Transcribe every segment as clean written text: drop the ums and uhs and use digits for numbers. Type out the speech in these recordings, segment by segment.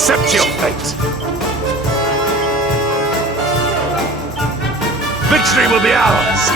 Accept your fate. Victory will be ours.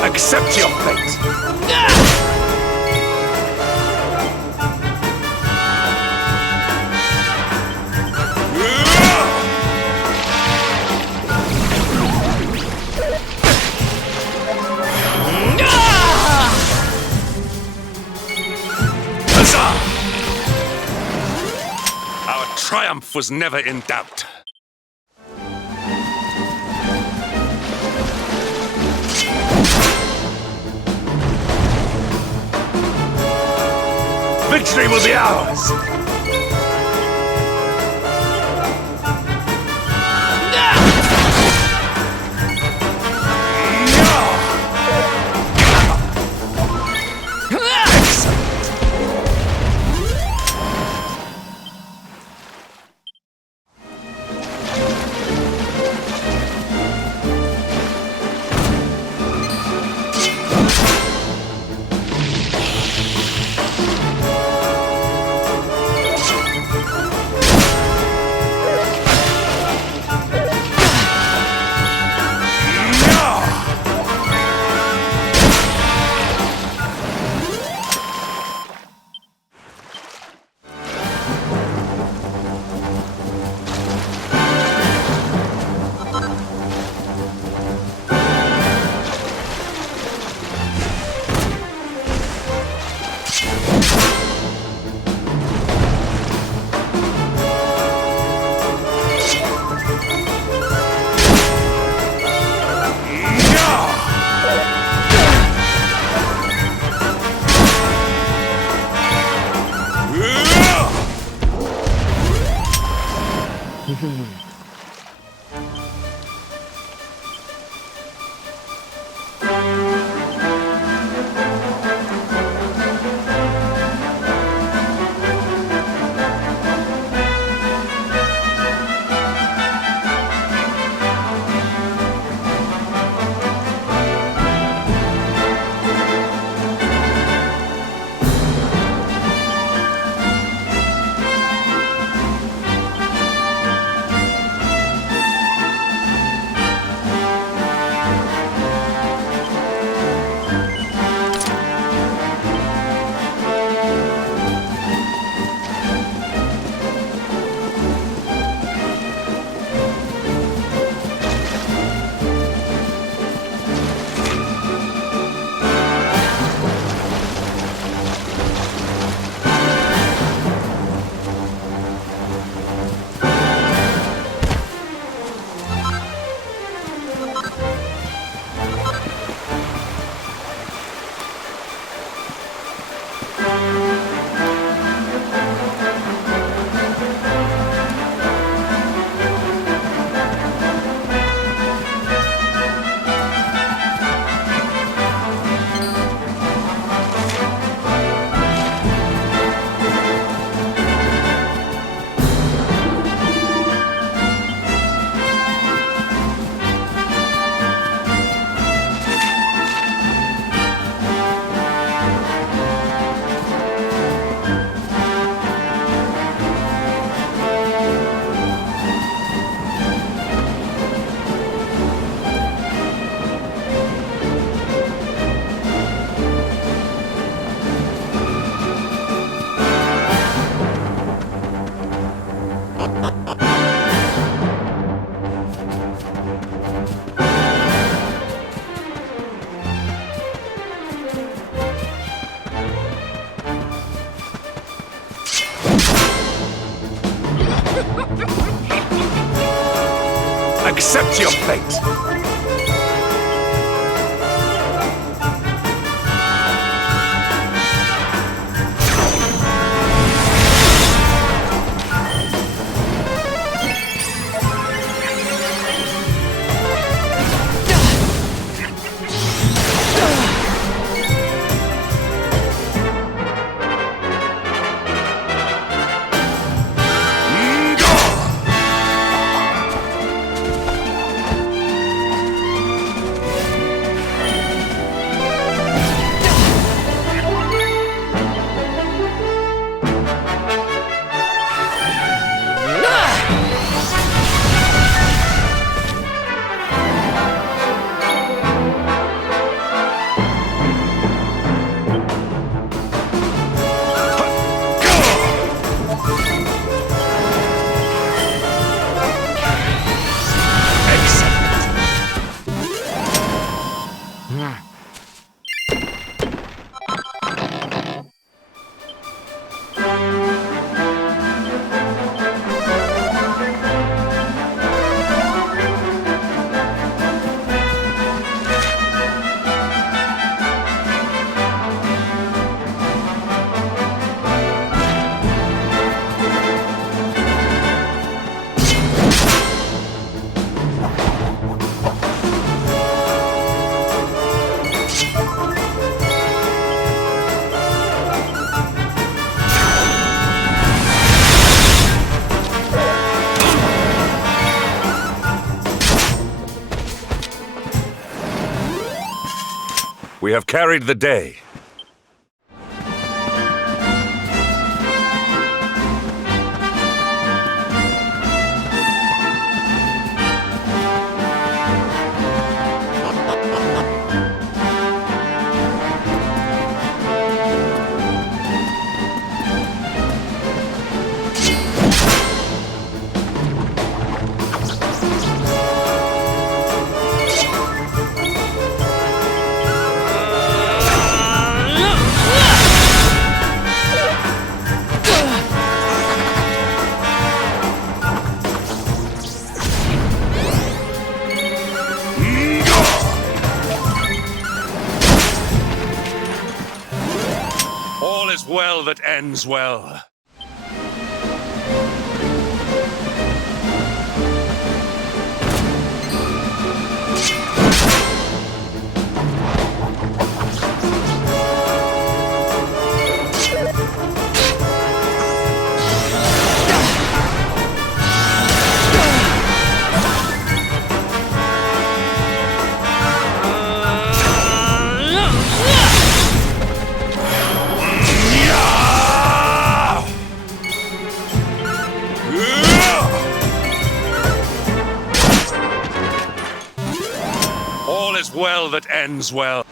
Accept your fate! Huzzah! Our triumph was never in doubt. Victory will be ours! Accept your fate! We have carried the day. All is well that ends well. All is well that ends well.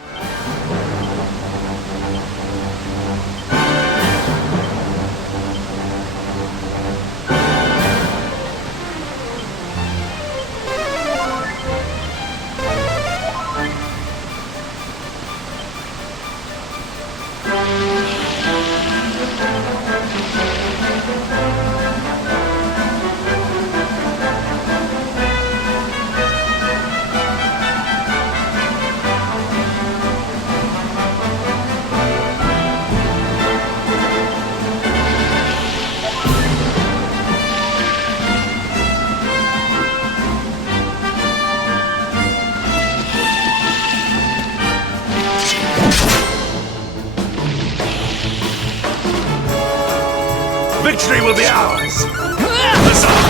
Victory will be ours! Huzzah!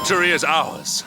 Victory is ours.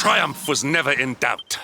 Triumph was never in doubt.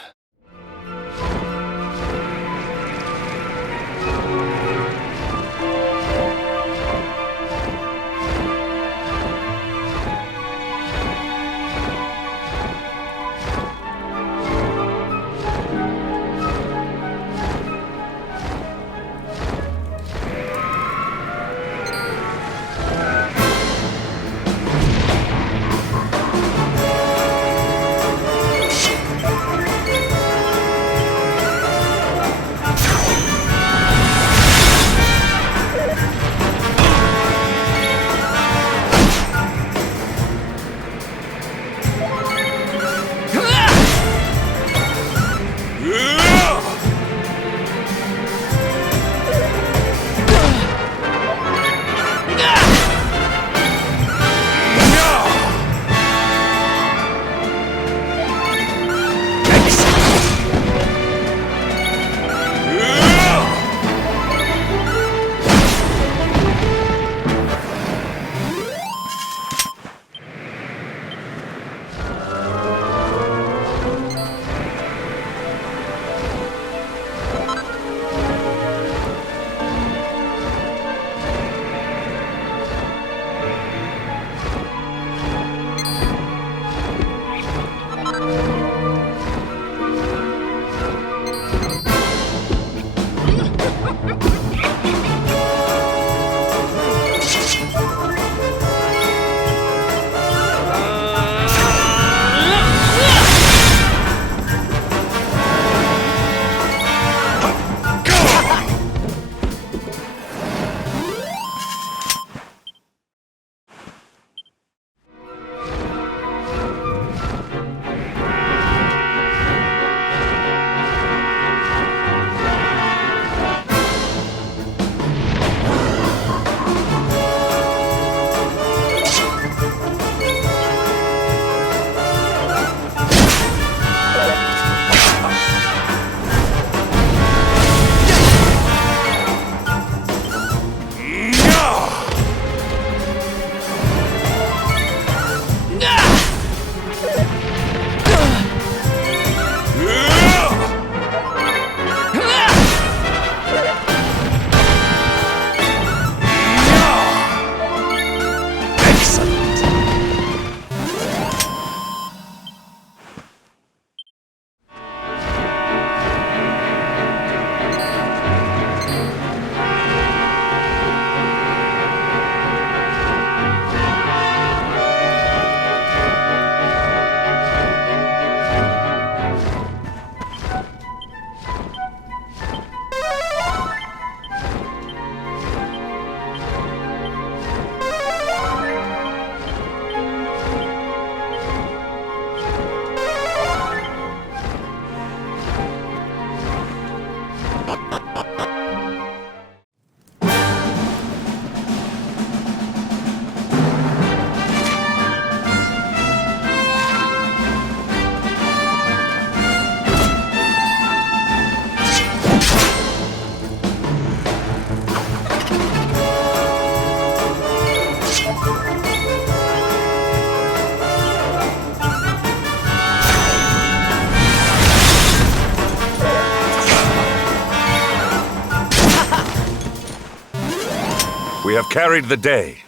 We have carried the day.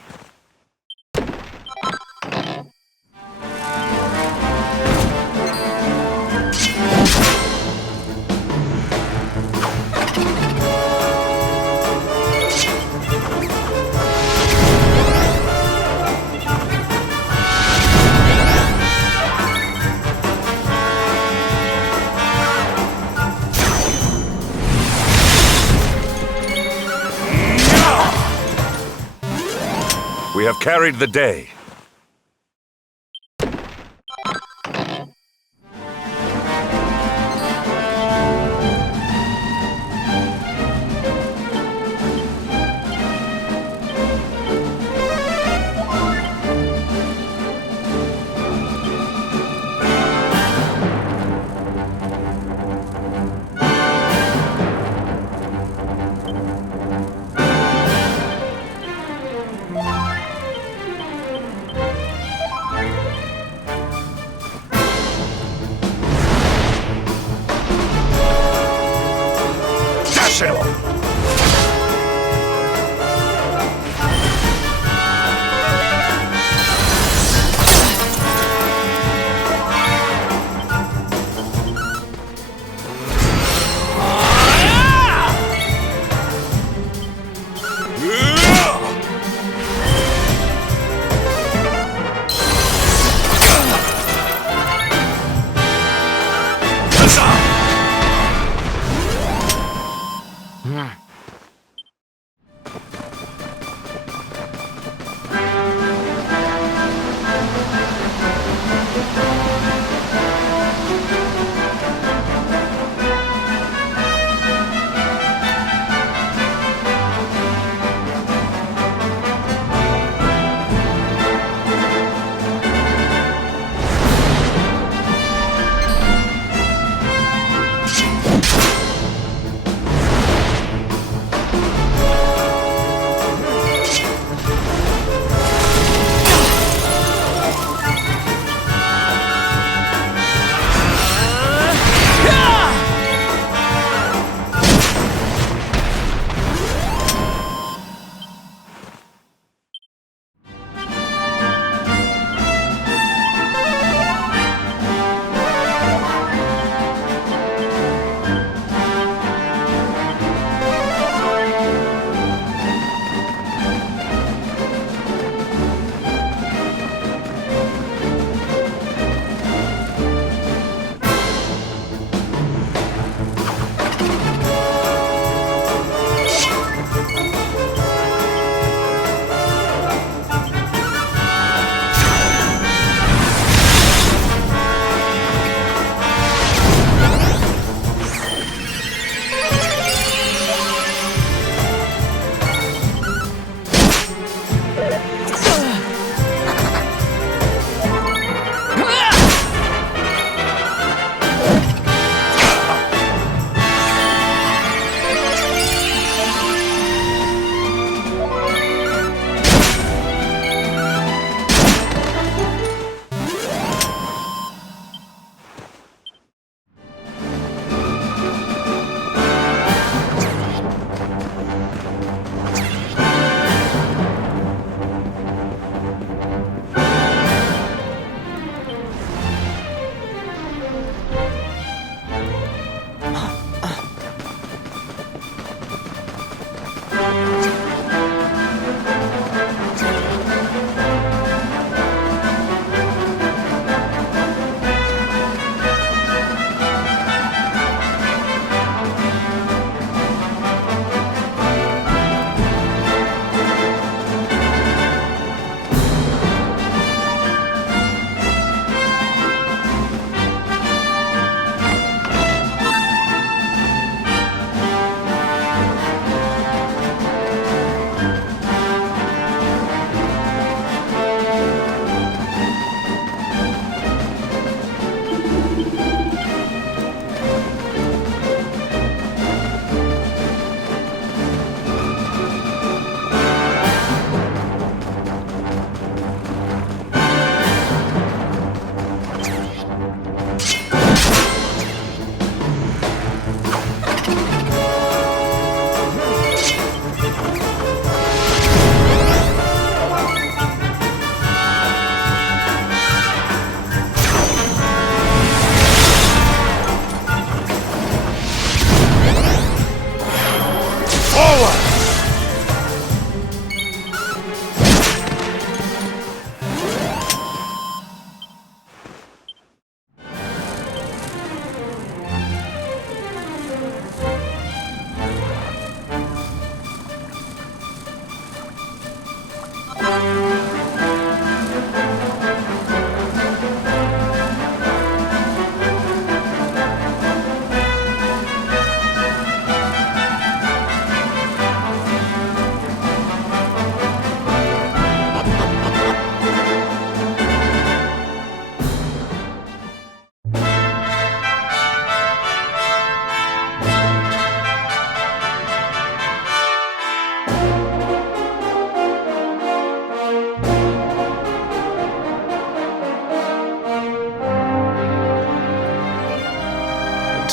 We have carried the day.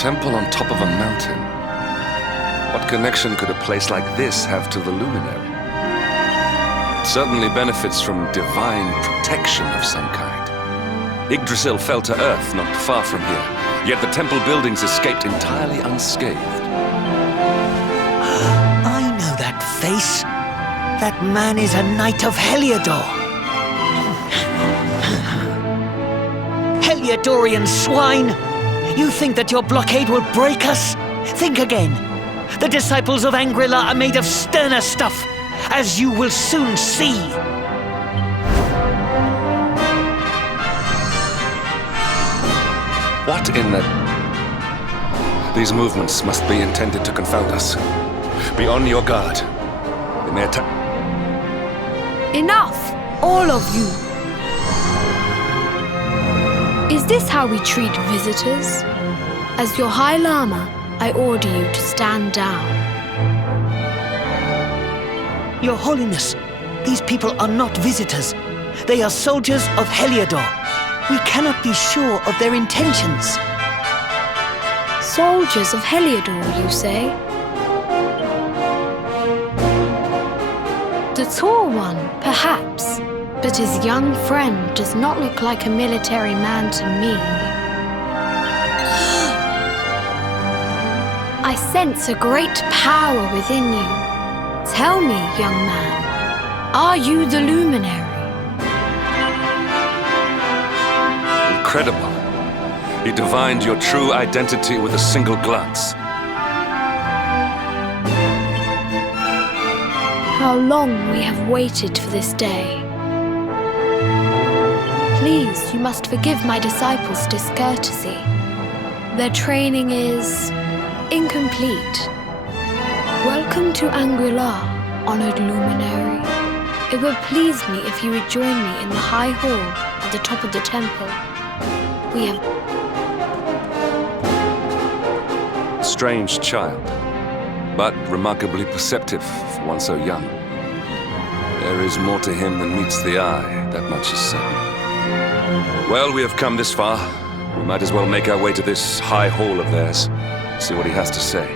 temple on top of a mountain. What connection could a place like this have to the luminary? It certainly benefits from divine protection of some kind. Yggdrasil fell to earth not far from here, yet the temple buildings escaped entirely unscathed. I know that face. That man is a knight of Heliodor. Heliodorian swine! You think that your blockade will break us? Think again. The disciples of Angrila are made of sterner stuff, as you will soon see. What in the... These movements must be intended to confound us. Be on your guard. They may attack... Enough! All of you! Is this how we treat visitors? As your High Lama, I order you to stand down. Your Holiness, these people are not visitors. They are soldiers of Heliodor. We cannot be sure of their intentions. Soldiers of Heliodor, you say? The tall one, perhaps, but his young friend does not look like a military man to me. I sense a great power within you. Tell me, young man, are you the luminary? Incredible. He divined your true identity with a single glance. How long we have waited for this day. Please, you must forgive my disciples' discourtesy. Their training is incomplete. Welcome to Angrila, honored luminary. It would please me if you would join me in the high hall at the top of the temple. We have... Strange child, but remarkably perceptive for one so young. There is more to him than meets the eye, that much is certain. Well, we have come this far. We might as well make our way to this high hall of theirs, see what he has to say.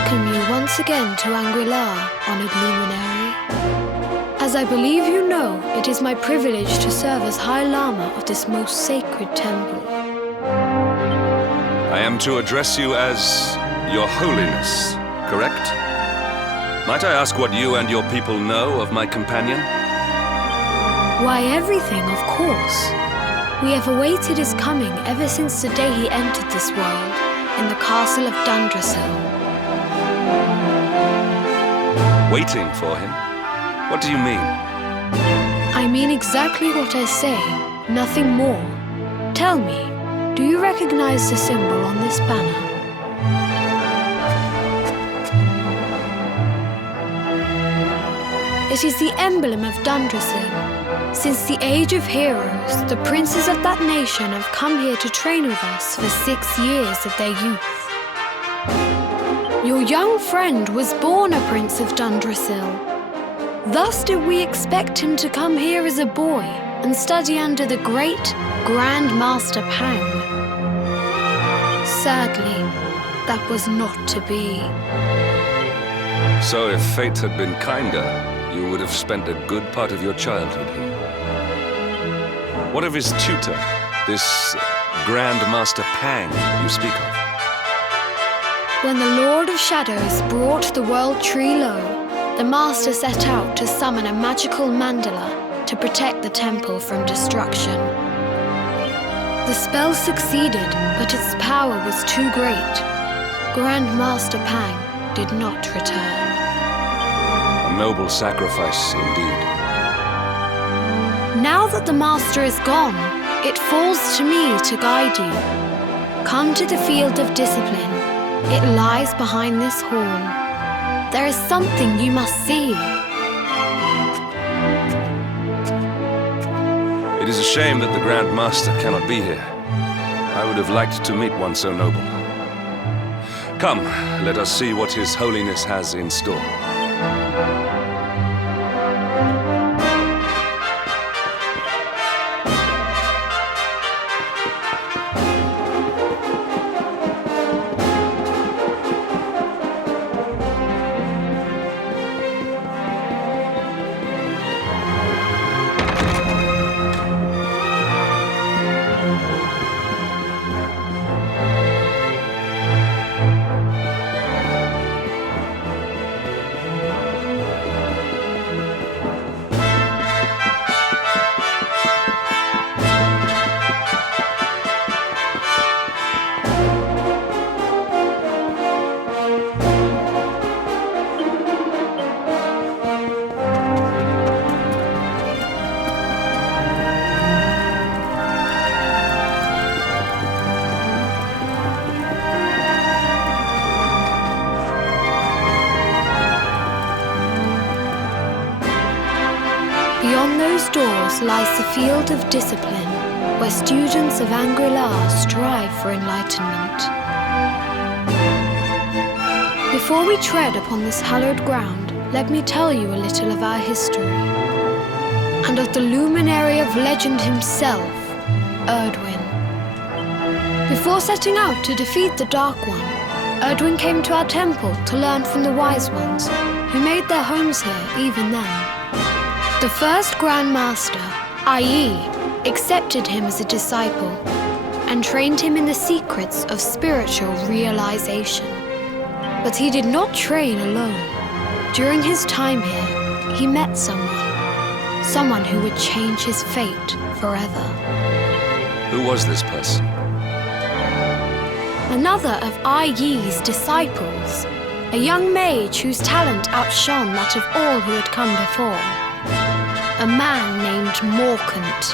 welcome you once again to Anguilla, honored luminary. As I believe you know, it is my privilege to serve as High Lama of this most sacred temple. I am to address you as Your Holiness, correct? Might I ask what you and your people know of my companion? Why, everything, of course. We have awaited his coming ever since the day he entered this world in the castle of Dundrasil. Waiting for him? What do you mean? I mean exactly what I say, nothing more. Tell me, do you recognize the symbol on this banner? It is the emblem of Dundrasil. Since the age of heroes, the princes of that nation have come here to train with us for 6 years of their youth. Your young friend was born a prince of Dundrasil. Thus did we expect him to come here as a boy and study under the great Grand Master Pang. Sadly, that was not to be. So if fate had been kinder, you would have spent a good part of your childhood here. What of his tutor, this Grand Master Pang you speak of? When the Lord of Shadows brought the world tree low, the Master set out to summon a magical mandala to protect the temple from destruction. The spell succeeded, but its power was too great. Grand Master Pang did not return. A noble sacrifice indeed. Now that the Master is gone, it falls to me to guide you. Come to the field of discipline. It lies behind this hall. There is something you must see. It is a shame that the Grand Master cannot be here. I would have liked to meet one so noble. Come, let us see what His Holiness has in store. Beyond those doors lies the field of discipline, where students of Anguilla strive for enlightenment. Before we tread upon this hallowed ground, let me tell you a little of our history, and of the luminary of legend himself, Erdwin. Before setting out to defeat the Dark One, Erdwin came to our temple to learn from the Wise Ones, who made their homes here even then. The first Grand Master, Ai, accepted him as a disciple and trained him in the secrets of spiritual realization. But he did not train alone. During his time here, he met someone who would change his fate forever. Who was this person? Another of Ai's disciples, a young mage whose talent outshone that of all who had come before. A man named Morkant.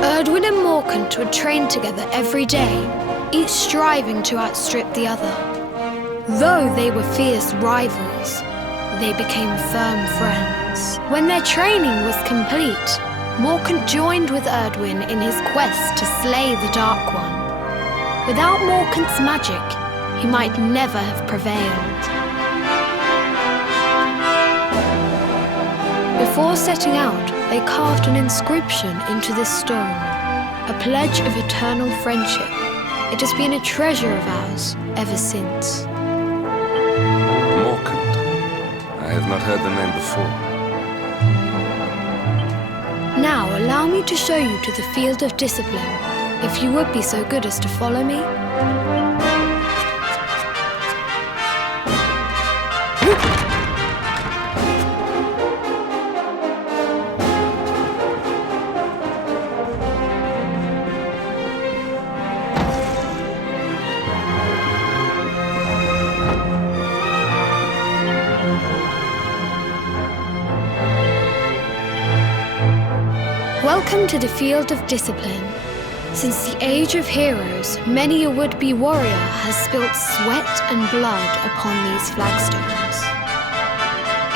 Erdwin and Morkant would train together every day, each striving to outstrip the other. Though they were fierce rivals, they became firm friends. When their training was complete, Morkant joined with Erdwin in his quest to slay the Dark One. Without Morkant's magic, he might never have prevailed. Before setting out, they carved an inscription into this stone, a pledge of eternal friendship. It has been a treasure of ours ever since. not heard the name before. Now allow me to show you to the field of discipline, if you would be so good as to follow me. Welcome to the field of discipline. Since the age of heroes, many a would-be warrior has spilt sweat and blood upon these flagstones.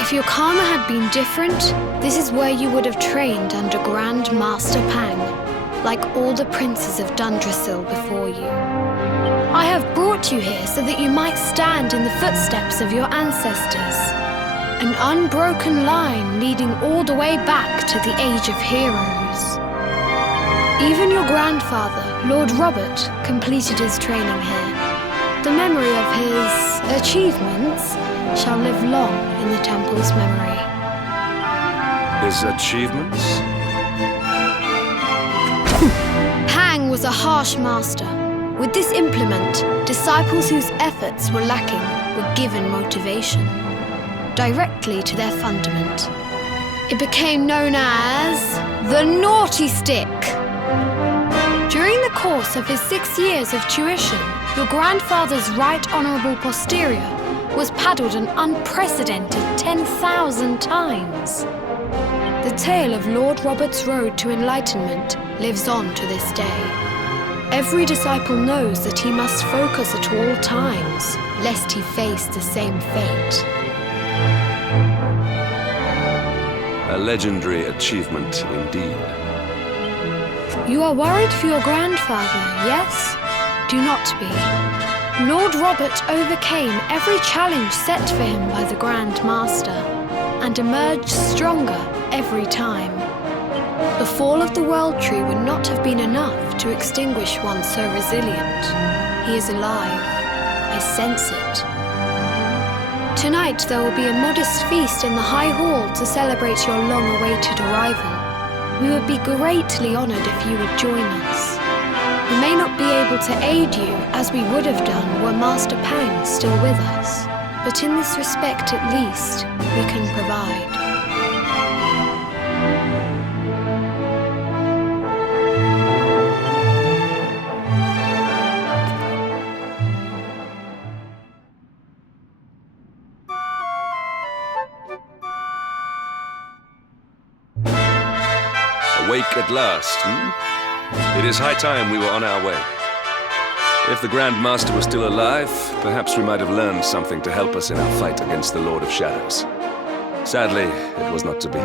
If your karma had been different, this is where you would have trained under Grand Master Pang, like all the princes of Dundrasil before you. I have brought you here so that you might stand in the footsteps of your ancestors. An unbroken line leading all the way back to the Age of Heroes. Even your grandfather, Lord Robert, completed his training here. The memory of his achievements shall live long in the temple's memory. His achievements? Pang was a harsh master. With this implement, disciples whose efforts were lacking were given motivation directly to their fundament. It became known as the Naughty Stick. During the course of his 6 years of tuition, your grandfather's right honourable posterior was paddled an unprecedented 10,000 times. The tale of Lord Robert's road to enlightenment lives on to this day. Every disciple knows that he must focus at all times, lest he face the same fate. A legendary achievement indeed. You are worried for your grandfather, yes? Do not be. Lord Robert overcame every challenge set for him by the Grand Master and emerged stronger every time. The fall of the World Tree would not have been enough to extinguish one so resilient. He is alive. I sense it. Tonight there will be a modest feast in the High Hall to celebrate your long-awaited arrival. We would be greatly honoured if you would join us. We may not be able to aid you as we would have done were Master Pang still with us, but in this respect at least, we can provide. Awake at last, It is high time we were on our way. If the Grand Master was still alive, perhaps we might have learned something to help us in our fight against the Lord of Shadows. Sadly, it was not to be.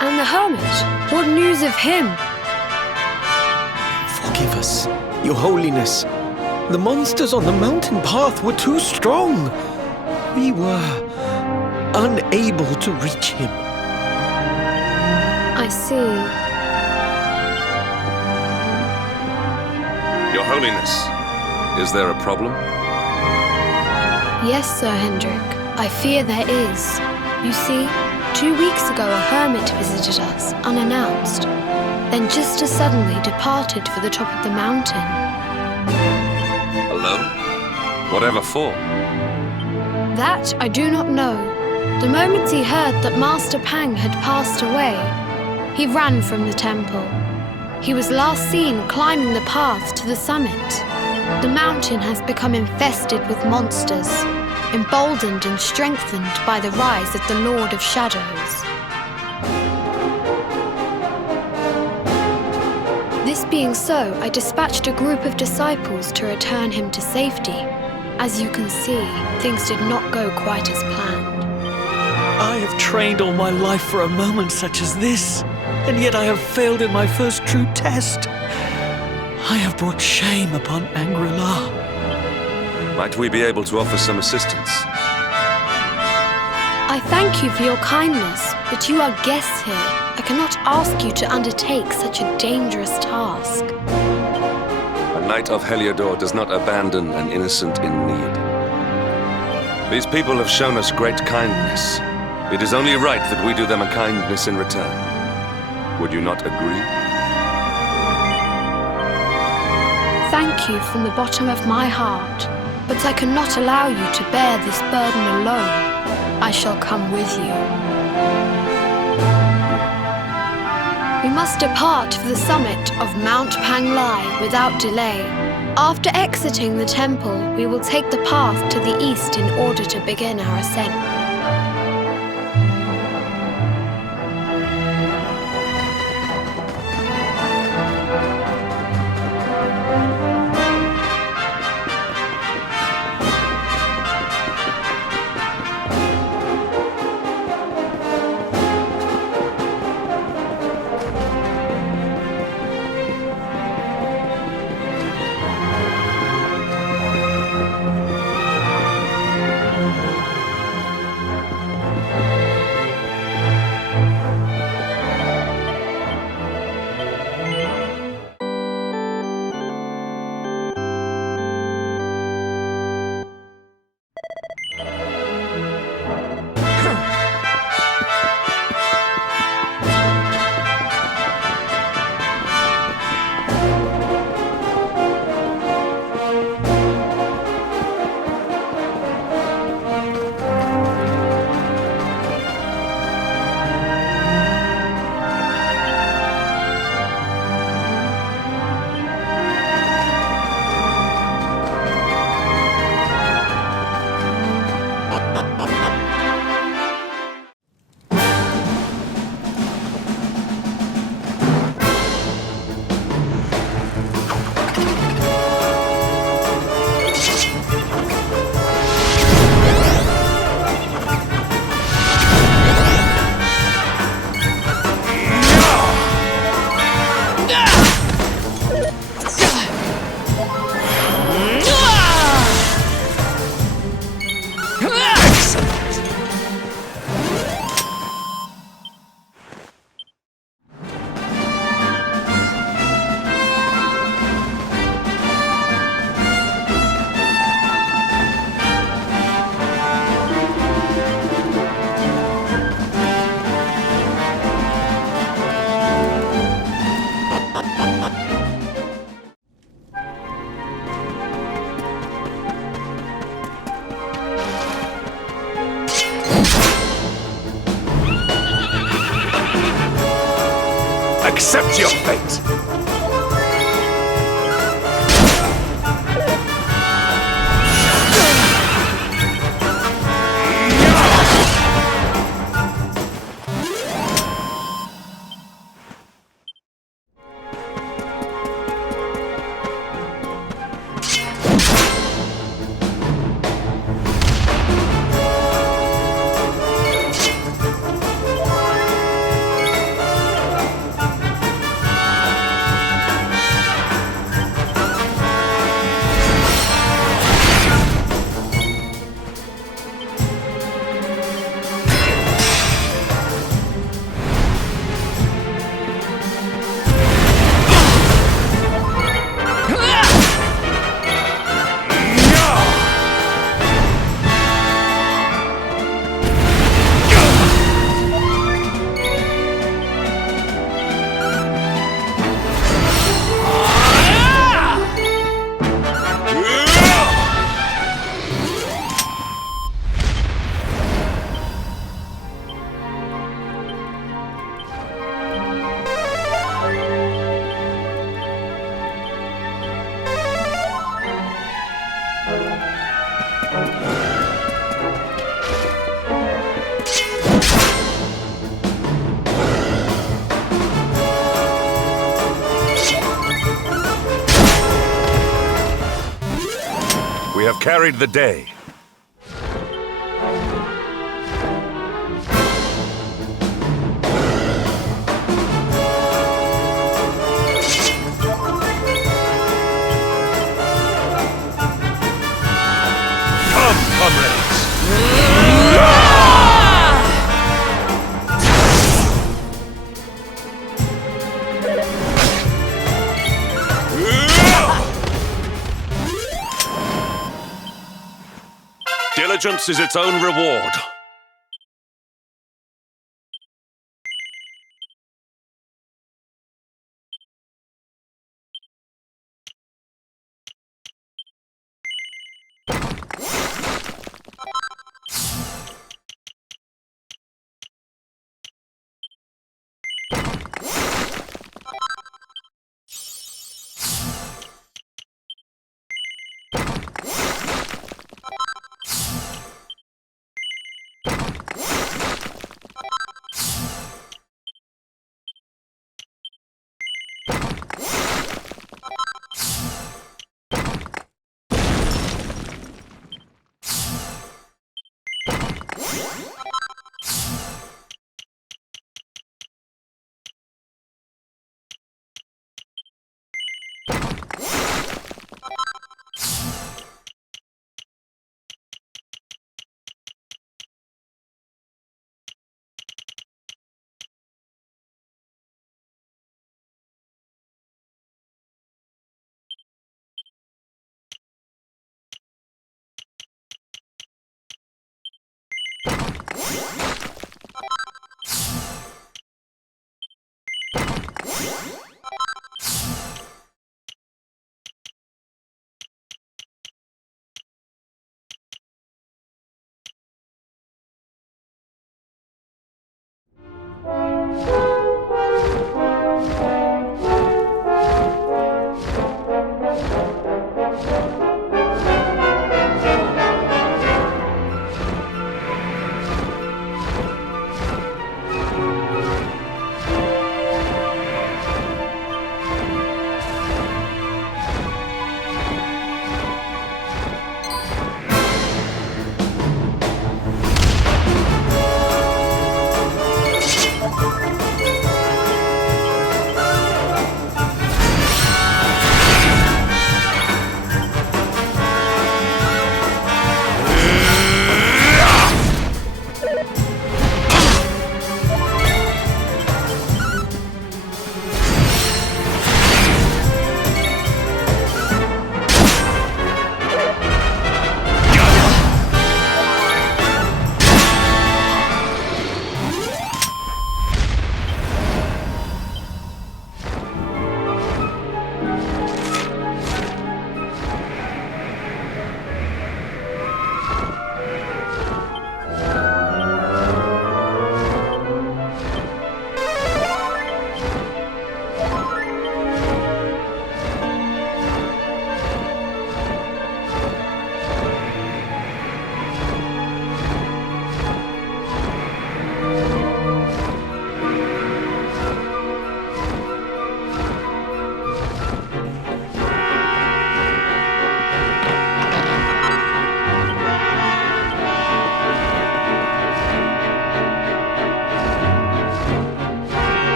And the hermit, what news of him? Forgive us, Your Holiness. The monsters on the mountain path were too strong. We were unable to reach him. I see. Your Holiness, is there a problem? Yes, Sir Hendrik. I fear there is. You see, 2 weeks ago a hermit visited us, unannounced, then just as suddenly departed for the top of the mountain. Alone? Whatever for? That I do not know. The moment he heard that Master Pang had passed away, he ran from the temple. He was last seen climbing the path to the summit. The mountain has become infested with monsters, emboldened and strengthened by the rise of the Lord of Shadows. This being so, I dispatched a group of disciples to return him to safety. As you can see, things did not go quite as planned. I have trained all my life for a moment such as this, and yet I have failed in my first true test. I have brought shame upon Angri-La. Might we be able to offer some assistance? I thank you for your kindness, but you are guests here. I cannot ask you to undertake such a dangerous task. A knight of Heliodor does not abandon an innocent in need. These people have shown us great kindness. It is only right that we do them a kindness in return. Would you not agree? Thank you from the bottom of my heart, but I cannot allow you to bear this burden alone. I shall come with you. We must depart for the summit of Mount Panglai without delay. After exiting the temple, we will take the path to the east in order to begin our ascent. Accept your fate! carried the day. Come, comrades! Diligence is its own reward.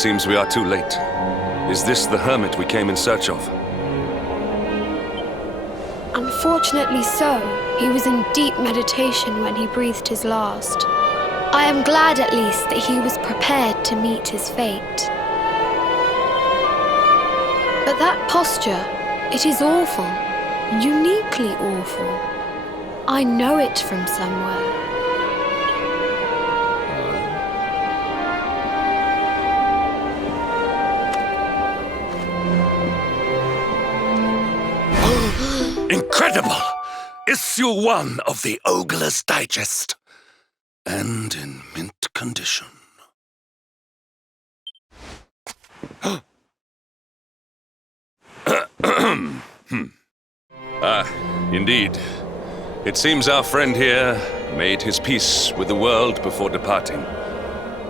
seems we are too late. Is this the hermit we came in search of? Unfortunately so. He was in deep meditation when he breathed his last. I am glad at least that he was prepared to meet his fate. But that posture, it is awful. Uniquely awful. I know it from somewhere. Incredible! Issue 1 of the Ogler's Digest. And in mint condition. Indeed. It seems our friend here made his peace with the world before departing.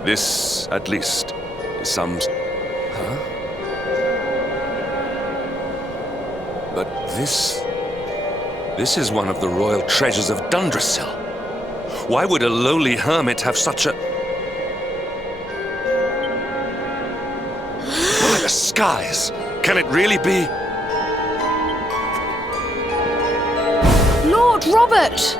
This, at least, is some... Huh? But this is one of the royal treasures of Dundrasil. Why would a lowly hermit have such a... By the skies! Can it really be? Lord Robert!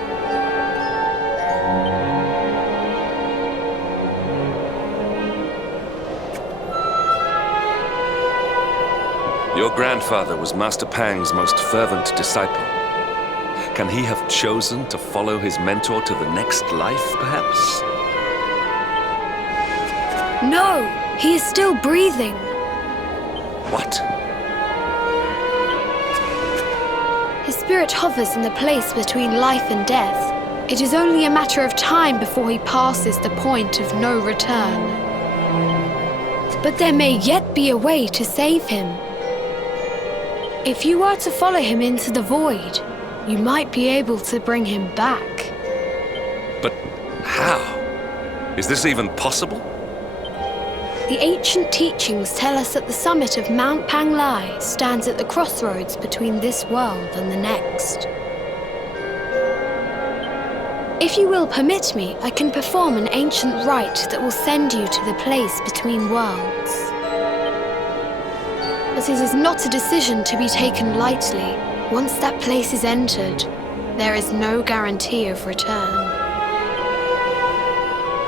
Your grandfather was Master Pang's most fervent disciple. Can he have chosen to follow his mentor to the next life, perhaps? No, he is still breathing. What? His spirit hovers in the place between life and death. It is only a matter of time before he passes the point of no return. But there may yet be a way to save him. If you were to follow him into the void, you might be able to bring him back. But how? Is this even possible? The ancient teachings tell us that the summit of Mount Panglai stands at the crossroads between this world and the next. If you will permit me, I can perform an ancient rite that will send you to the place between worlds. But it is not a decision to be taken lightly. Once that place is entered, there is no guarantee of return.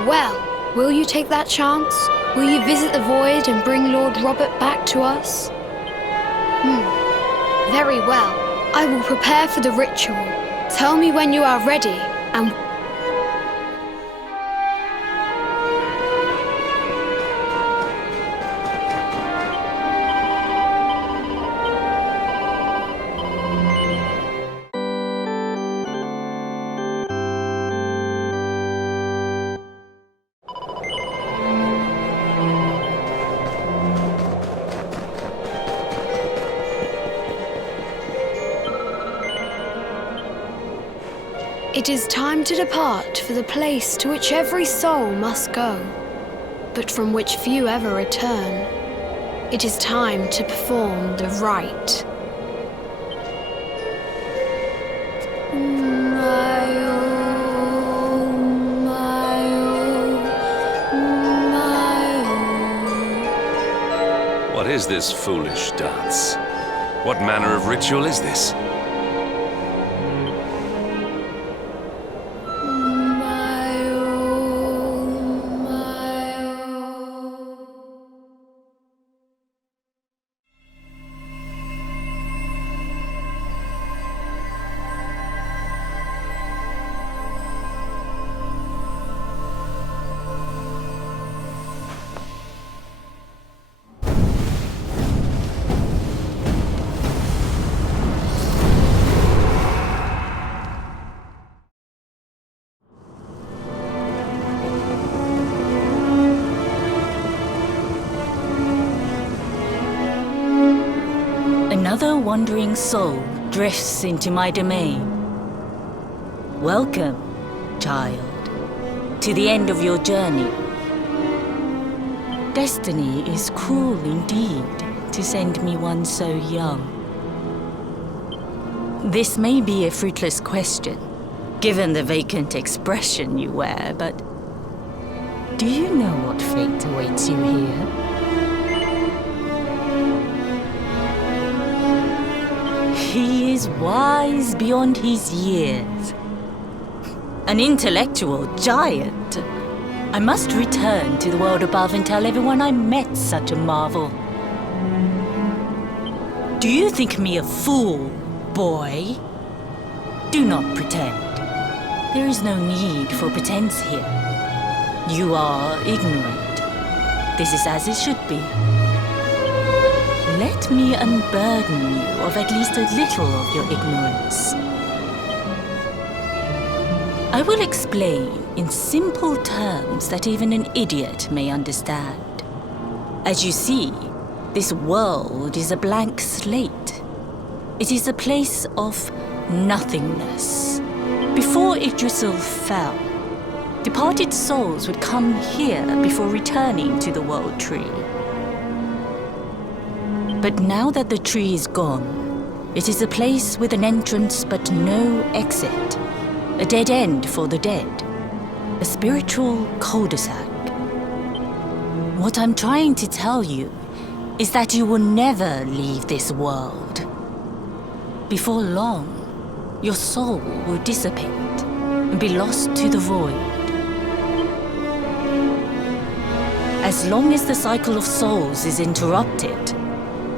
Well, will you take that chance? Will you visit the void and bring Lord Robert back to us? Very well. I will prepare for the ritual. Tell me when you are ready, and... It is time to depart for the place to which every soul must go, but from which few ever return. It is time to perform the rite. What is this foolish dance? What manner of ritual is this? Another wandering soul drifts into my domain. Welcome, child, to the end of your journey. Destiny is cruel indeed to send me one so young. This may be a fruitless question, given the vacant expression you wear, but do you know what fate awaits you here? He is wise beyond his years. An intellectual giant. I must return to the world above and tell everyone I met such a marvel. Do you think me a fool, boy? Do not pretend. There is no need for pretense here. You are ignorant. This is as it should be. Let me unburden you of at least a little of your ignorance. I will explain in simple terms that even an idiot may understand. As you see, this world is a blank slate. It is a place of nothingness. Before Yggdrasil fell, departed souls would come here before returning to the World Tree. But now that the tree is gone, it is a place with an entrance but no exit. A dead end for the dead. A spiritual cul-de-sac. What I'm trying to tell you is that you will never leave this world. Before long, your soul will dissipate and be lost to the void. As long as the cycle of souls is interrupted,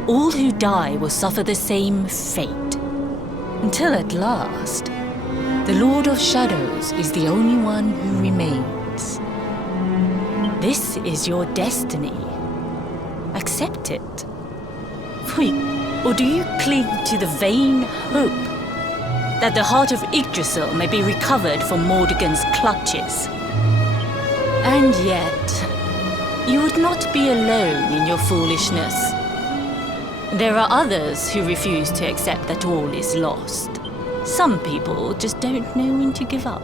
all who die will suffer the same fate. Until at last, the Lord of Shadows is the only one who remains. This is your destiny. Accept it. Or do you cling to the vain hope that the heart of Yggdrasil may be recovered from Mordegon's clutches? And yet, you would not be alone in your foolishness. There are others who refuse to accept that all is lost. Some people just don't know when to give up.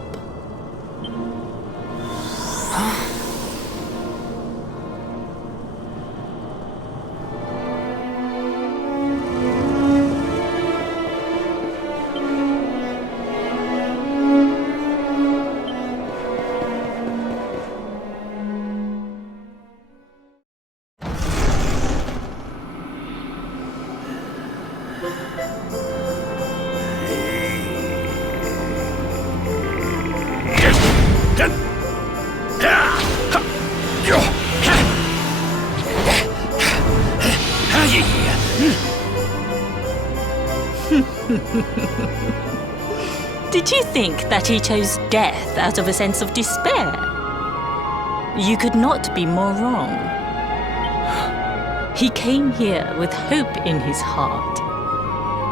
Did you think that he chose death out of a sense of despair? You could not be more wrong. He came here with hope in his heart.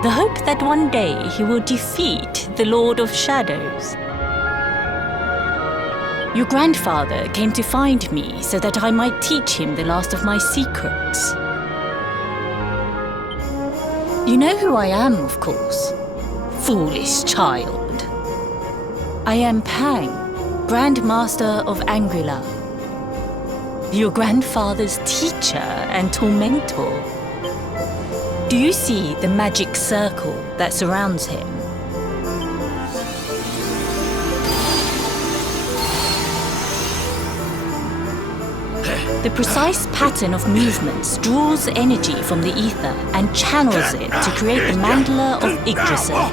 The hope that one day he will defeat the Lord of Shadows. Your grandfather came to find me so that I might teach him the last of my secrets. You know who I am, of course. Foolish child. I am Pang, Grand Master of Angrila. Your grandfather's teacher and tormentor. Do you see the magic circle that surrounds him? The precise pattern of movements draws energy from the ether and channels it to create the mandala of Yggdrasil.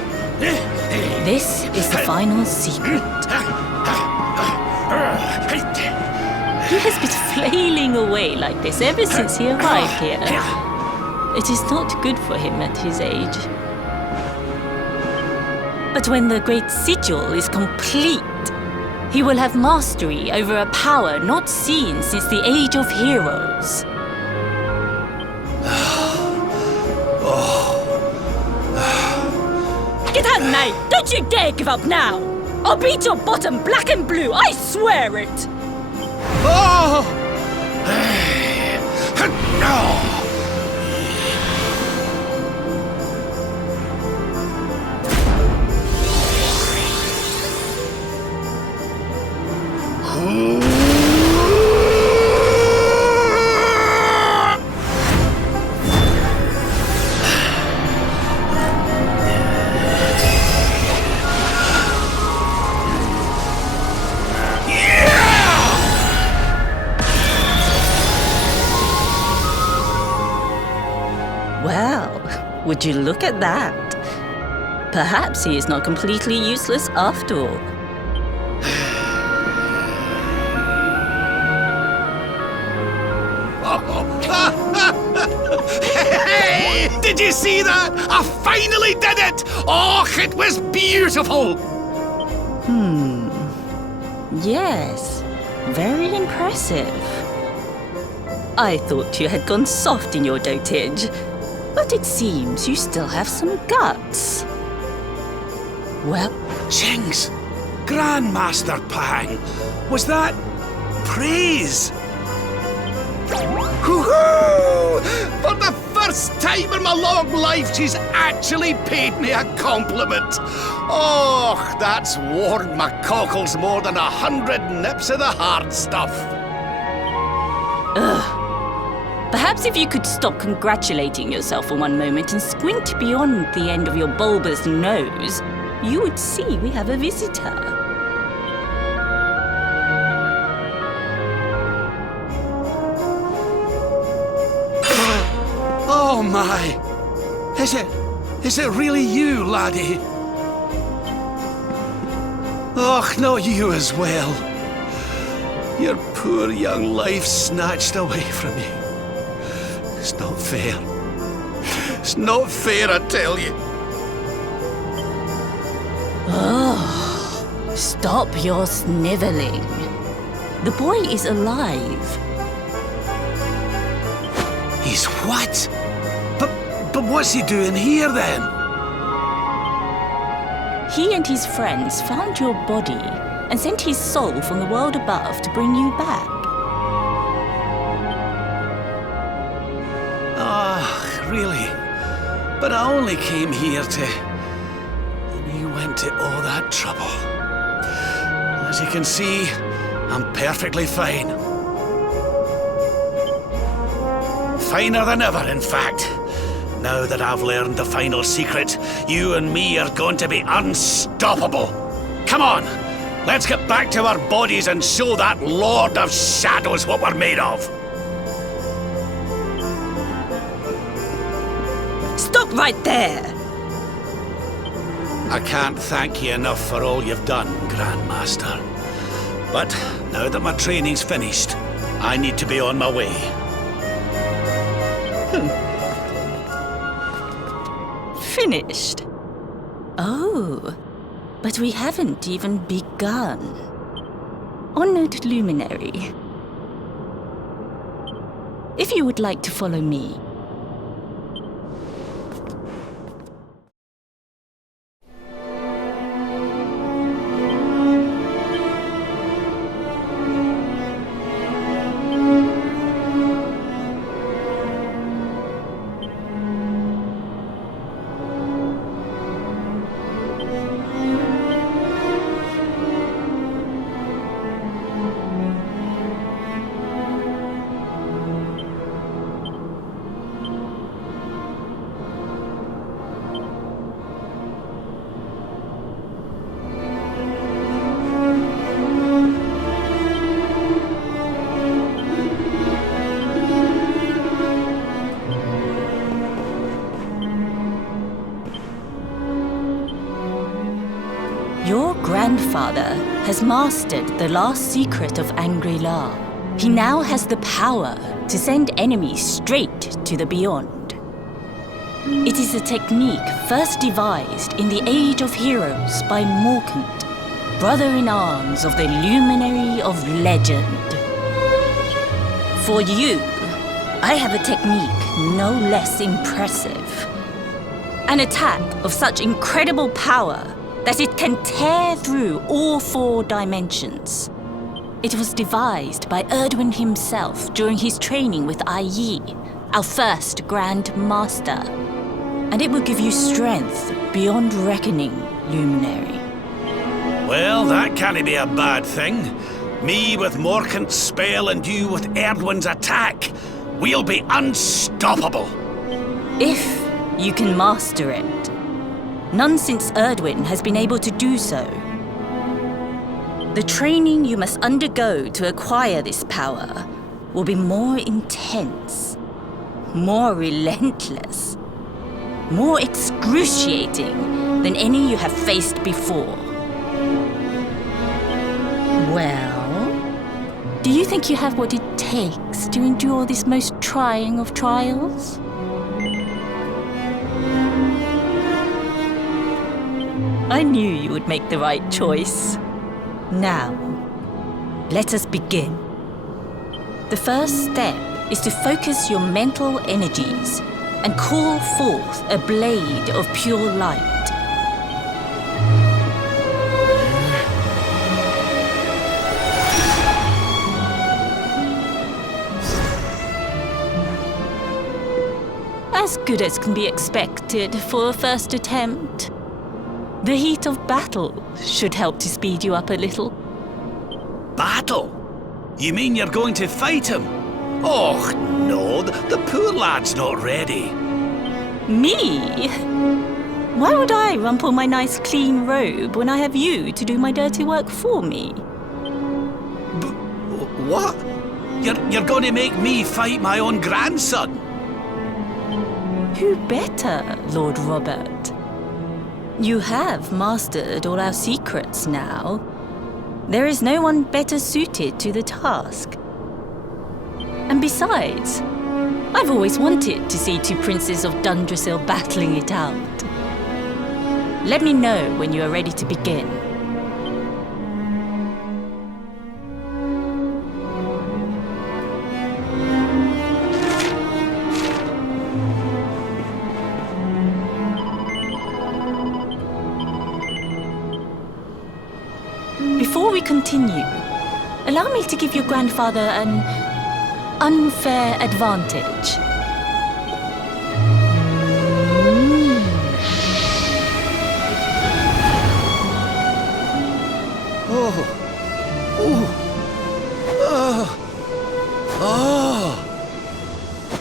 This is the final secret. He has been flailing away like this ever since he arrived here. It is not good for him at his age. But when the great sigil is complete, he will have mastery over a power not seen since the Age of Heroes. Get out, knight! Don't you dare give up now! I'll beat your bottom black and blue, I swear it! Oh! No! Well, would you look at that? Perhaps he is not completely useless after all. Hey! Did you see that? I finally did it! Oh, it was beautiful! Yes, very impressive. I thought you had gone soft in your dotage, but it seems you still have some guts. Well, Jinx! Grandmaster Pang! Was that praise? Woohoo! For the first time in my long life, she's actually paid me a compliment. Oh, that's warmed my cockles more than 100 nips of the hard stuff. perhaps if you could stop congratulating yourself for one moment and squint beyond the end of your bulbous nose, you would see we have a visitor. Oh my! Is it really you, laddie? Och, not you as well. Your poor young life snatched away from you. It's not fair. It's not fair, I tell you. Stop your sniveling. The boy is alive. He's what? But what's he doing here then? He and his friends found your body and sent his soul from the world above to bring you back. Ah, really? But I only came here to... And you went to all that trouble. As you can see, I'm perfectly fine. Finer than ever, in fact. Now that I've learned the final secret, you and me are going to be unstoppable. Come on, let's get back to our bodies and show that Lord of Shadows what we're made of. Stop right there! I can't thank you enough for all you've done, Grandmaster. But now that my training's finished, I need to be on my way. Finished? Oh, but we haven't even begun. Honored Luminary, if you would like to follow me. Your grandfather has mastered the last secret of Angri-La. He now has the power to send enemies straight to the beyond. It is a technique first devised in the Age of Heroes by Morkant, brother-in-arms of the Luminary of Legend. For you, I have a technique no less impressive. An attack of such incredible power that it can tear through all 4 dimensions. It was devised by Erdwin himself during his training with Yi, our first Grand Master. And it will give you strength beyond reckoning, Luminary. Well, that can't be a bad thing. Me with Morkant's spell and you with Erdwin's attack. We'll be unstoppable. If you can master it. None since Erdwin has been able to do so. The training you must undergo to acquire this power will be more intense, more relentless, more excruciating than any you have faced before. Well, do you think you have what it takes to endure this most trying of trials? I knew you would make the right choice. Now, let us begin. The first step is to focus your mental energies and call forth a blade of pure light. As good as can be expected for a first attempt. The heat of battle should help to speed you up a little. Battle? You mean you're going to fight him? Oh, no, the poor lad's not ready. Me? Why would I rumple my nice clean robe when I have you to do my dirty work for me? What? You're going to make me fight my own grandson? Who better, Lord Robert? You have mastered all our secrets now. There is no one better suited to the task. And besides, I've always wanted to see two princes of Dundrasil battling it out. Let me know when you are ready to begin. Before we continue, allow me to give your grandfather an unfair advantage.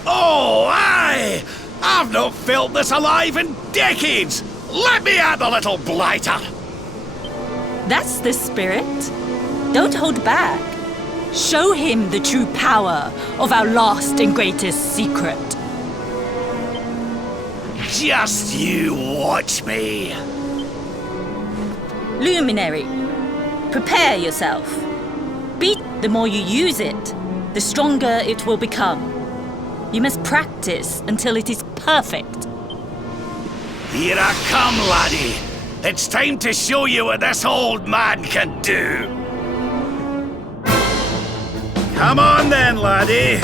Oh, aye! I've not felt this alive in decades! Let me at the little blighter! That's the spirit. Don't hold back. Show him the true power of our last and greatest secret. Just you watch me! Luminary, prepare yourself. Beat the more you use it, the stronger it will become. You must practice until it is perfect. Here I come, laddie. It's time to show you what this old man can do. Come on then, laddie.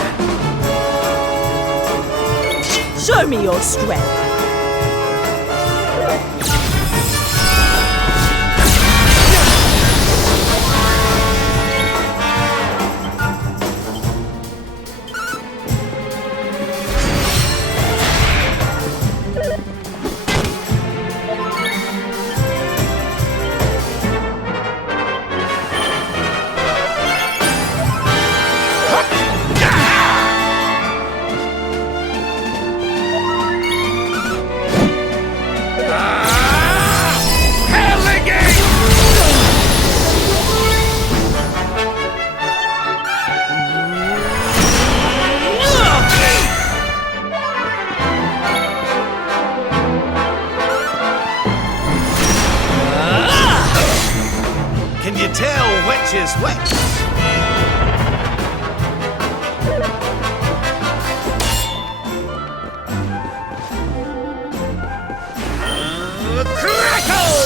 Show me your strength. Can you tell which is which? Crackle!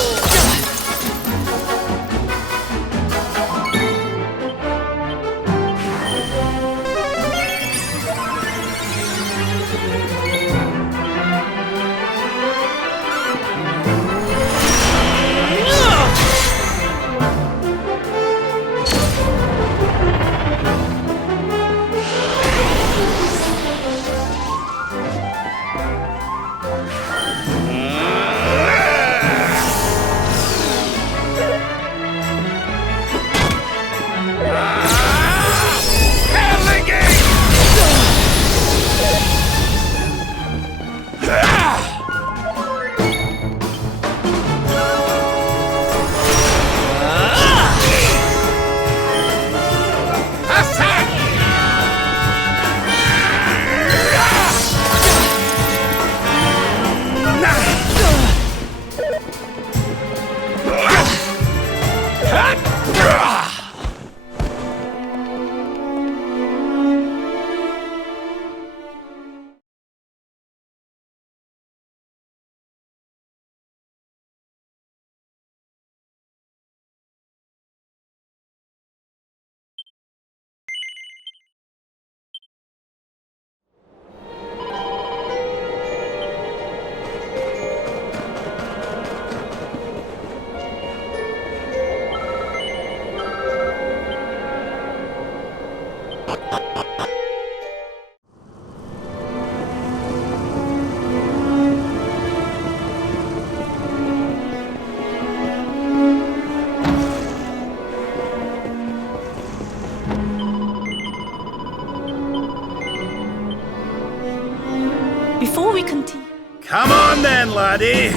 Before we continue, Come on then, laddie.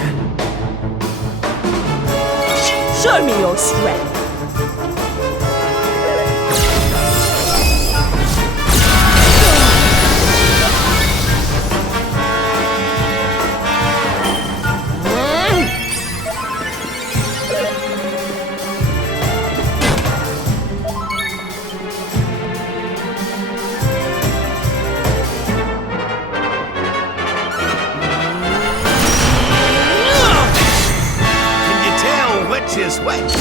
show me your strength. Can you tell which is which?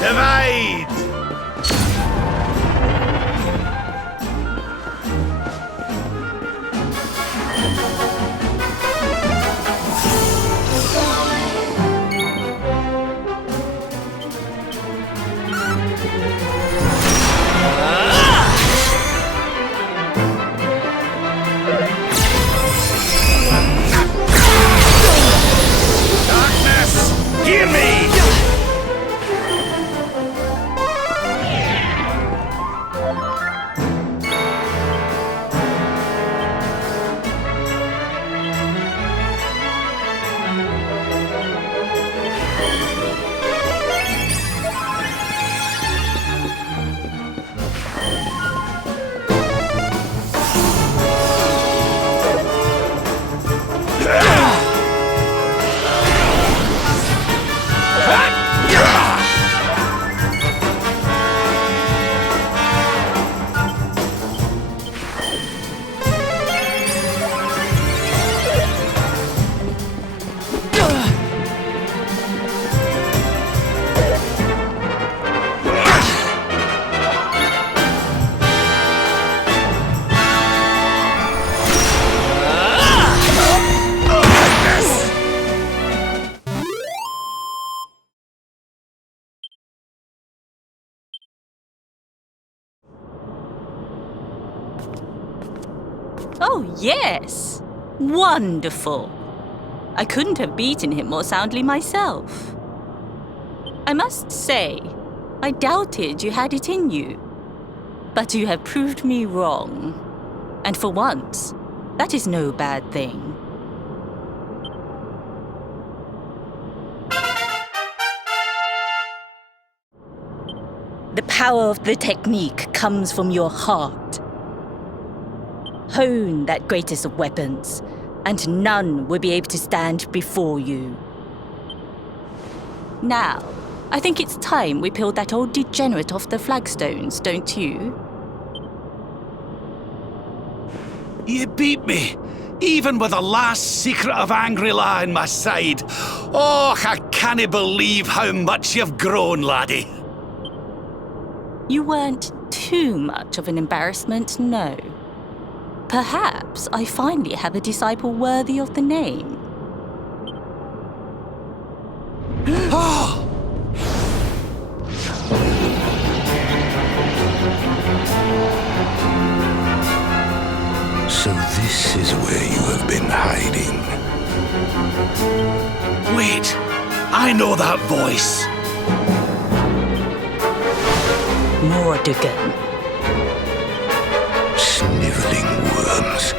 Divide! Darkness, hear me! Oh, yes! Wonderful! I couldn't have beaten him more soundly myself. I must say, I doubted you had it in you. But you have proved me wrong. And for once, that is no bad thing. The power of the technique comes from your heart. Hone that greatest of weapons, and none will be able to stand before you. Now, I think it's time we peeled that old degenerate off the flagstones, don't you? You beat me, even with the last secret of Angry-La in my side. Oh, I can't believe how much you've grown, laddie. You weren't too much of an embarrassment, no. Perhaps I finally have a disciple worthy of the name. So this is where you have been hiding. Wait, I know that voice. Mordigan. Sniveling worms.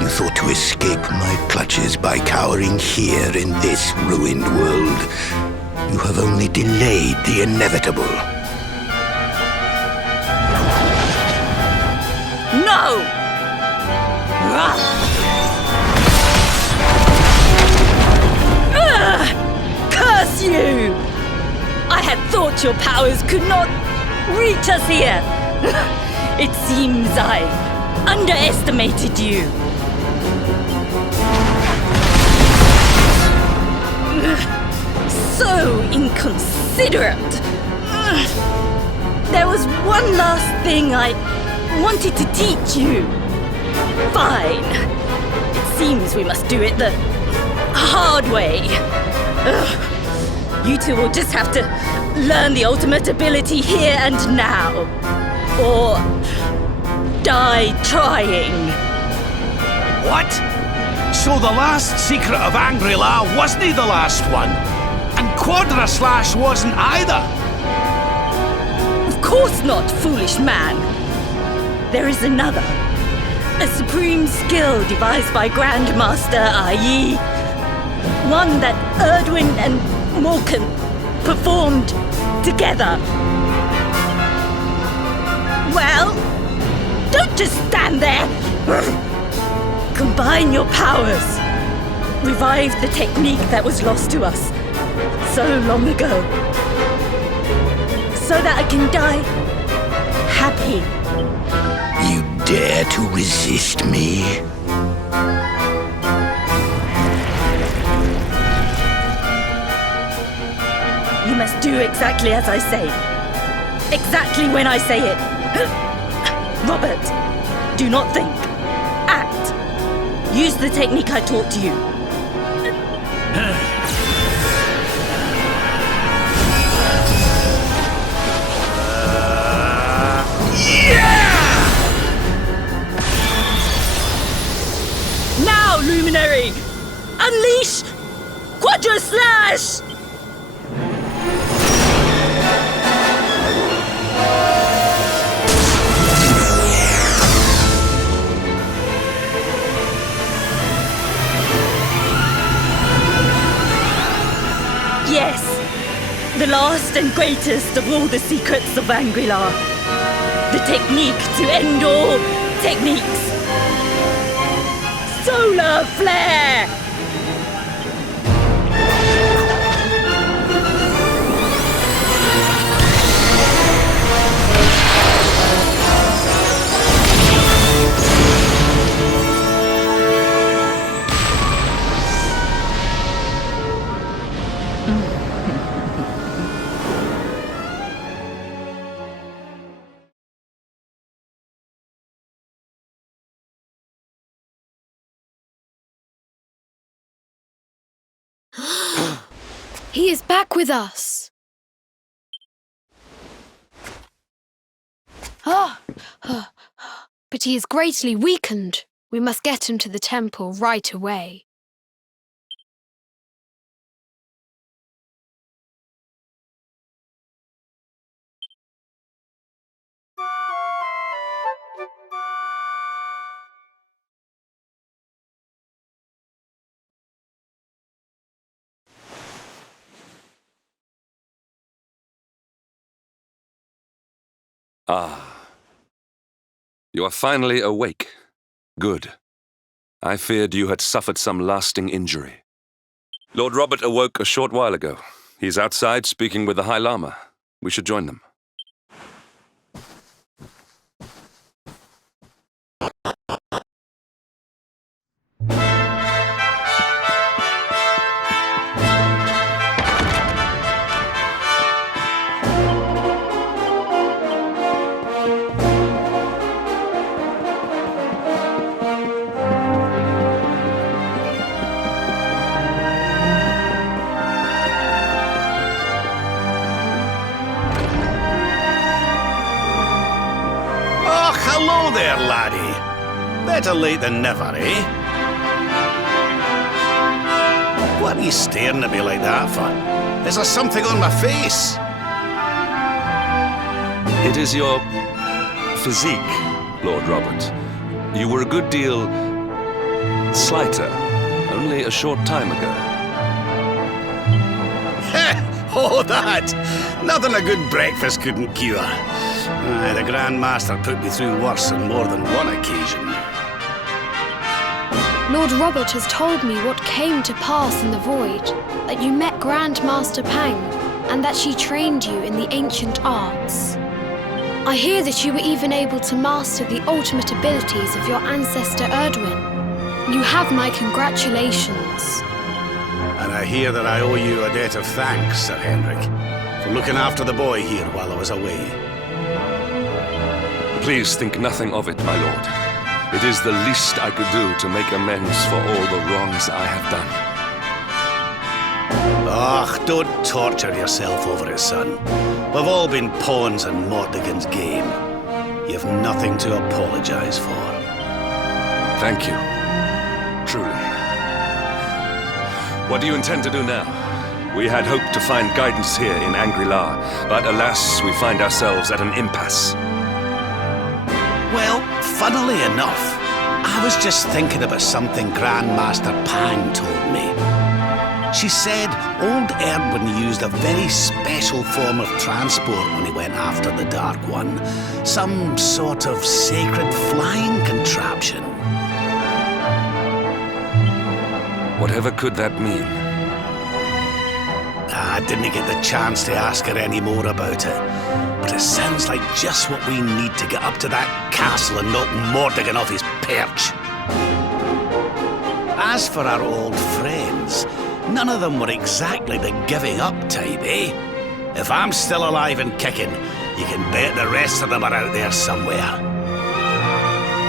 You thought to escape my clutches by cowering here in this ruined world. You have only delayed the inevitable. No! Curse you! I had thought your powers could not reach us here. It seems I underestimated you. So inconsiderate. There was one last thing I wanted to teach you. Fine. It seems we must do it the hard way. You two will just have to learn the ultimate ability here and now. Or die trying. What? So the last secret of Angri-La wasn't the last one? And Quadra Slash wasn't either? Of course not, foolish man. There is another. A supreme skill devised by Grandmaster Ai. One that Erdwin and Morkan performed together. Well, don't just stand there. Combine your powers. Revive the technique that was lost to us so long ago. So that I can die happy. You dare to resist me? You must do exactly as I say. Exactly when I say it. Robert, do not think. Act. Use the technique I taught to you. Now, Luminary! Unleash Quadra Slash! Yes, the last and greatest of all the secrets of Angri-La. The technique to end all techniques. Solar Flare! He is back with us. But he is greatly weakened. We must get him to the temple right away. Ah. You are finally awake. Good. I feared you had suffered some lasting injury. Lord Robert awoke a short while ago. He's outside speaking with the High Lama. We should join them. Hello there, laddie. Better late than never, eh? What are you staring at me like that for? Is there something on my face? It is your physique, Lord Robert. You were a good deal slighter only a short time ago. Oh, that! Nothing a good breakfast couldn't cure. The Grand Master put me through worse on more than one occasion. Lord Robert has told me what came to pass in the void, that you met Grandmaster Pang, and that she trained you in the ancient arts. I hear that you were even able to master the ultimate abilities of your ancestor Erdwin. You have my congratulations. And I hear that I owe you a debt of thanks, Sir Henrik, for looking after the boy here while I was away. Please think nothing of it, my lord. It is the least I could do to make amends for all the wrongs I have done. Ugh, don't torture yourself over it, son. We've all been pawns in Mordegon's game. You've nothing to apologize for. Thank you. Truly. What do you intend to do now? We had hoped to find guidance here in Angri-La, but alas, we find ourselves at an impasse. Well, funnily enough, I was just thinking about something Grandmaster Pang told me. She said old Erdwin used a very special form of transport when he went after the Dark One. Some sort of sacred flying contraption. Whatever could that mean? I didn't get the chance to ask her any more about it, but it sounds like just what we need to get up to that castle and knock Mordegon off his perch. As for our old friends, none of them were exactly the giving up type, eh? If I'm still alive and kicking, you can bet the rest of them are out there somewhere.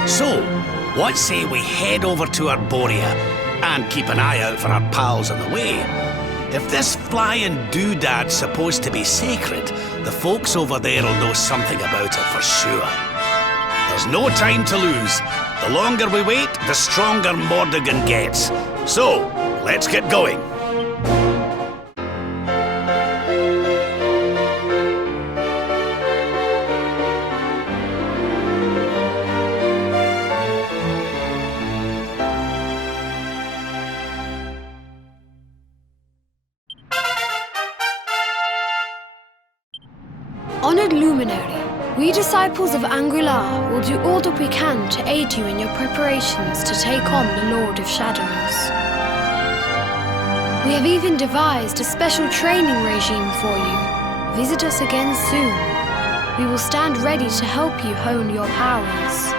So, what say we head over to Arborea and keep an eye out for our pals on the way? If this flying doodad's supposed to be sacred, the folks over there will know something about it for sure. There's no time to lose. The longer we wait, the stronger Mordegon gets. So, let's get going. Honored Luminary, we disciples of Angri-La will do all that we can to aid you in your preparations to take on the Lord of Shadows. We have even devised a special training regime for you. Visit us again soon. We will stand ready to help you hone your powers.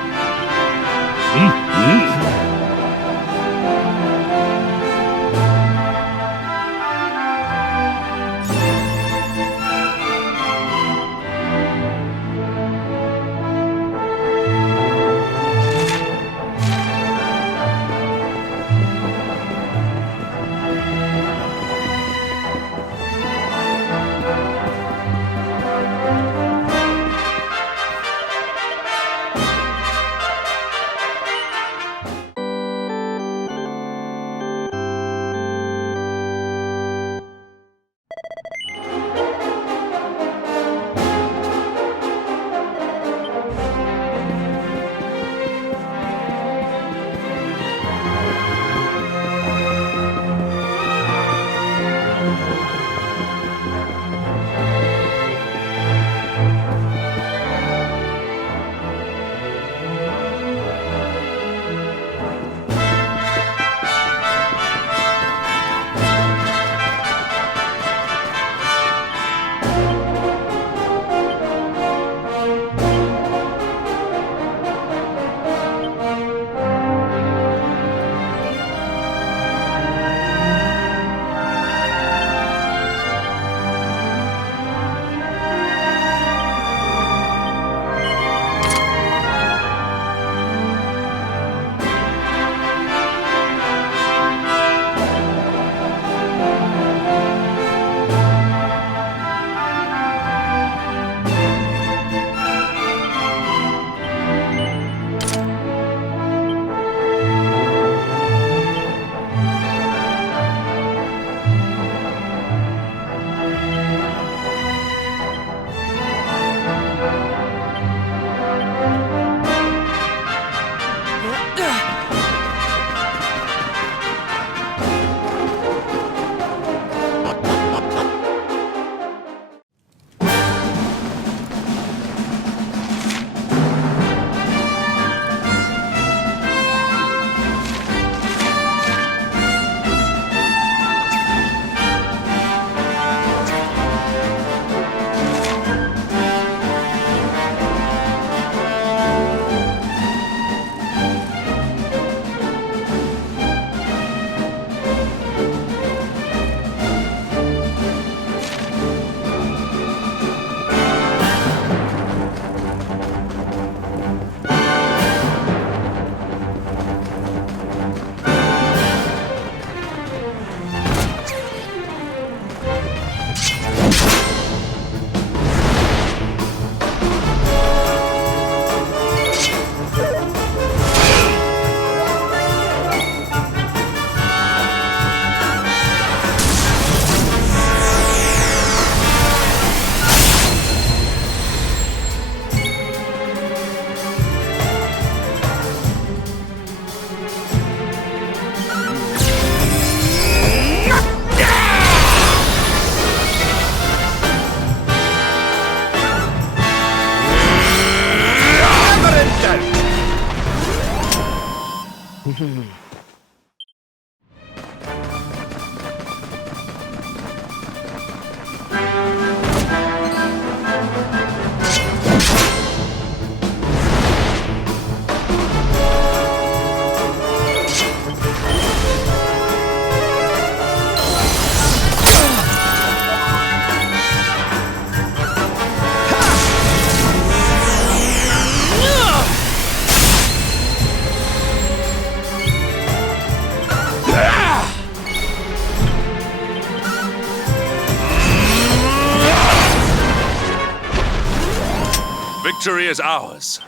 Victory is ours.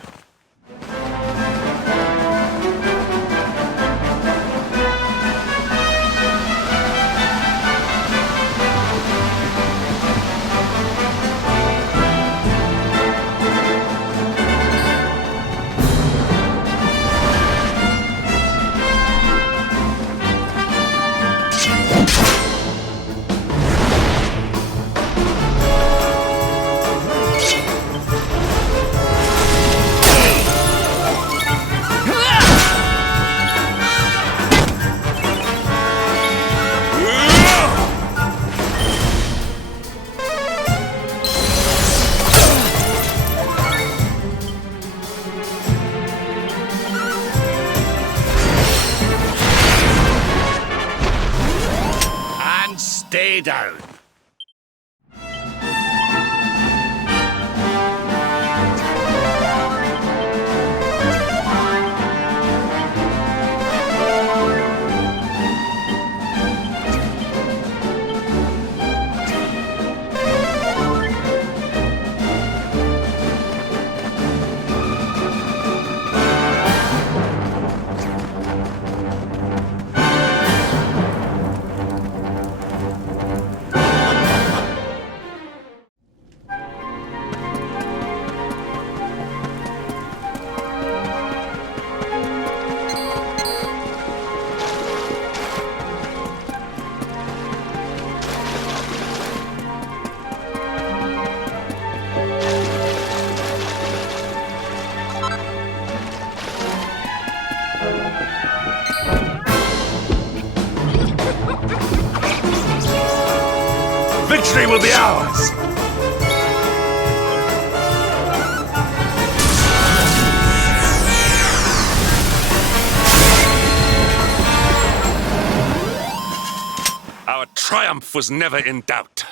Stay down. Victory will be ours! Our triumph was never in doubt.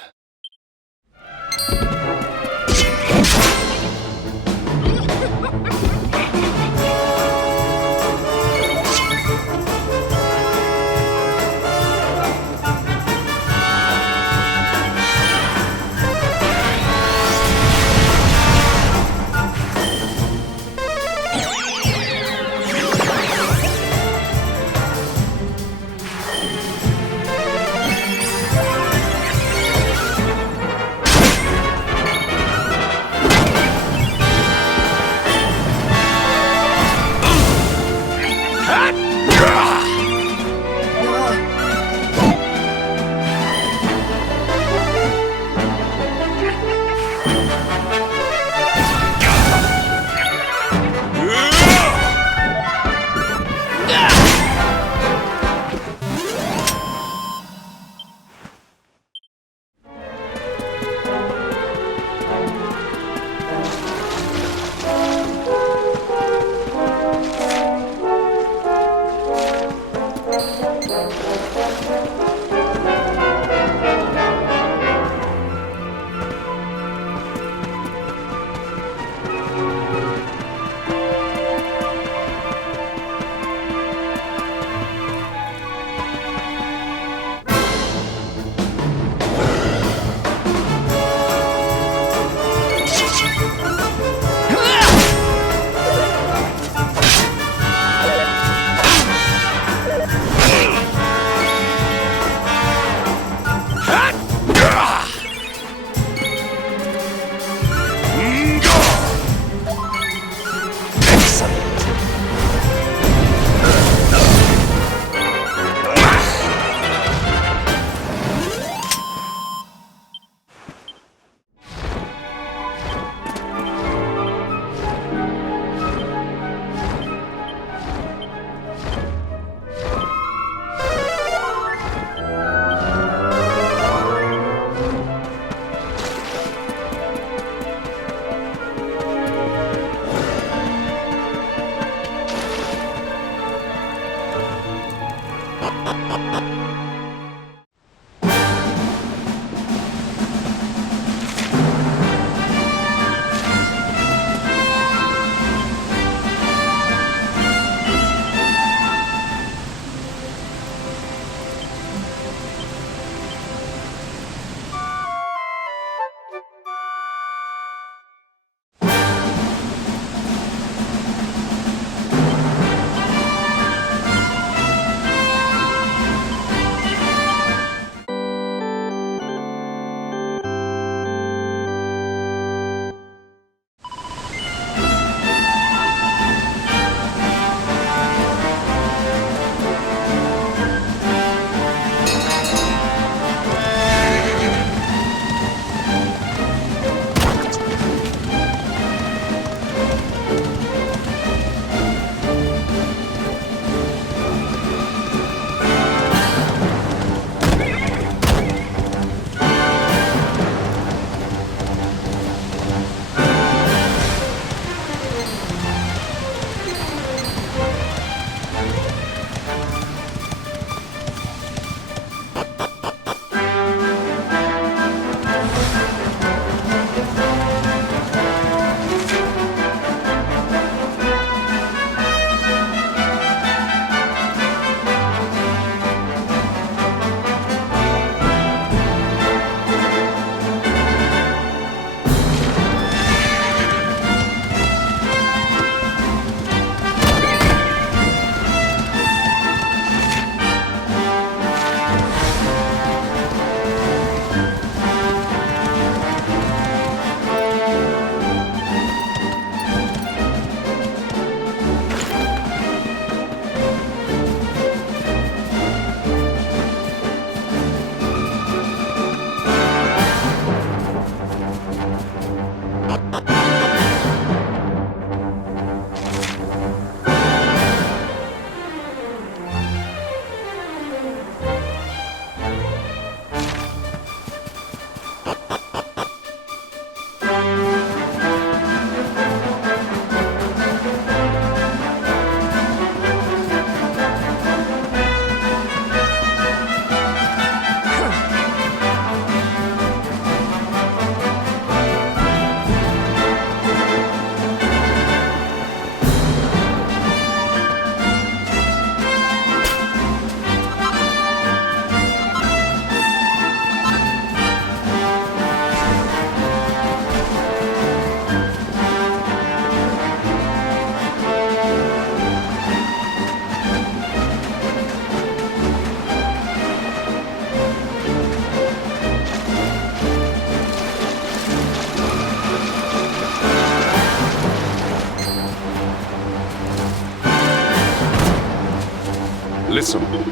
Listen.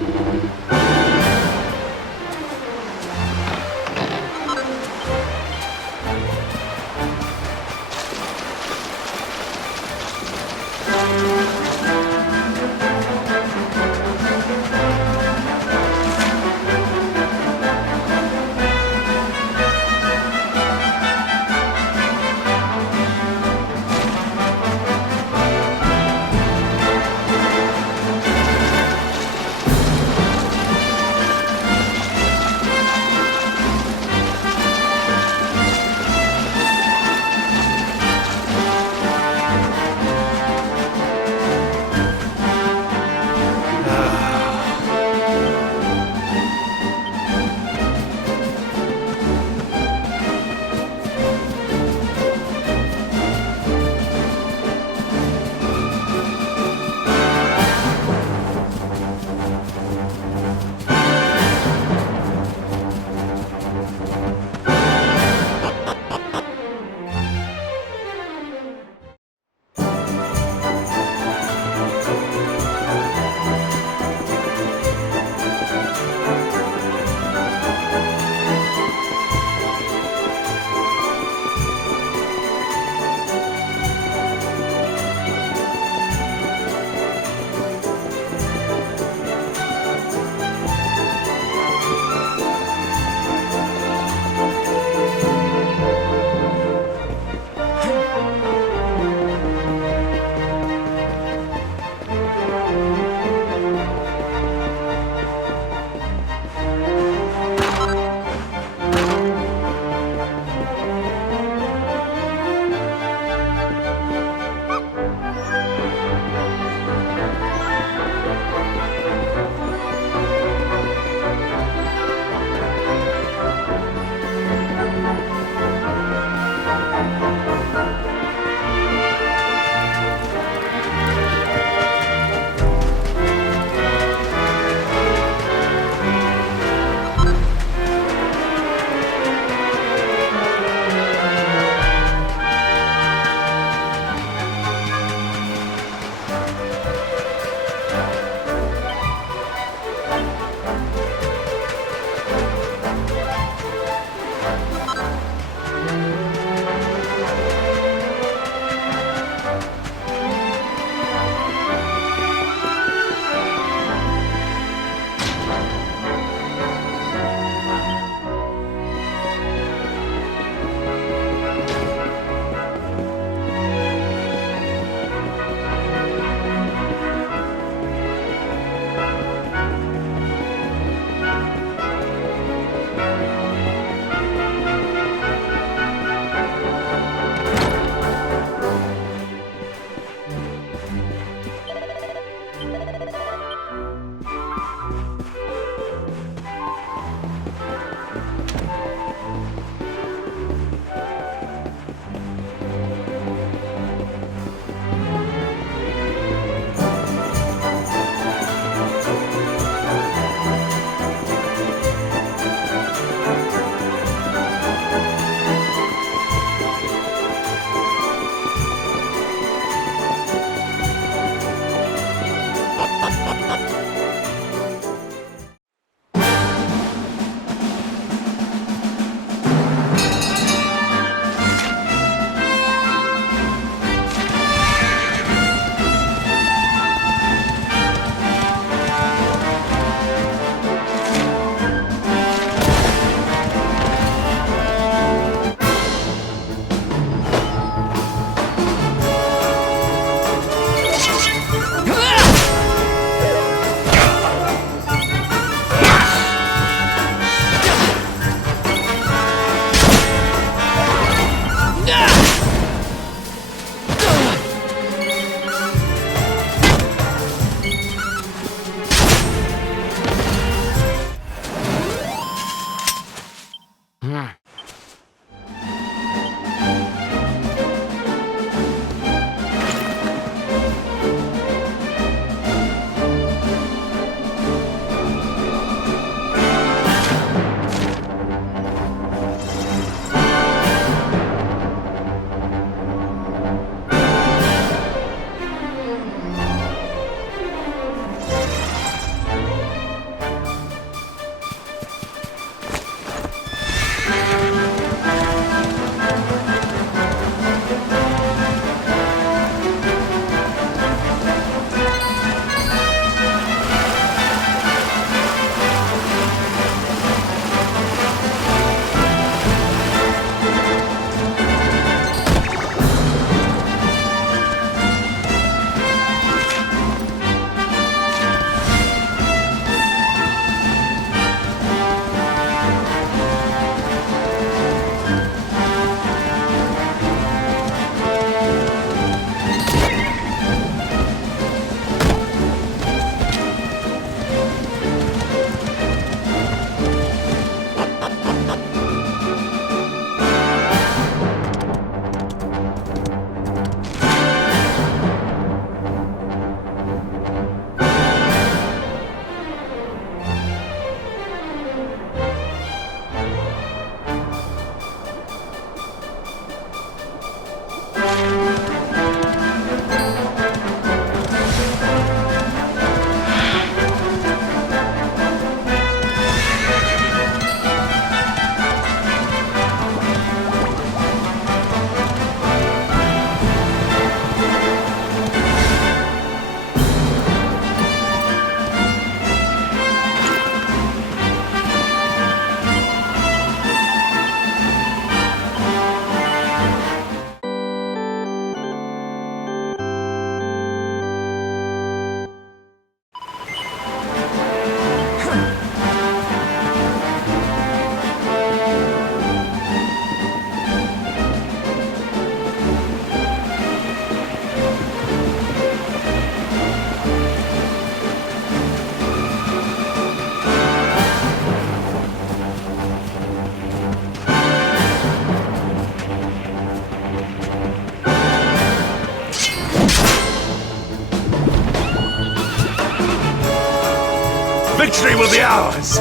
Victory will be ours!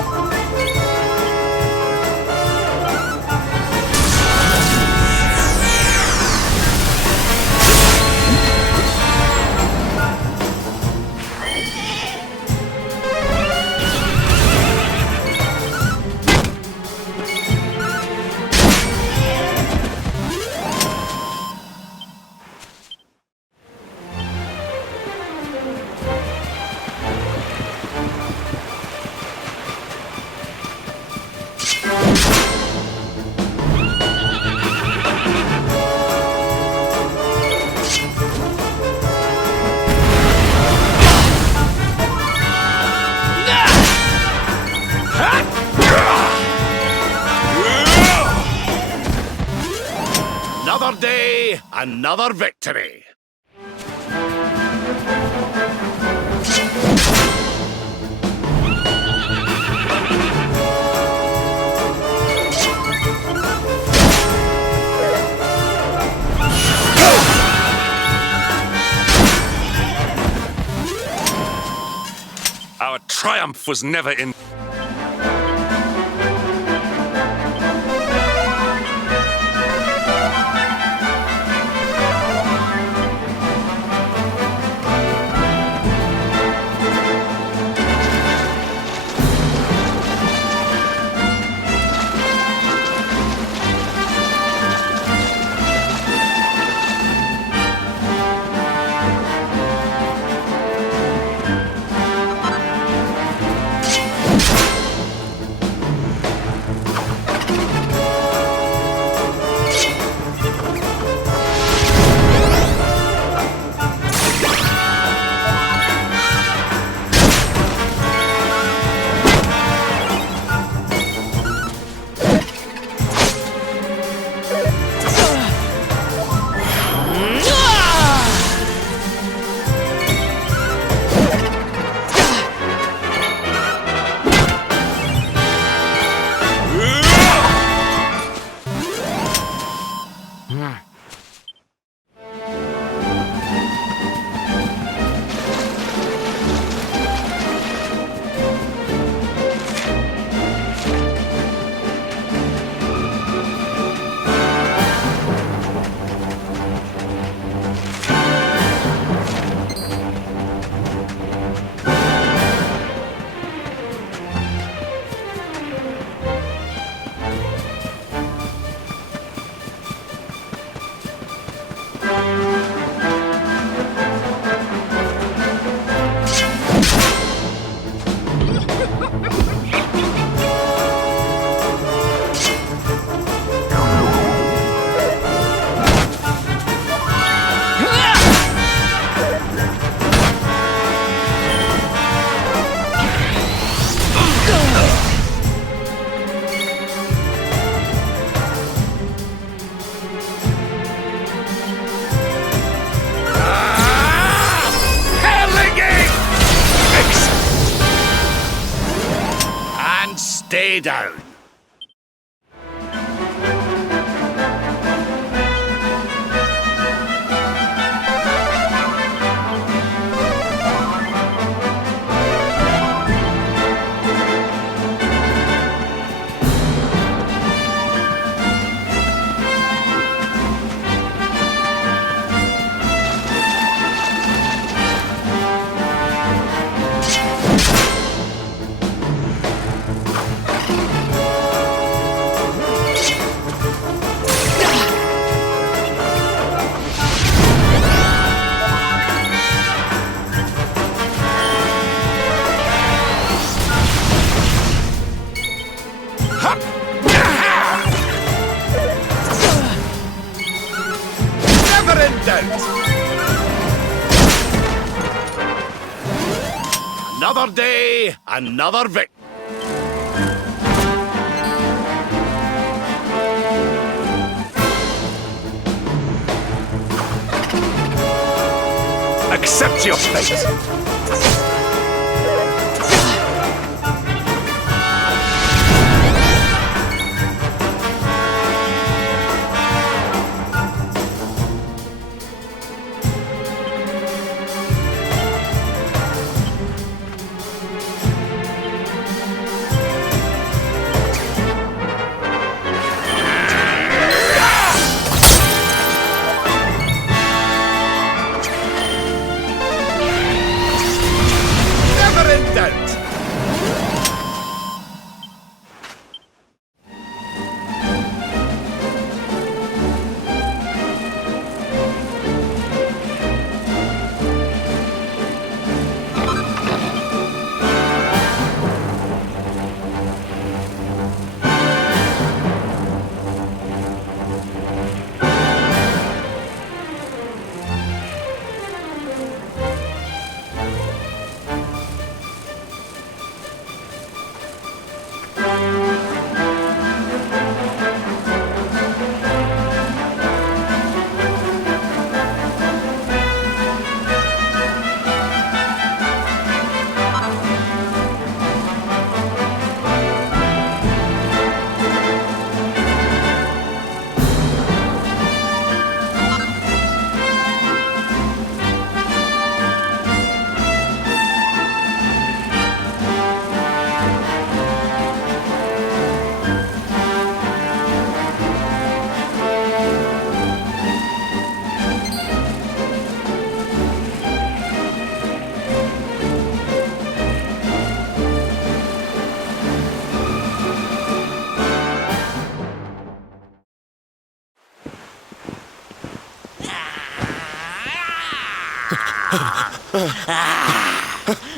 Another day, another victory. Our triumph was never in... Stay down. Never in doubt. Another day, another victory. Accept your fate.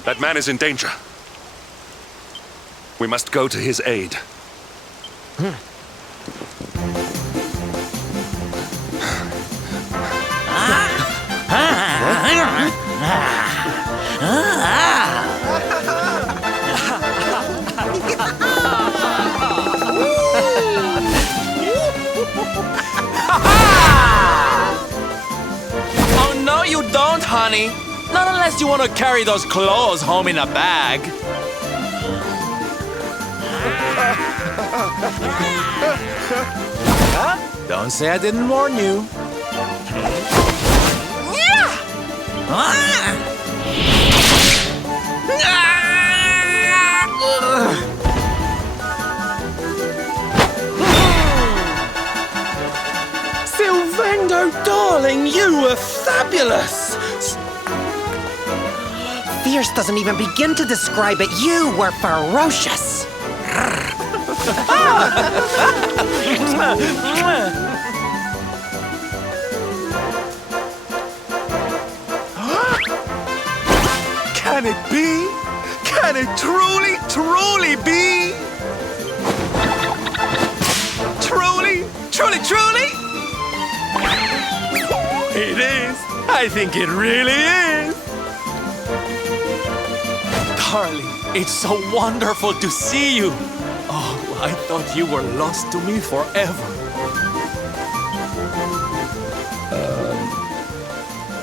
That man is in danger. We must go to his aid. Oh, no, you don't, honey. Not unless you want to carry those clothes home in a bag. Don't say I didn't warn you. Silvendo, darling, you were fabulous! Fierce doesn't even begin to describe it. You were ferocious! Can it be? Can it truly, truly be? Truly, truly, truly? It is. I think it really is. Darling, it's so wonderful to see you. Oh, I thought you were lost to me forever.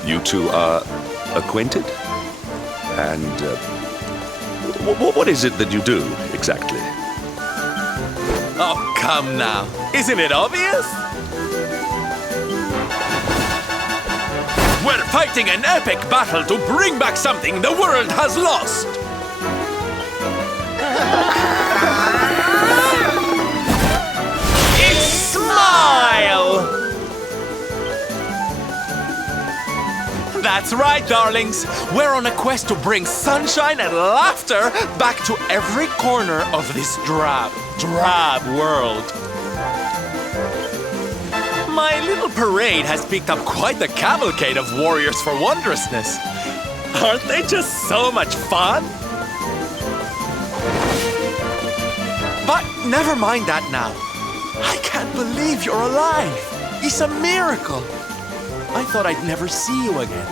You two are acquainted? And what is it that you do, exactly? Oh, come now. Isn't it obvious? We're fighting an epic battle to bring back something the world has lost. It's Smile! That's right, darlings. We're on a quest to bring sunshine and laughter back to every corner of this drab world. My little parade has picked up quite the cavalcade of warriors for wondrousness. Aren't they just so much fun? But never mind that now. I can't believe you're alive. It's a miracle. I thought I'd never see you again.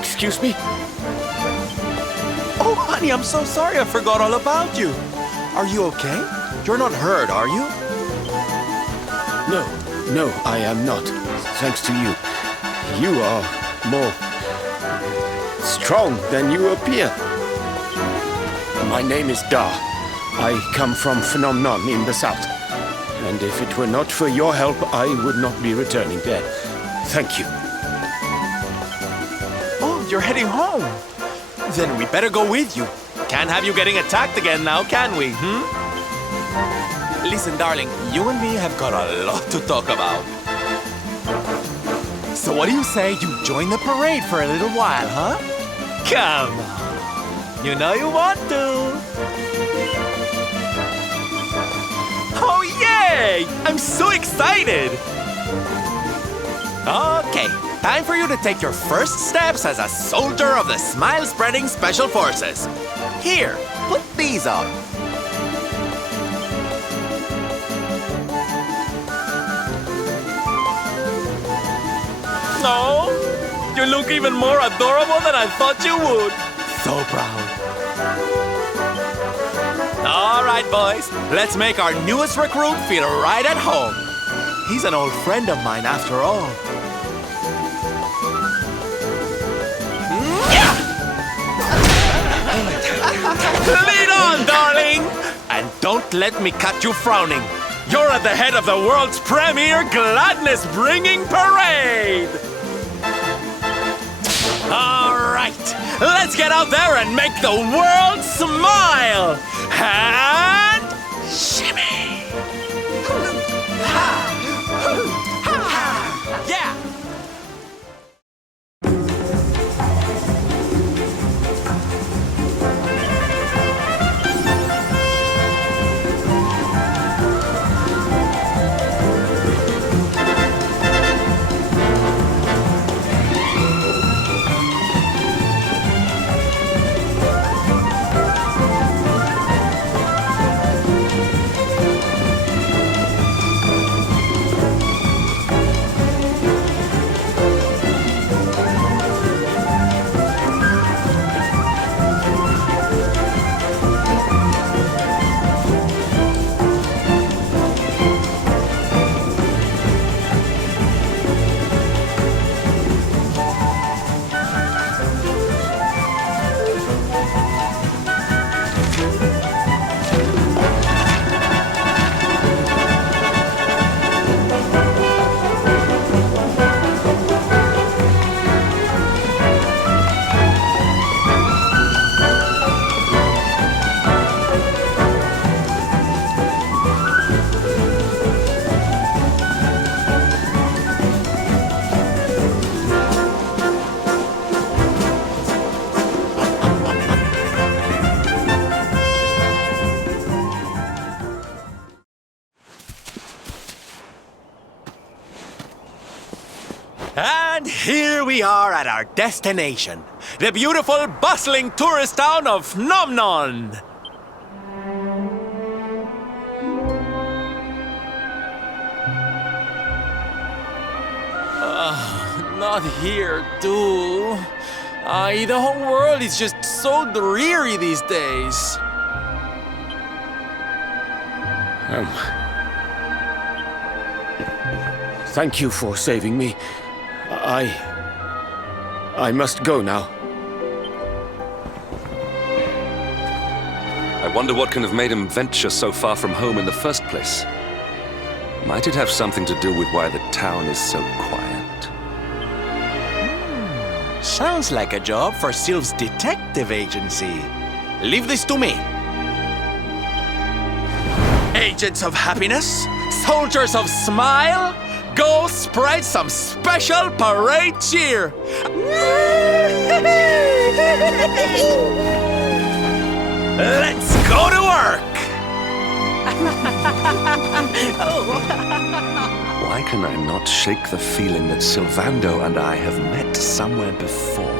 Excuse me? Oh, honey, I'm so sorry. I forgot all about you. Are you okay? You're not hurt, are you? No, I am not. Thanks to you. You are more strong than you appear. My name is Da. I come from Phenomenon in the south. And if it were not for your help, I would not be returning there. Thank you. Oh, you're heading home. Then we better go with you. Can't have you getting attacked again now, can we, Listen, darling, you and me have got a lot to talk about. So what do you say you join the parade for a little while, huh? Come on. You know you want to. Oh, yay! I'm so excited! Okay, time for you to take your first steps as a soldier of the Smile-Spreading Special Forces. Here, put these on. No, you look even more adorable than I thought you would. So proud. All right, boys, let's make our newest recruit feel right at home. He's an old friend of mine after all. Lead on, darling! And don't let me catch you frowning. You're at the head of the world's premier gladness-bringing parade! All right, let's get out there and make the world smile! And shimmy! Yeah! And here we are at our destination, the beautiful, bustling tourist town of Nomnon. Not here, too. The whole world is just so dreary these days. Thank you for saving me. I must go now. I wonder what can have made him venture so far from home in the first place. Might it have something to do with why the town is so quiet? Sounds like a job for Sylph's detective agency. Leave this to me. Agents of happiness, soldiers of smile, go spread some special parade cheer. Let's go to work. Why can I not shake the feeling that Sylvando and I have met somewhere before?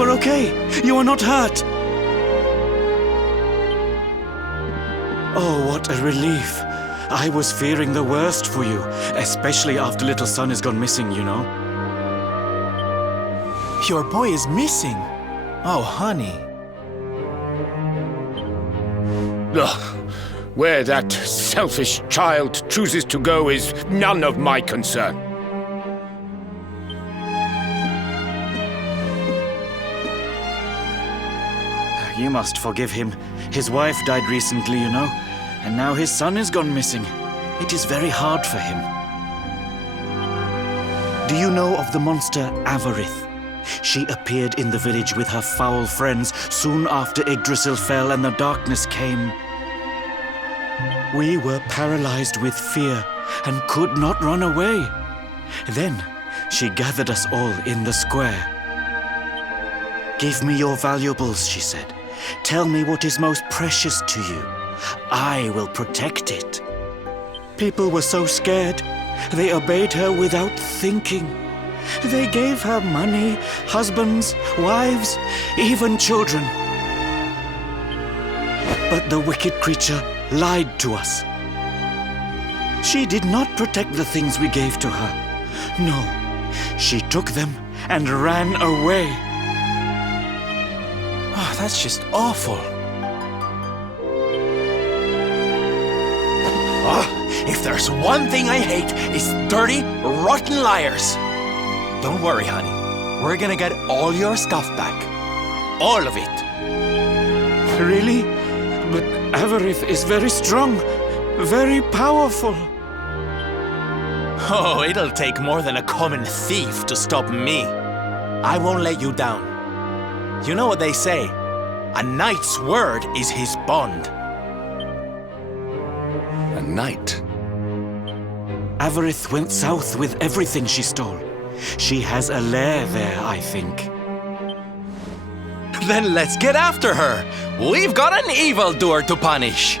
You are okay. You are not hurt. Oh, what a relief. I was fearing the worst for you, especially after little son has gone missing, you know. Your boy is missing. Oh, honey. Ugh. Where that selfish child chooses to go is none of my concern. You must forgive him. His wife died recently, you know, and now his son is gone missing. It is very hard for him. Do you know of the monster Avarith? She appeared in the village with her foul friends soon after Yggdrasil fell and the darkness came. We were paralyzed with fear and could not run away. Then she gathered us all in the square. "Give me your valuables," she said. "Tell me what is most precious to you. I will protect it." People were so scared, they obeyed her without thinking. They gave her money, husbands, wives, even children. But the wicked creature lied to us. She did not protect the things we gave to her. No, she took them and ran away. Oh, that's just awful. Oh, if there's one thing I hate, it's dirty, rotten liars. Don't worry, honey. We're gonna get all your stuff back. All of it. Really? But Avarith is very strong, very powerful. Oh, it'll take more than a common thief to stop me. I won't let you down. You know what they say? A knight's word is his bond. A knight? Avarith went south with everything she stole. She has a lair there, I think. Then let's get after her. We've got an evildoer to punish.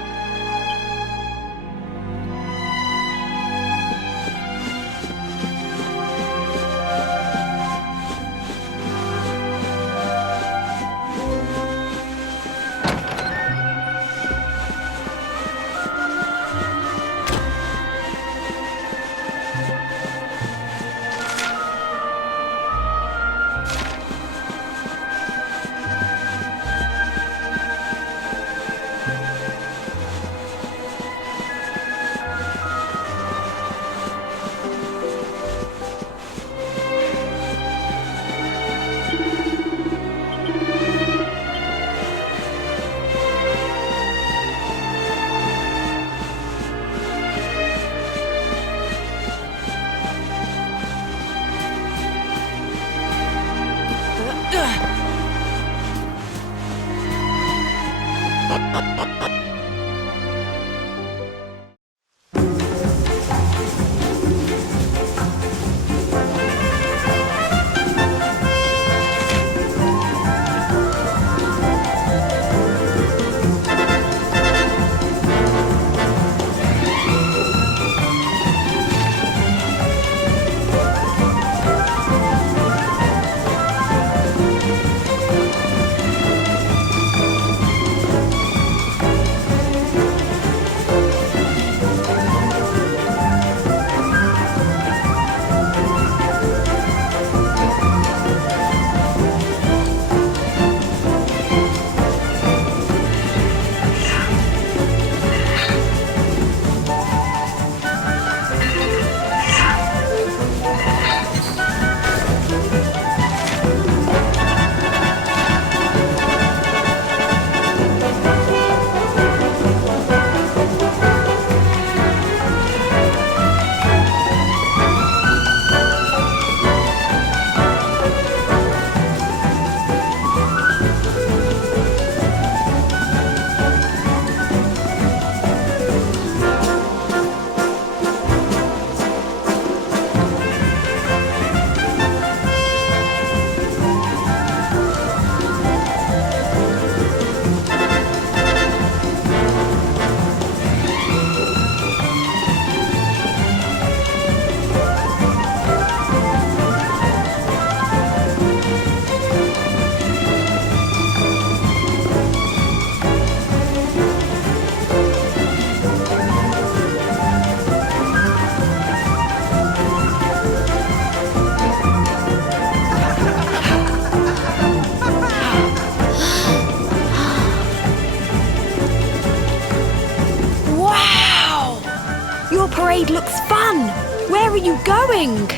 run! Where are you going?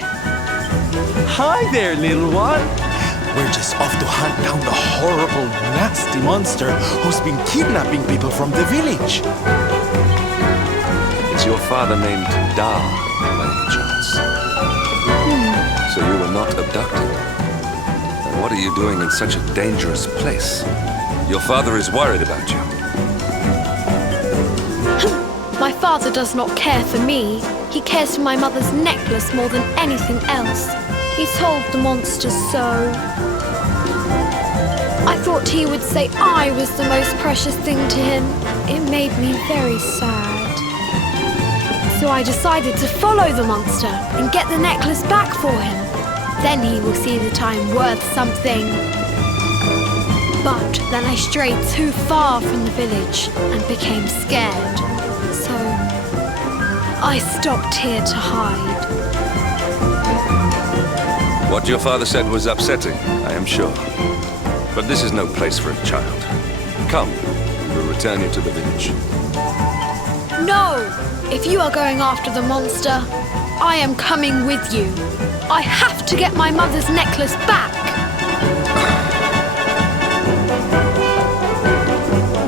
Hi there, little one. We're just off to hunt down the horrible, nasty monster who's been kidnapping people from the village. Is your father named Dar, by any chance? So you were not abducted? And what are you doing in such a dangerous place? Your father is worried about you. My father does not care for me. He cares for my mother's necklace more than anything else. He told the monsters so. I thought he would say I was the most precious thing to him. It made me very sad. So I decided to follow the monster and get the necklace back for him. Then he will see the time worth something. But then I strayed too far from the village and became scared. So I stopped here to hide. What your father said was upsetting, I am sure. But this is no place for a child. Come, we will return you to the village. No! If you are going after the monster, I am coming with you. I have to get my mother's necklace back.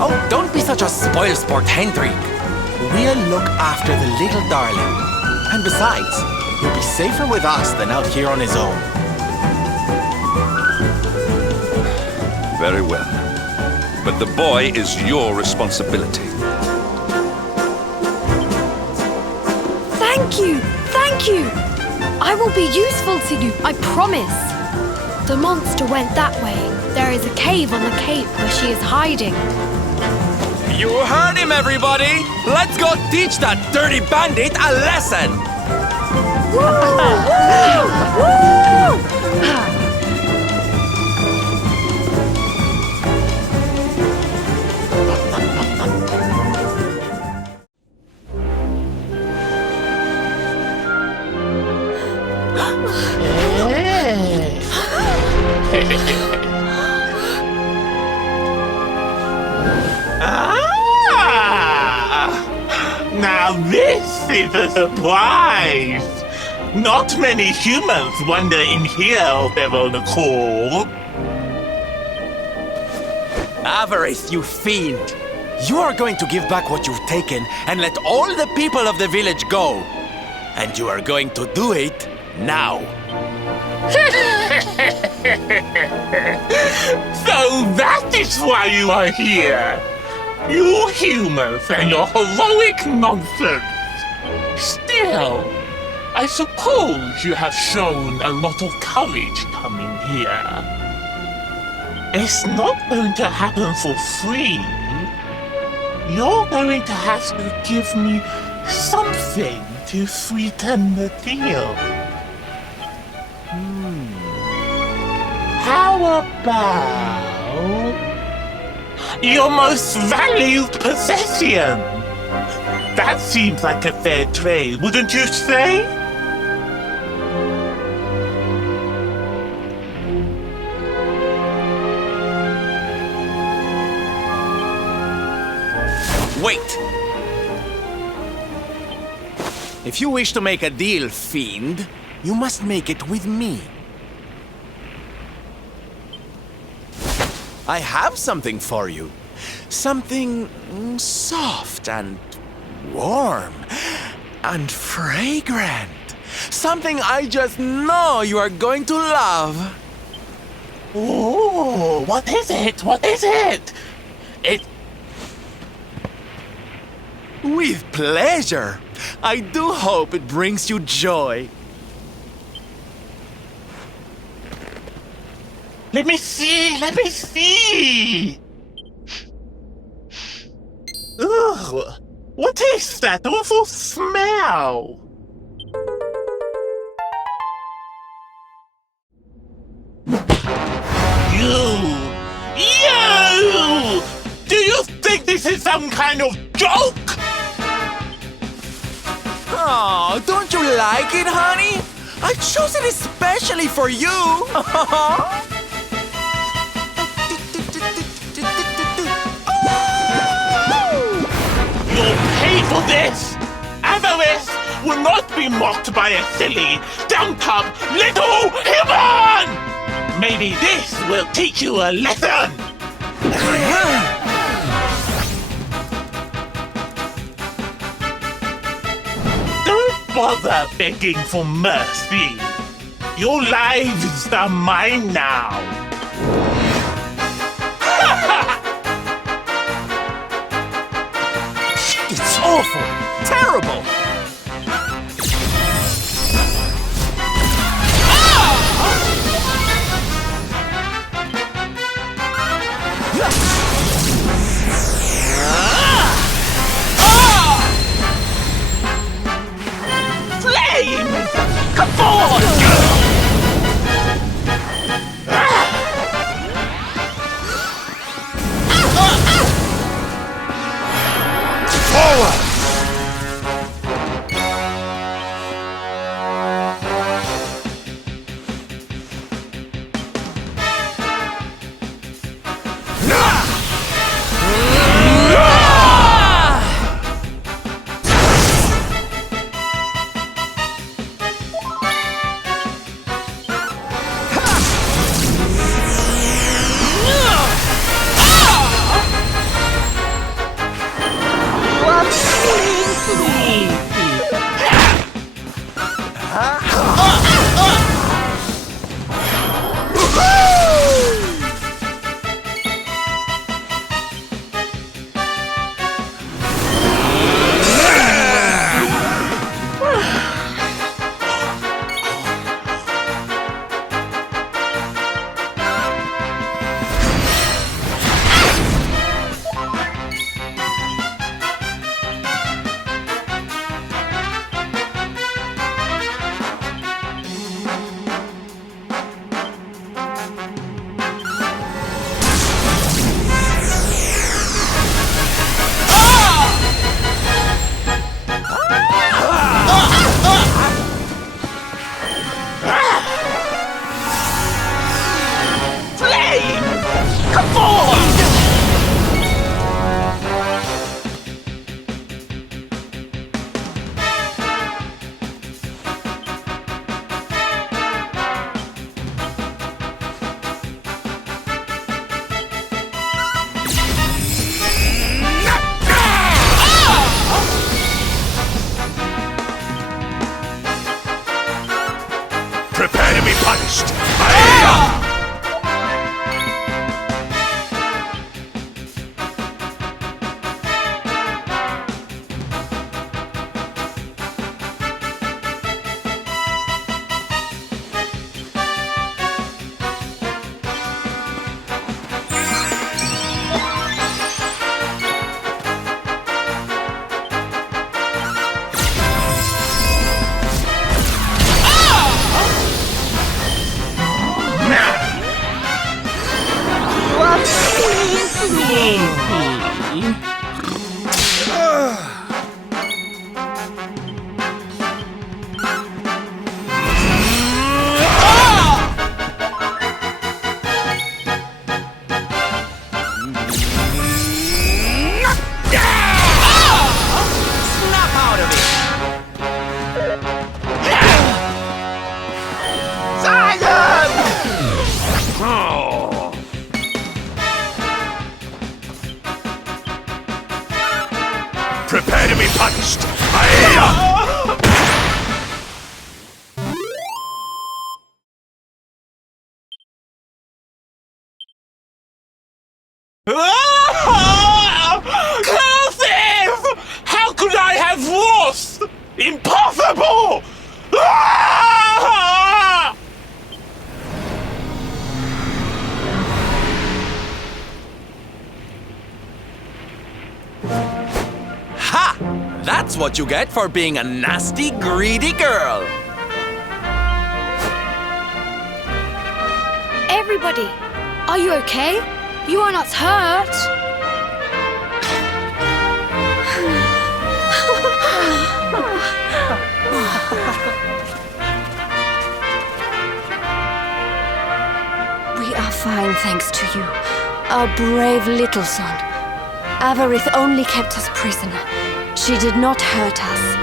Oh, don't be such a spoil-sport, Hendrik. We'll look after the little darling. And besides, he'll be safer with us than out here on his own. Very well. But the boy is your responsibility. Thank you! Thank you! I will be useful to you, I promise. The monster went that way. There is a cave on the cape where she is hiding. You heard him, everybody! Let's go teach that dirty bandit a lesson! Now this is a surprise! Not many humans wander in here of their own accord. Avarice, you fiend! You are going to give back what you've taken and let all the people of the village go. And you are going to do it now. So that is why you are here! You humans and your heroic nonsense! Still, I suppose you have shown a lot of courage coming here. It's not going to happen for free. You're going to have to give me something to sweeten the deal. How about your most valued possession? That seems like a fair trade, wouldn't you say? Wait! If you wish to make a deal, fiend, you must make it with me. I have something for you. Something soft and warm and fragrant. Something I just know you are going to love. Oh, what is it? What is it? With pleasure. I do hope it brings you joy. Let me see, let me see! Ugh, what is that awful smell? You! Do you think this is some kind of joke? Oh, don't you like it, honey? I chose it especially for you. You'll pay for this! Avarice, will not be mocked by a silly, dumb-top little human! Maybe this will teach you a lesson! Don't bother begging for mercy. Your lives are mine now. It's awful! Terrible! Flames! Come on! Forward! Prepare to be punished! Prepare to be punished! Curses! How could I have lost? Impossible! Ha! That's what you get for being a nasty, greedy girl! Everybody, are you okay? You are not hurt. We are fine, thanks to you. Our brave little son. Avarith only kept us prisoner. She did not hurt us.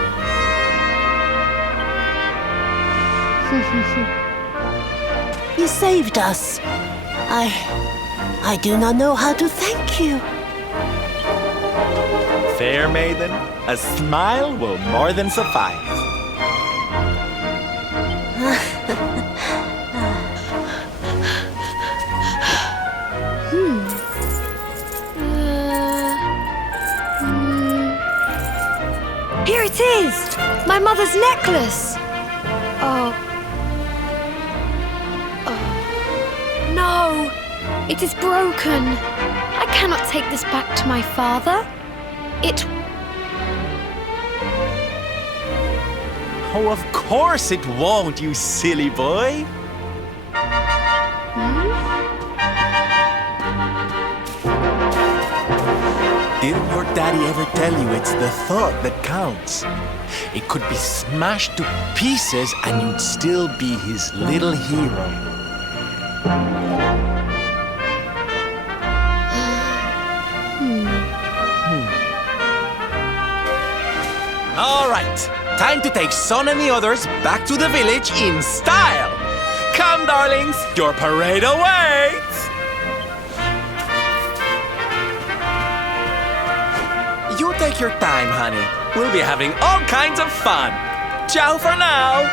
You saved us. I do not know how to thank you. Fair maiden, a smile will more than suffice. Here it is! My mother's necklace! Oh. No! It is broken! I cannot take this back to my father. Oh, of course it won't, you silly boy. Didn't your daddy ever tell you it's the thought that counts? It could be smashed to pieces and you'd still be his little hero. All right, time to take Son and the others back to the village in style. Come, darlings, your parade awaits. You take your time, honey. We'll be having all kinds of fun. Ciao for now.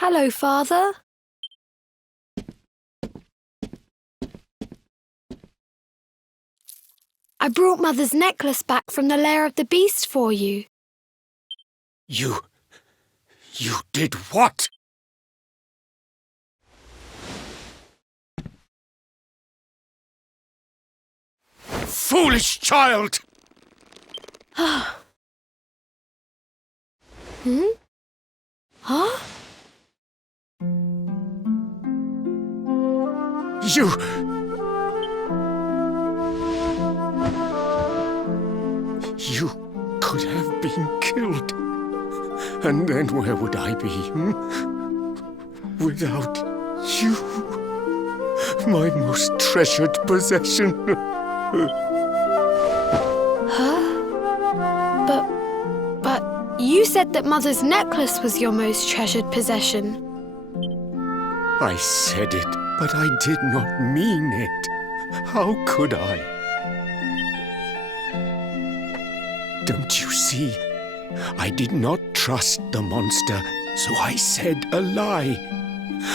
Hello, Father. I brought Mother's necklace back from the lair of the beast for you. You did what? Foolish child! Hmm? Huh? You could have been killed. And then where would I be? Without you, my most treasured possession. Huh? But you said that Mother's necklace was your most treasured possession. I said it, but I did not mean it. How could I? Don't you see? I did not trust the monster, so I said a lie.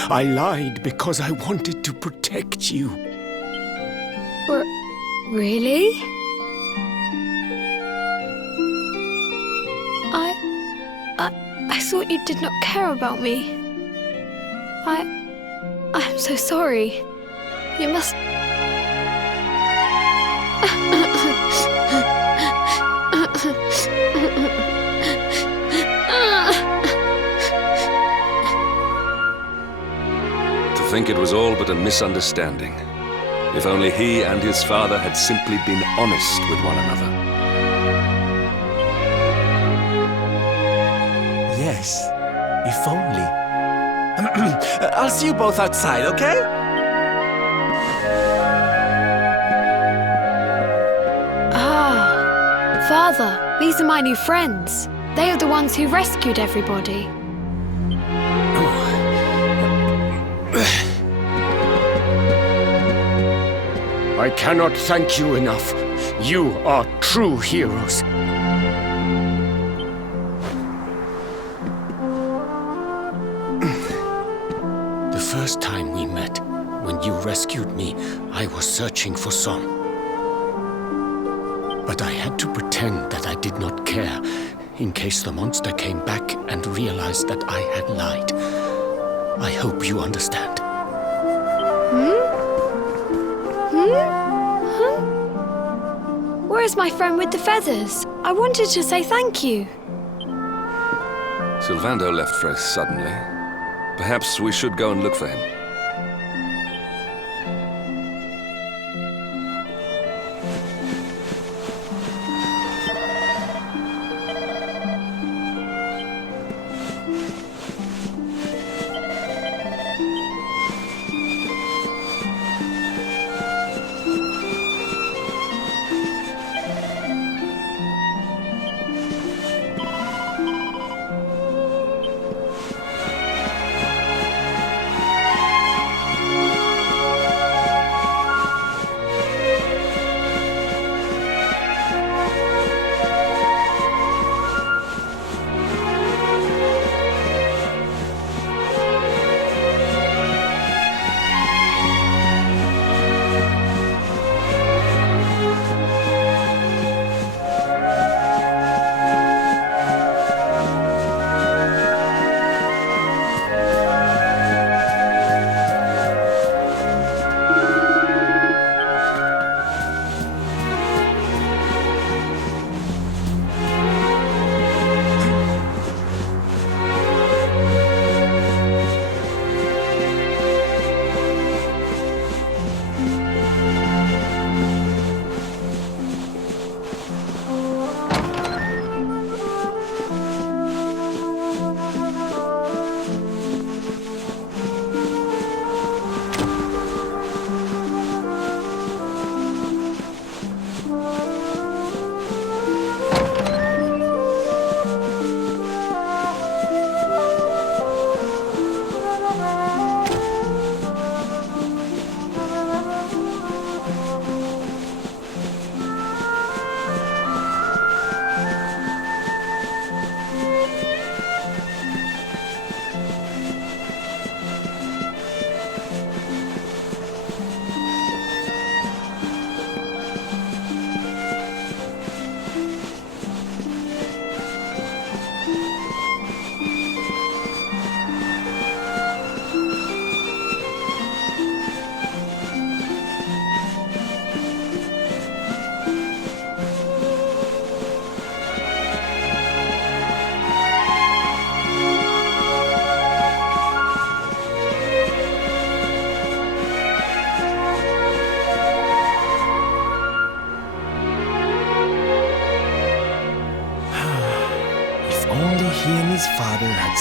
I lied because I wanted to protect you. Really? I thought you did not care about me. I'm so sorry. You must... To think it was all but a misunderstanding. If only he and his father had simply been honest with one another. Yes, if only. I'll see you both outside, okay? Ah, Father, these are my new friends. They are the ones who rescued everybody. I cannot thank you enough. You are true heroes. The first time we met, when you rescued me, I was searching for Son. But I had to pretend that I did not care, in case the monster came back and realized that I had lied. I hope you understand. Where is my friend with the feathers? I wanted to say thank you. Sylvando left very suddenly. Perhaps we should go and look for him.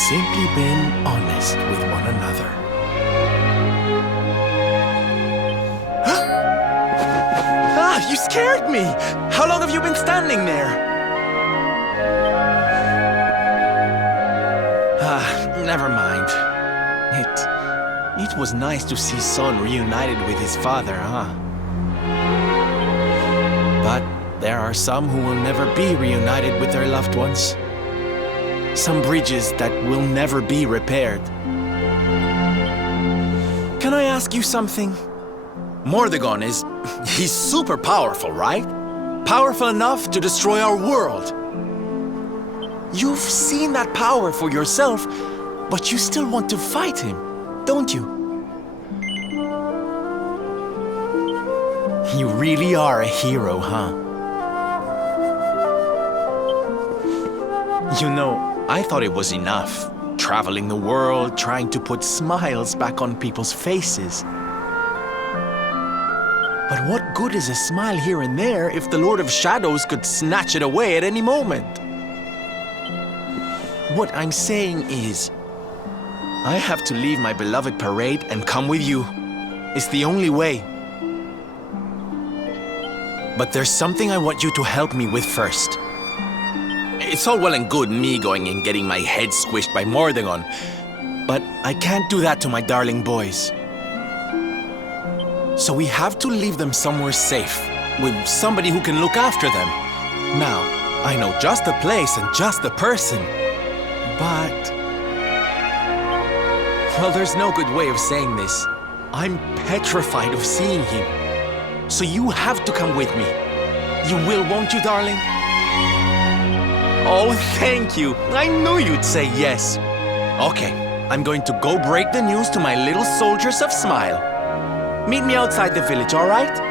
simply been honest with one another. Ah, you scared me! How long have you been standing there? Never mind. It was nice to see Son reunited with his father, huh? But there are some who will never be reunited with their loved ones. Some bridges that will never be repaired. Can I ask you something? Mordegon he's super powerful, right? Powerful enough to destroy our world. You've seen that power for yourself, but you still want to fight him, don't you? You really are a hero, huh? You know, I thought it was enough, traveling the world, trying to put smiles back on people's faces. But what good is a smile here and there if the Lord of Shadows could snatch it away at any moment? What I'm saying is, I have to leave my beloved parade and come with you. It's the only way. But there's something I want you to help me with first. It's all well and good me going and getting my head squished by Mordegon, but I can't do that to my darling boys. So we have to leave them somewhere safe, with somebody who can look after them. Now, I know just the place and just the person, but... Well, there's no good way of saying this. I'm petrified of seeing him. So you have to come with me. You will, won't you, darling? Oh, thank you. I knew you'd say yes. Okay, I'm going to go break the news to my little soldiers of Smile. Meet me outside the village, all right?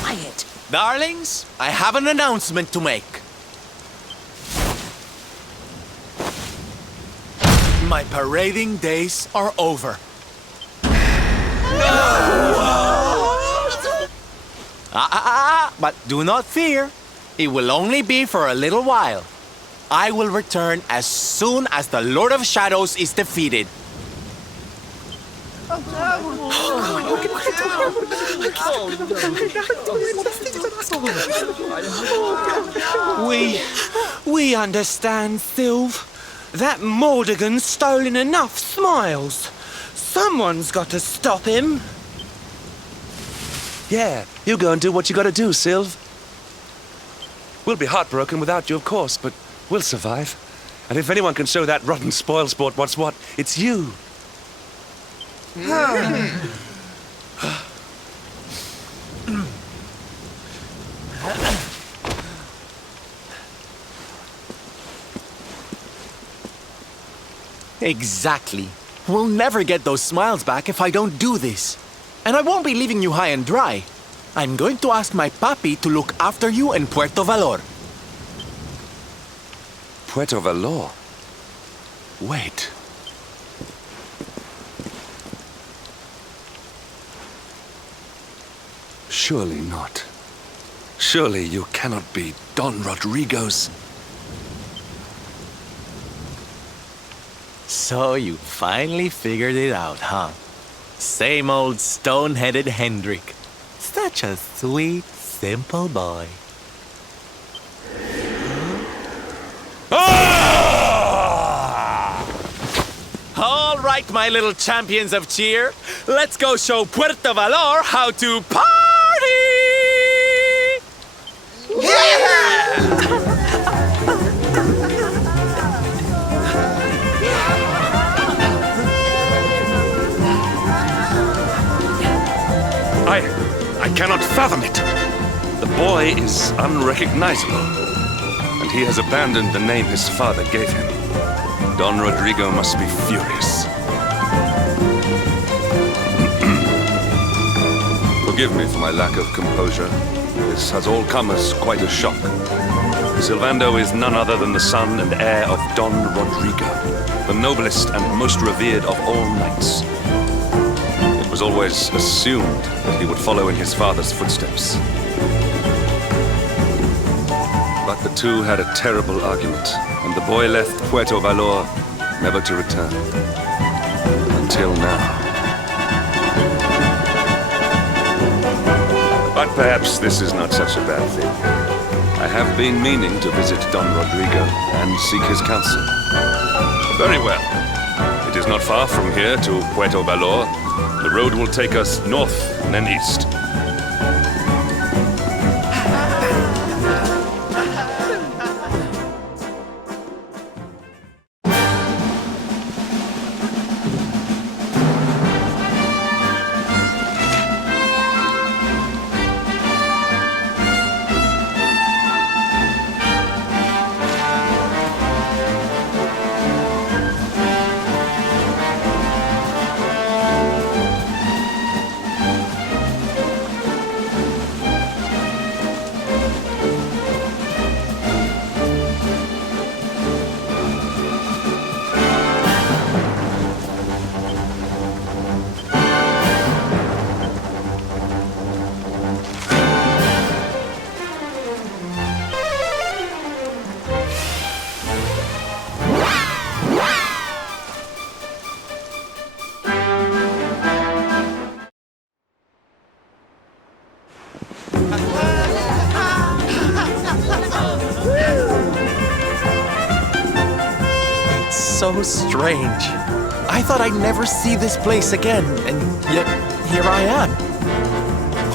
Quiet. Darlings, I have an announcement to make. My parading days are over. But do not fear. It will only be for a little while. I will return as soon as the Lord of Shadows is defeated. We understand, Sylve. That Mordegon's stolen enough smiles. Someone's got to stop him. Yeah, you go and do what you gotta do, Sylve. We'll be heartbroken without you, of course, but We'll survive. And if anyone can show that rotten spoilsport what's what, it's you. Exactly. We'll never get those smiles back if I don't do this. And I won't be leaving you high and dry. I'm going to ask my papi to look after you in Puerto Valor. Puerto Valor? Wait. Surely not. Surely you cannot be Don Rodrigo's... So you finally figured it out, huh? Same old stone-headed Hendrik. Such a sweet, simple boy. All right, my little champions of cheer. Let's go show Puerto Valor how to party! I cannot fathom it. The boy is unrecognizable, and he has abandoned the name his father gave him. Don Rodrigo must be furious. Forgive me for my lack of composure. This has all come as quite a shock. Silvando is none other than the son and heir of Don Rodrigo, the noblest and most revered of all knights. It was always assumed that he would follow in his father's footsteps. But the two had a terrible argument, and the boy left Puerto Valor never to return. Until now. But perhaps this is not such a bad thing. I have been meaning to visit Don Rodrigo and seek his counsel. Very well. It is not far from here to Puerto Valor. The road will take us north and then east. So strange. I thought I'd never see this place again, and yet here I am.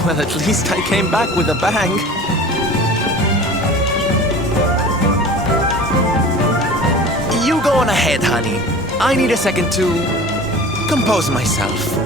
Well, at least I came back with a bang. You go on ahead, honey. I need a second to compose myself.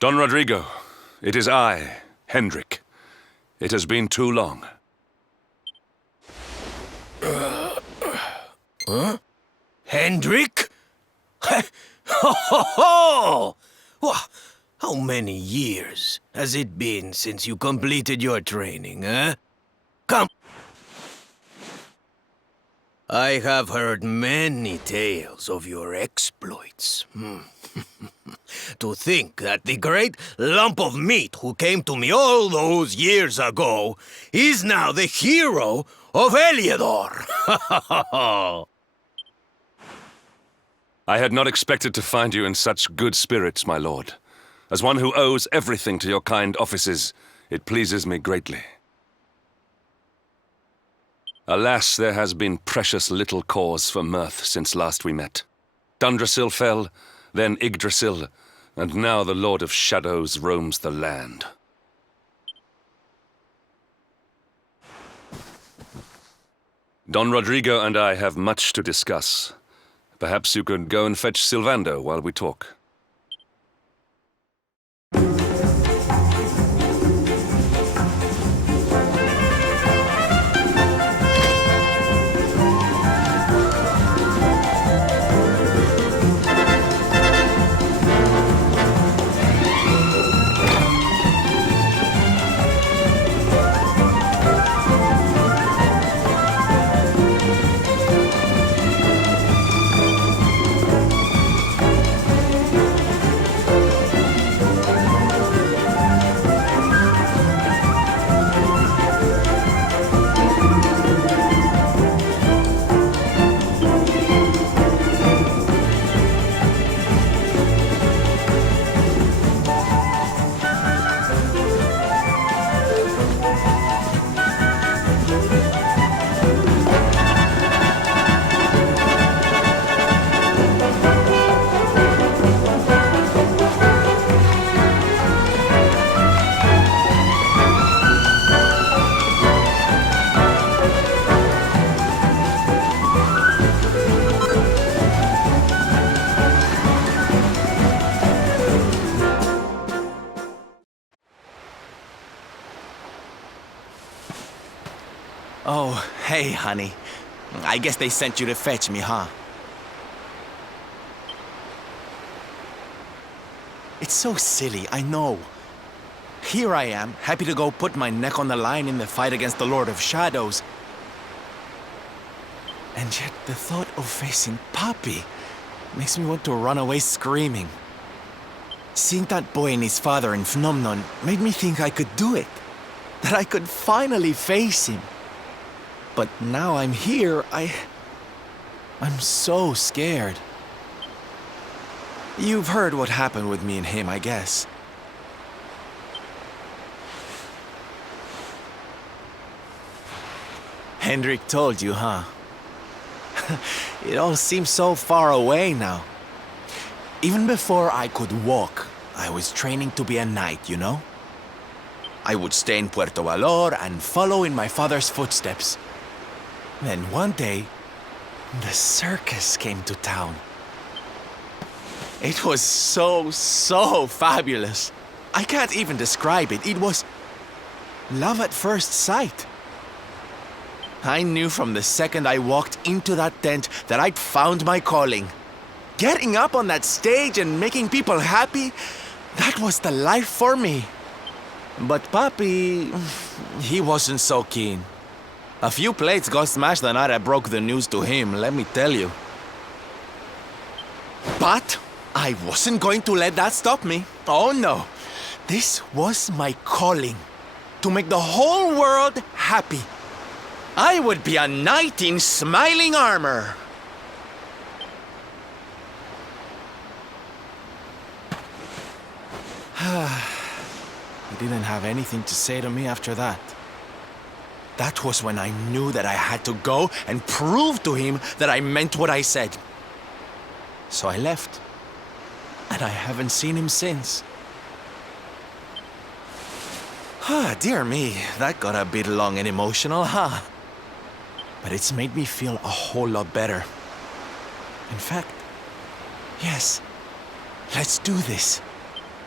Don Rodrigo, it is I, Hendrik. It has been too long. Huh? Hendrik? Ho ho ho! How many years has it been since you completed your training, eh? Come! I have heard many tales of your exploits. To think that the great lump of meat who came to me all those years ago is now the hero of Heliodor! I had not expected to find you in such good spirits, my lord. As one who owes everything to your kind offices, it pleases me greatly. Alas, there has been precious little cause for mirth since last we met. Dundrasil fell, then Yggdrasil, and now the Lord of Shadows roams the land. Don Rodrigo and I have much to discuss. Perhaps you could go and fetch Sylvando while we talk. Oh, hey, honey. I guess they sent you to fetch me, huh? It's so silly, I know. Here I am, happy to go put my neck on the line in the fight against the Lord of Shadows. And yet the thought of facing Papi makes me want to run away screaming. Seeing that boy and his father in Phnomnon made me think I could do it. That I could finally face him. But now I'm here, I'm so scared. You've heard what happened with me and him, I guess. Hendrik told you, huh? It all seems so far away now. Even before I could walk, I was training to be a knight, you know? I would stay in Puerto Valor and follow in my father's footsteps. Then one day, the circus came to town. It was so fabulous. I can't even describe it. It was love at first sight. I knew from the second I walked into that tent that I'd found my calling. Getting up on that stage and making people happy, that was the life for me. But Papi, he wasn't so keen. A few plates got smashed the night I broke the news to him, let me tell you. But I wasn't going to let that stop me. Oh no. This was my calling. To make the whole world happy. I would be a knight in smiling armor. He didn't have anything to say to me after that. That was when I knew that I had to go and prove to him that I meant what I said. So I left. And I haven't seen him since. Dear me, that got a bit long and emotional, huh? But it's made me feel a whole lot better. In fact, yes, let's do this.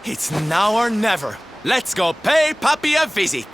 It's now or never. Let's go pay Papi a visit.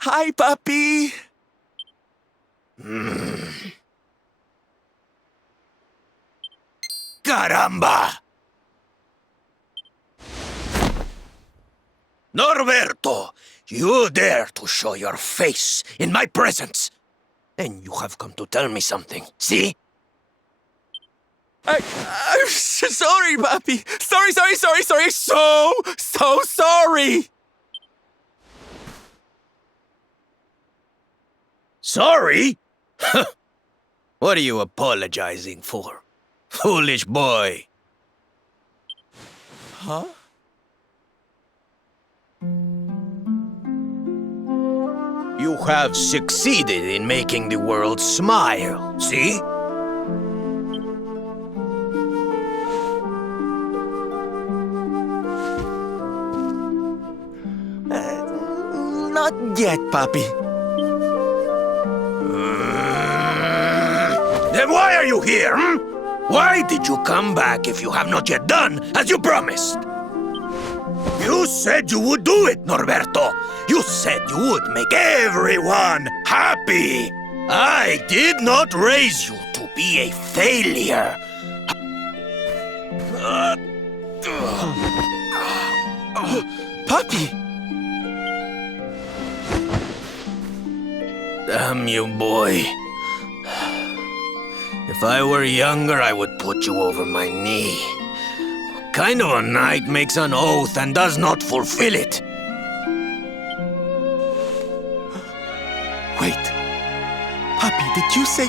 Hi, Papi. Caramba! Norberto, you dare to show your face in my presence. And you have come to tell me something, see? I'm sorry, Papi. Sorry. So sorry. Sorry? What are you apologizing for? Foolish boy. Huh? You have succeeded in making the world smile, see? Not yet, Papi. Then why are you here, Why did you come back if you have not yet done as you promised? You said you would do it, Norberto. You said you would make everyone happy. I did not raise you to be a failure. Papi! Damn you, boy. If I were younger, I would put you over my knee. What kind of a knight makes an oath and does not fulfill it? Wait. Papi, did you say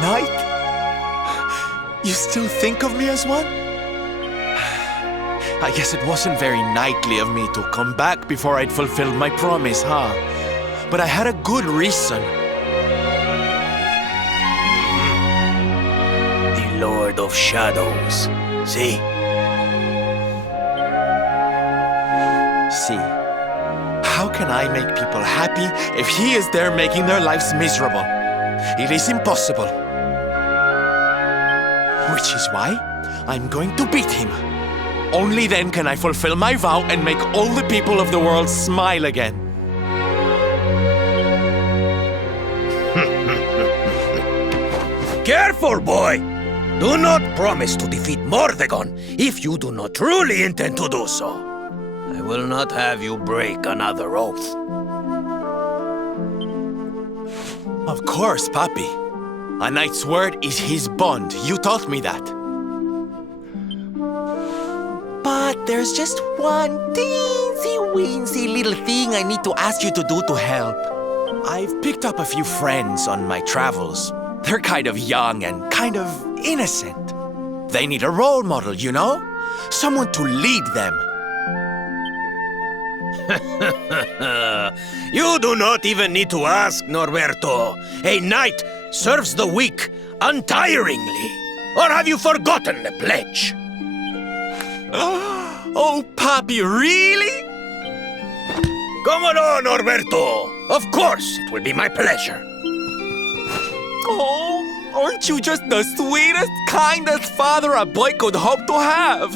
knight? You still think of me as one? I guess it wasn't very knightly of me to come back before I'd fulfilled my promise, huh? But I had a good reason. The Lord of Shadows, see? See? How can I make people happy if he is there making their lives miserable? It is impossible. Which is why I'm going to beat him. Only then can I fulfill my vow and make all the people of the world smile again. Careful, boy! Do not promise to defeat Mordegon if you do not truly intend to do so. I will not have you break another oath. Of course, Papi. A knight's word is his bond. You taught me that. But there's just one teensy-weensy little thing I need to ask you to do to help. I've picked up a few friends on my travels. They're kind of young and kind of innocent. They need a role model, you know? Someone to lead them. You do not even need to ask, Norberto. A knight serves the weak untiringly. Or have you forgotten the pledge? Oh, Papi, really? Come on, Norberto. Of course, it will be my pleasure. Oh, aren't you just the sweetest, kindest father a boy could hope to have?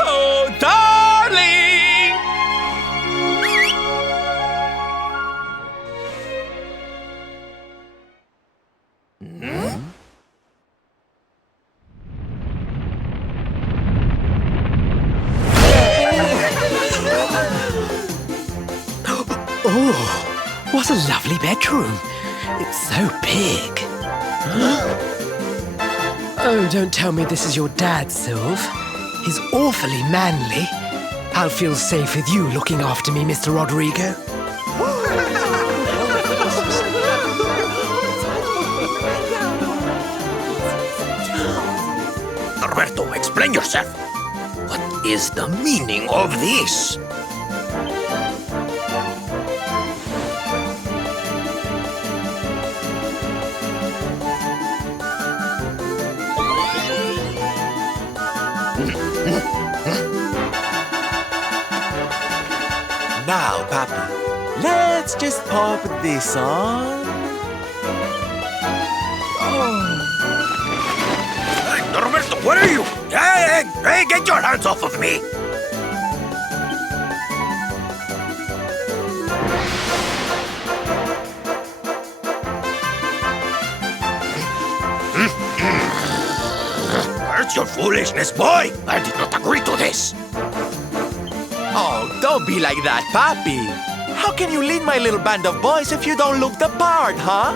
Oh, darling! Oh, what a lovely bedroom. It's so big. Oh, don't tell me this is your dad, Sylve. He's awfully manly. I'll feel safe with you looking after me, Mr. Rodrigo. Roberto, explain yourself. What is the meaning of this? Now, Papi, let's just pop this on. Hey, Roberto, what are you? Hey, get your hands off of me! Where's your foolishness, boy? I did not agree to this. Oh, don't be like that, Papi. How can you lead my little band of boys if you don't look the part, huh?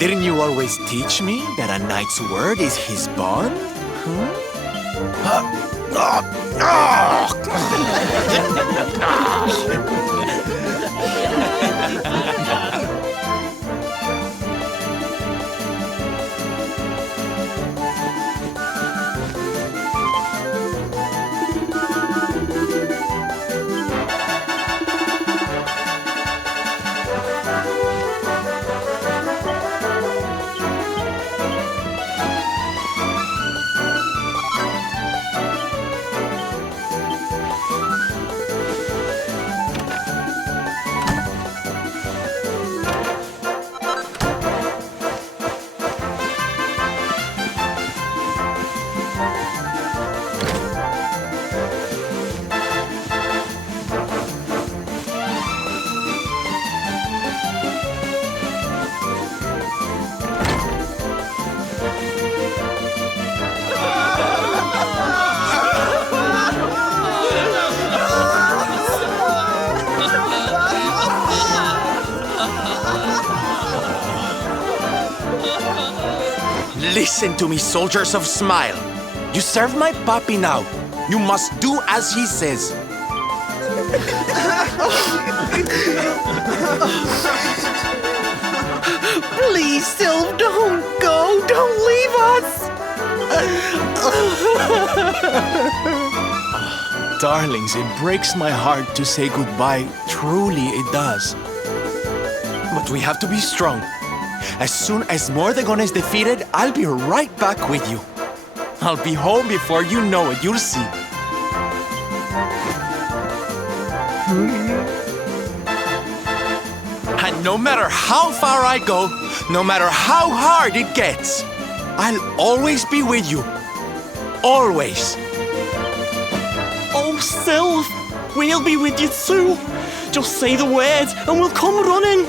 Didn't you always teach me that a knight's word is his bond? Listen to me, soldiers of Smile. You serve my puppy now. You must do as he says. Please, Sylve, don't go. Don't leave us. Darlings, it breaks my heart to say goodbye. Truly, it does. But we have to be strong. As soon as Mordegon is defeated, I'll be right back with you. I'll be home before you know it, you'll see. And no matter how far I go, no matter how hard it gets, I'll always be with you. Always. Oh, Sylve, we'll be with you too. Just say the words and we'll come running.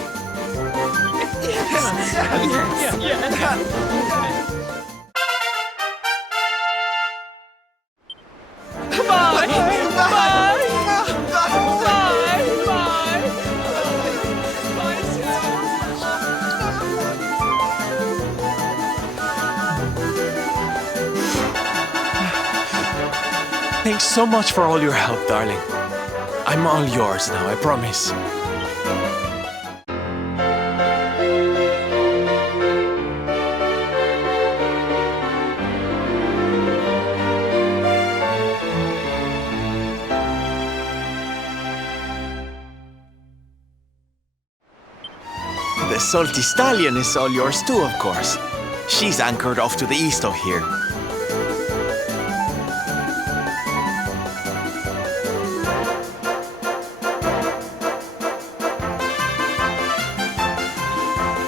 Thanks so much for all your help, darling. I'm all yours now, I promise. The salty stallion is all yours too, of course. She's anchored off to the east of here.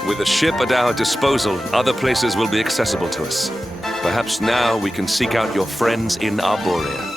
With a ship at our disposal, other places will be accessible to us. Perhaps now we can seek out your friends in Arborea.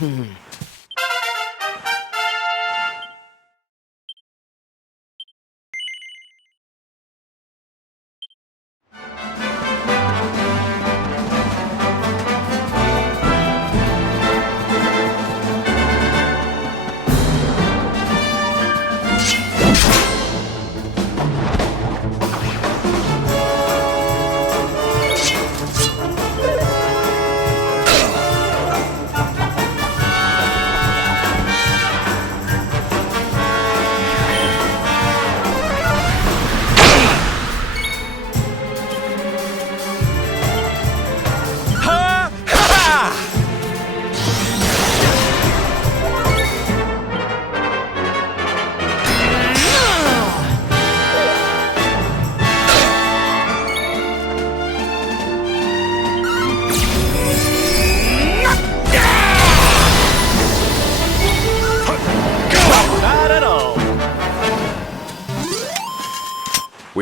We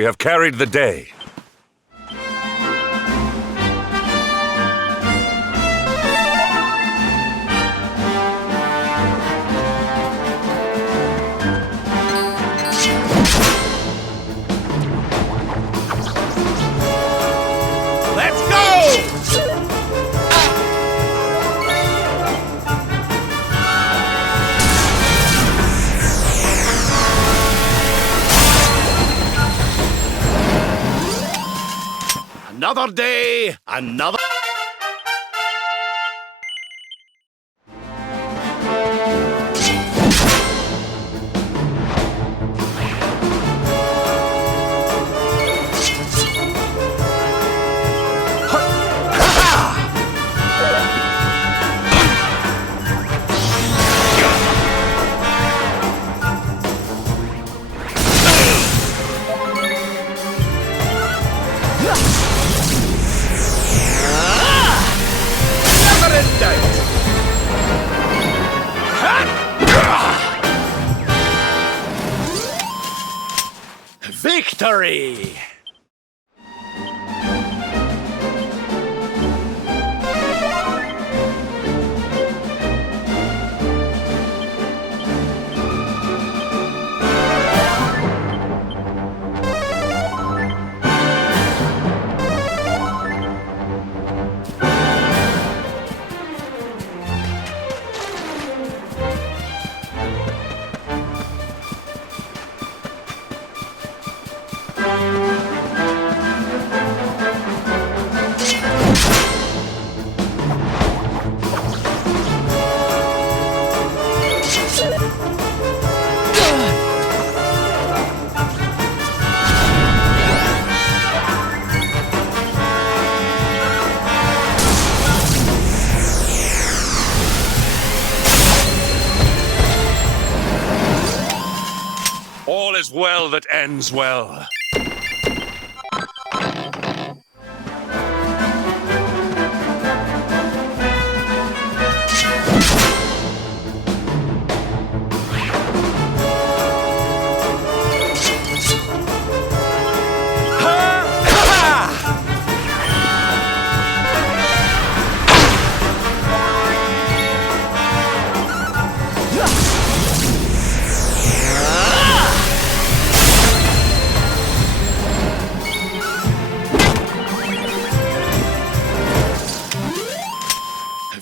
have carried the day. Let's go! Another day, another... Victory! All is well that ends well.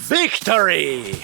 Victory!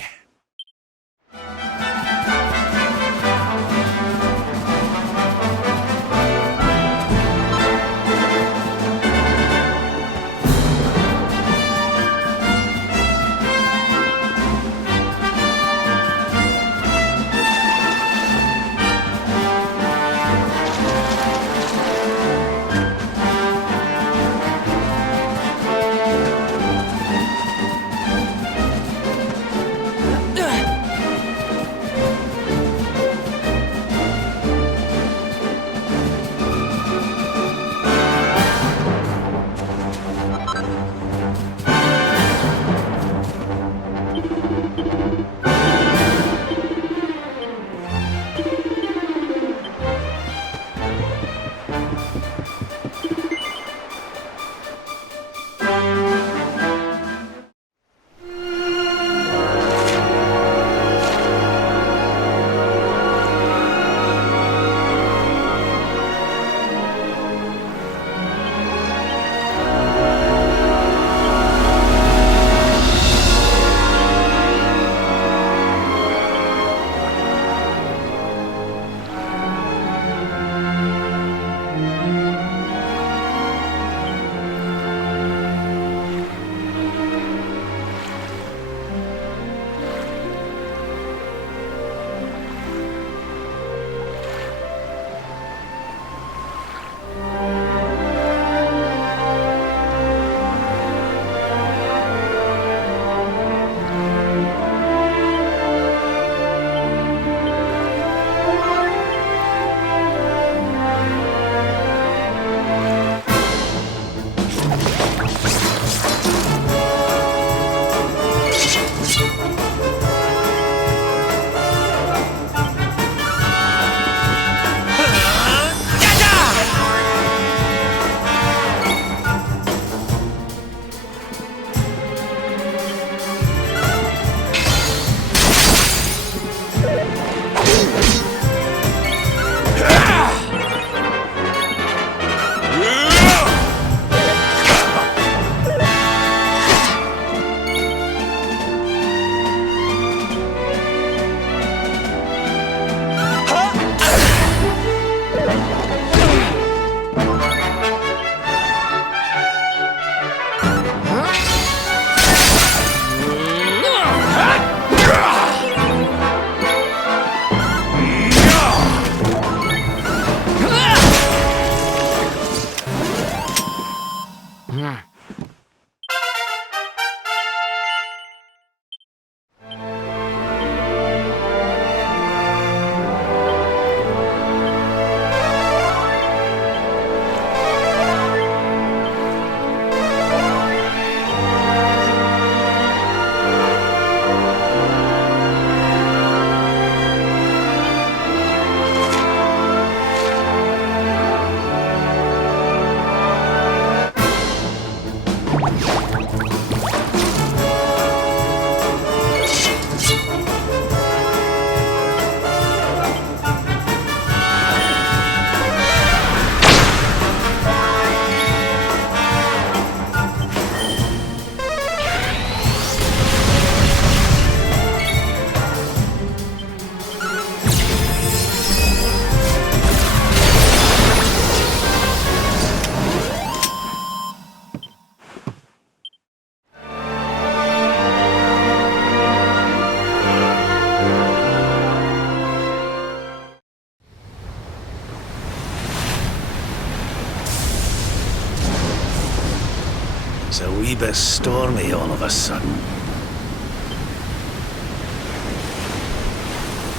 It's a wee bit stormy all of a sudden.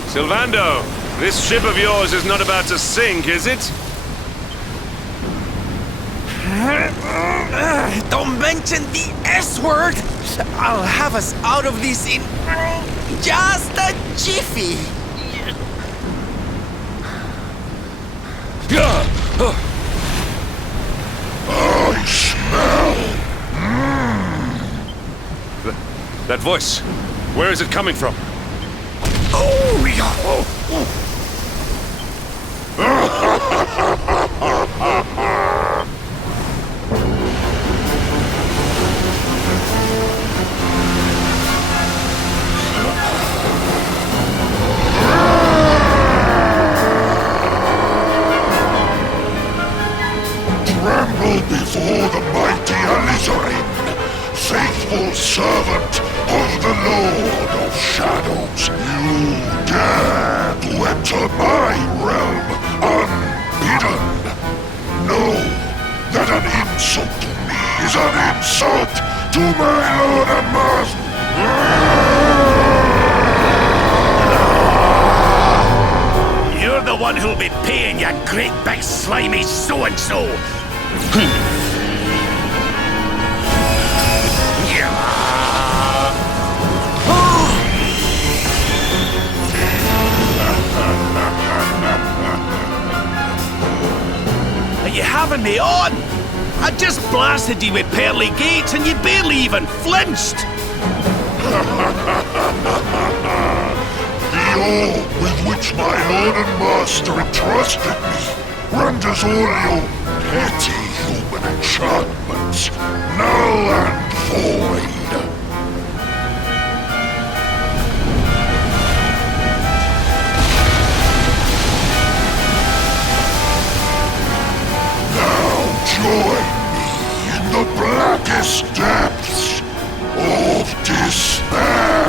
Sylvando, this ship of yours is not about to sink, is it? Don't mention the S word! I'll have us out of this in just a jiffy! I smell. That voice, where is it coming from? Oh, yeah. Tremble before the mighty Alizarin, faithful servant of the Lord of Shadows. You dare to enter my realm unbidden. Know that an insult to me is an insult to my Lord and Master. You're the one who'll be paying, you great big slimy so-and-so! Are you having me on? I just blasted you with pearly gates and you barely even flinched! The orb with which my Lord and Master entrusted me renders all your petty human enchantments null and void. Now join me in the blackest depths of despair.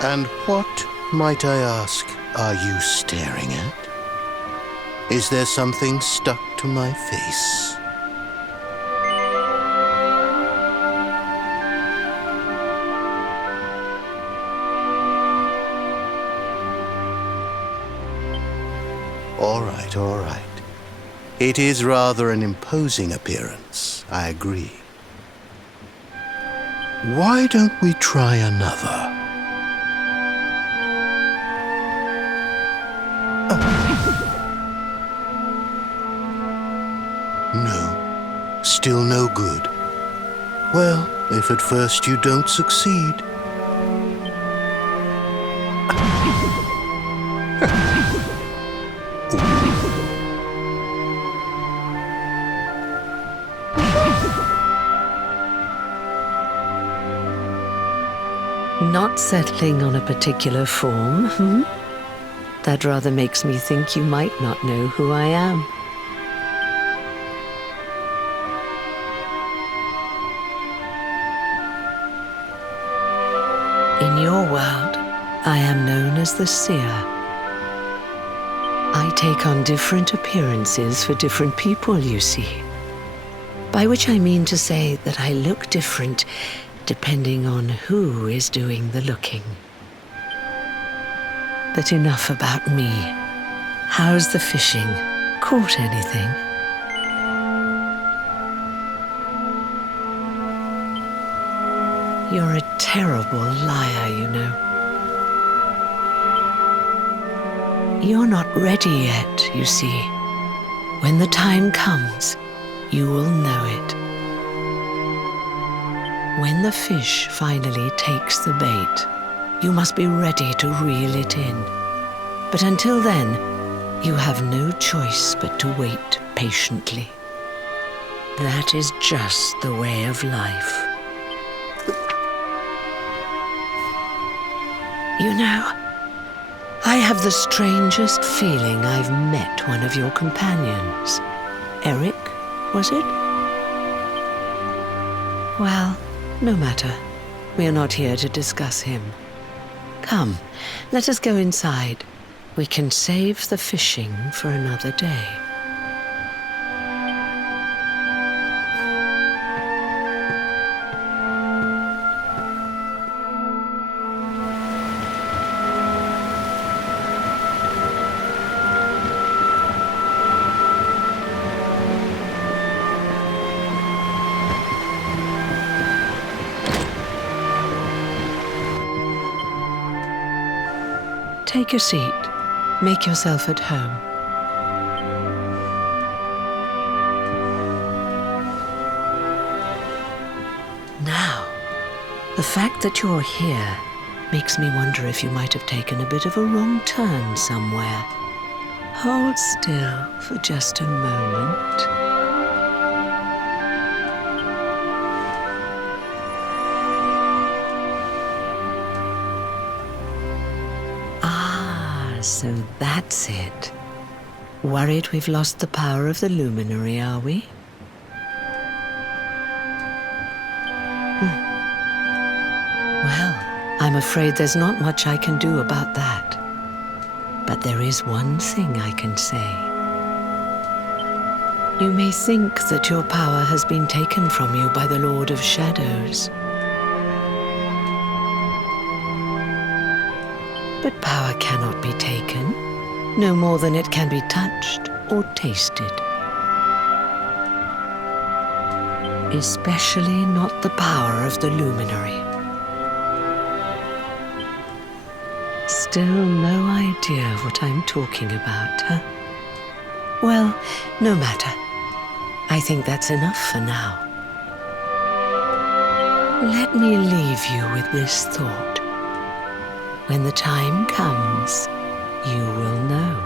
And what, might I ask, are you staring at? Is there something stuck to my face? All right. It is rather an imposing appearance, I agree. Why don't we try another? No, still no good. Well, if at first you don't succeed. Not settling on a particular form, That rather makes me think you might not know who I am. In your world, I am known as the Seer. I take on different appearances for different people, you see. By which I mean to say that I look different depending on who is doing the looking. But enough about me. How's the fishing? Caught anything? You're a terrible liar, you know. You're not ready yet, you see. When the time comes, you will know it. When the fish finally takes the bait, you must be ready to reel it in. But until then, you have no choice but to wait patiently. That is just the way of life. You know, I have the strangest feeling I've met one of your companions. Eric, was it? Well, no matter. We are not here to discuss him. Come, let us go inside. We can save the fishing for another day. Take a seat. Make yourself at home. Now, the fact that you're here makes me wonder if you might have taken a bit of a wrong turn somewhere. Hold still for just a moment. So that's it. Worried we've lost the power of the luminary, are we? Well, I'm afraid there's not much I can do about that. But there is one thing I can say. You may think that your power has been taken from you by the Lord of Shadows. But power cannot be taken, no more than it can be touched or tasted. Especially not the power of the luminary. Still no idea what I'm talking about, huh? Well, no matter. I think that's enough for now. Let me leave you with this thought. When the time comes, you will know.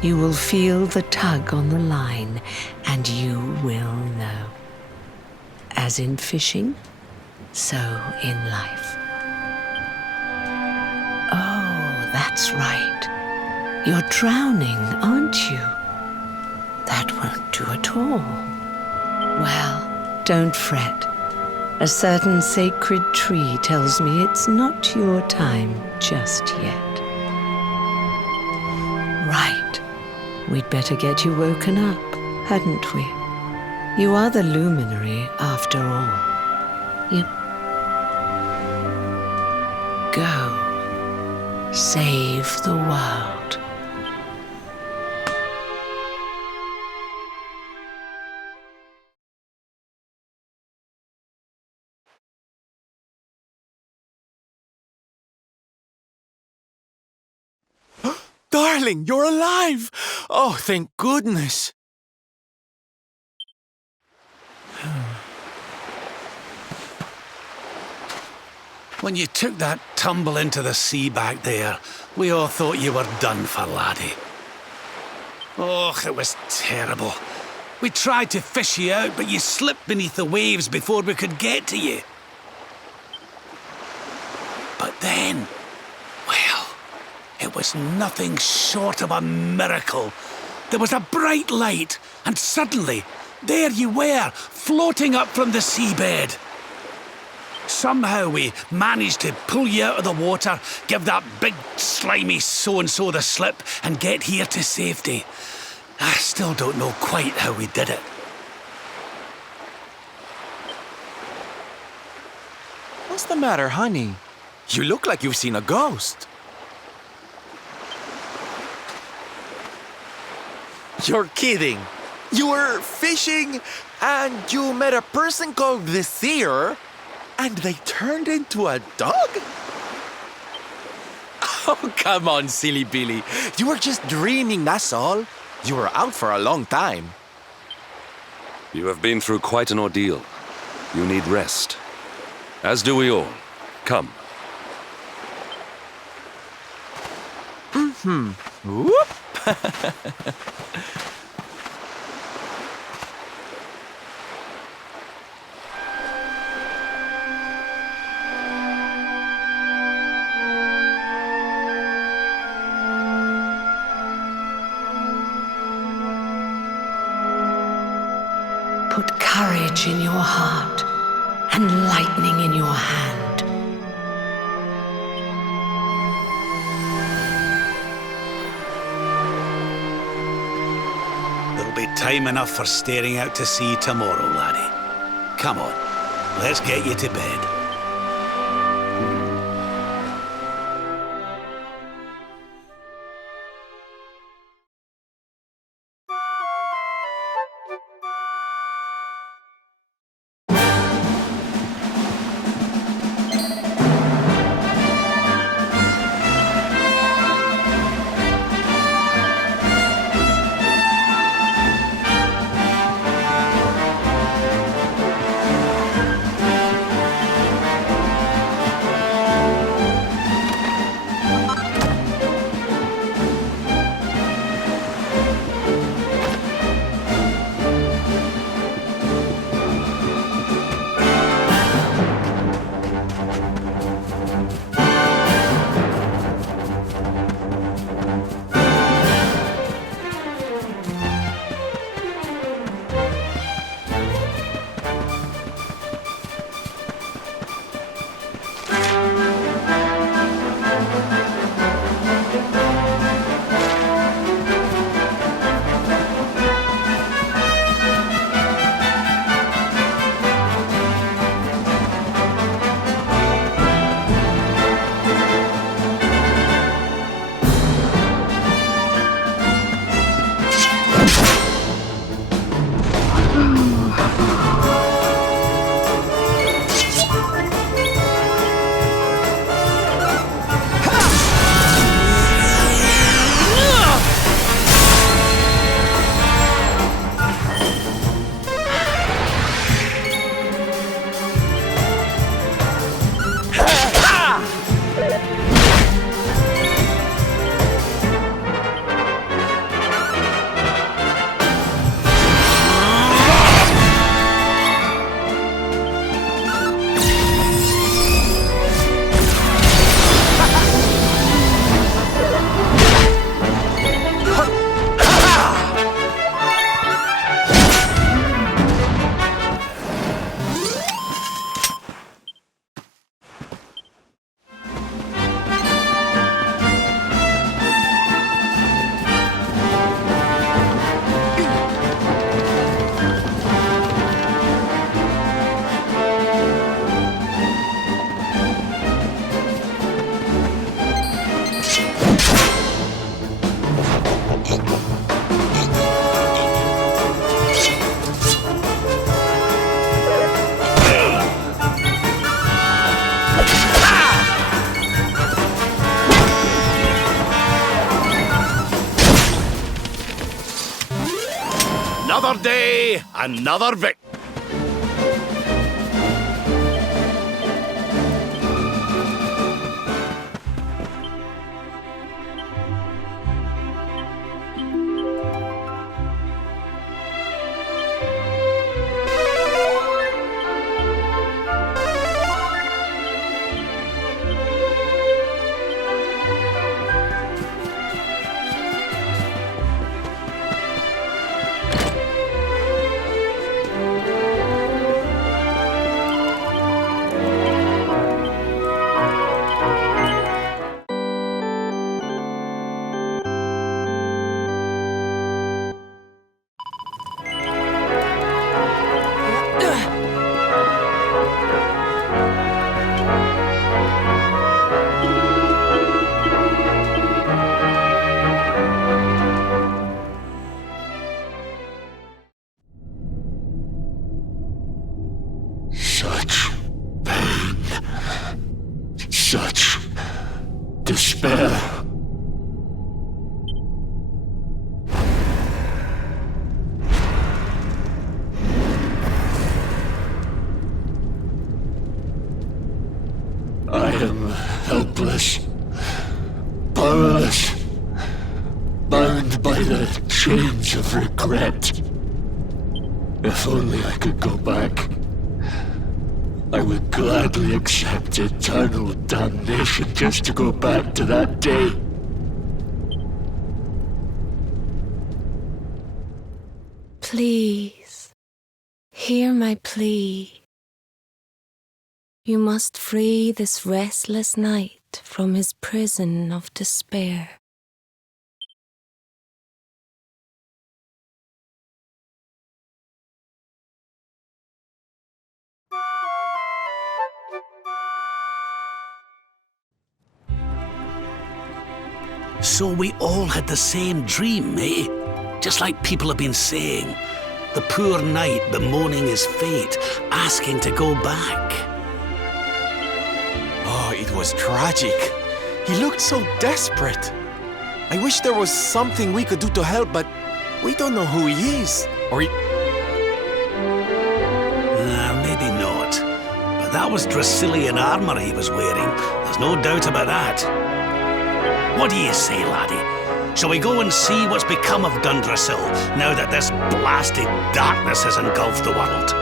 You will feel the tug on the line, and you will know. As in fishing, so in life. Oh, that's right. You're drowning, aren't you? That won't do at all. Well, don't fret. A certain sacred tree tells me it's not your time just yet. Right. We'd better get you woken up, hadn't we? You are the luminary, after all. You... Go. Save the world. Darling, you're alive! Oh, thank goodness! When you took that tumble into the sea back there, we all thought you were done for, laddie. Oh, it was terrible. We tried to fish you out, but you slipped beneath the waves before we could get to you. But then, well, it was nothing short of a miracle. There was a bright light, and suddenly, there you were, floating up from the seabed. Somehow we managed to pull you out of the water, give that big slimy so-and-so the slip, and get here to safety. I still don't know quite how we did it. What's the matter, honey? You look like you've seen a ghost. You're kidding. You were fishing and you met a person called the Seer and they turned into a dog? Oh, come on, silly Billy. You were just dreaming, that's all. You were out for a long time. You have been through quite an ordeal. You need rest. As do we all. Come. Whoop! Put courage in your heart and lightning in your hand. There'll be time enough for staring out to sea tomorrow, laddie. Come on, let's get you to bed. day, another victory. Such pain. Such despair. I am helpless, powerless, bound by the chains of regret. If only I could go back, I would gladly accept eternal damnation just to go back to that day. Please, hear my plea. You must free this restless knight from his prison of despair. So we all had the same dream, eh? Just like people have been saying. The poor knight bemoaning his fate, asking to go back. Oh, it was tragic. He looked so desperate. I wish there was something we could do to help, but we don't know who he is. Or he... Maybe not. But that was Dracilian armor he was wearing. There's no doubt about that. What do you say, laddie? Shall we go and see what's become of Dundrasil now that this blasted darkness has engulfed the world?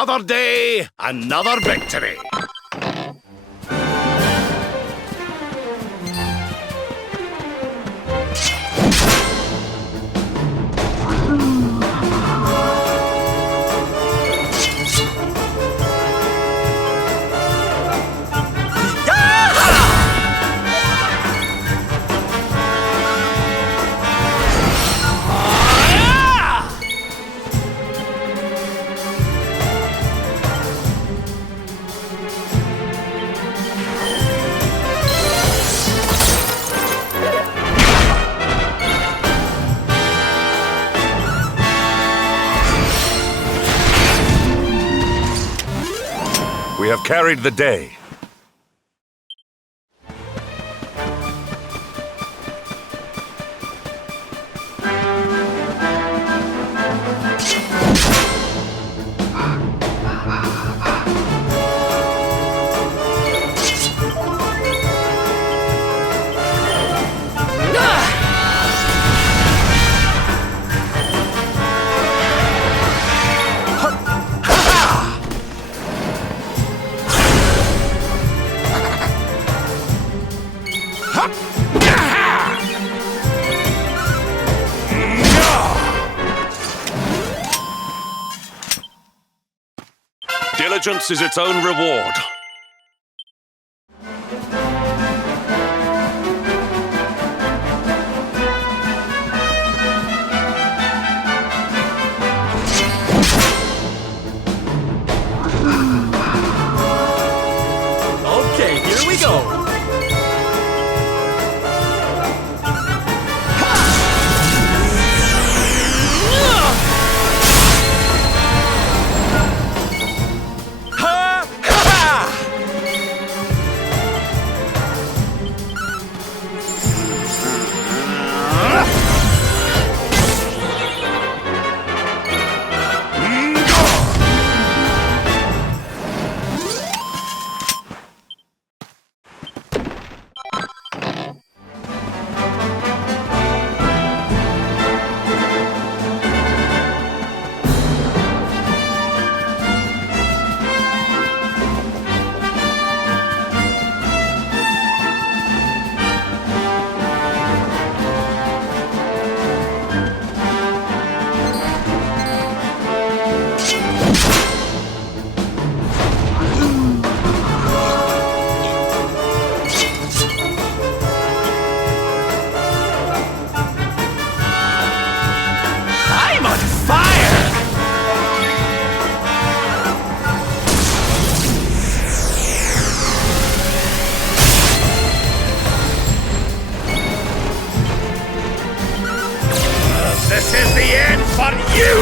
Another day, another victory. We have carried the day. Diligence is its own reward. Okay, here we go. This is the end for you!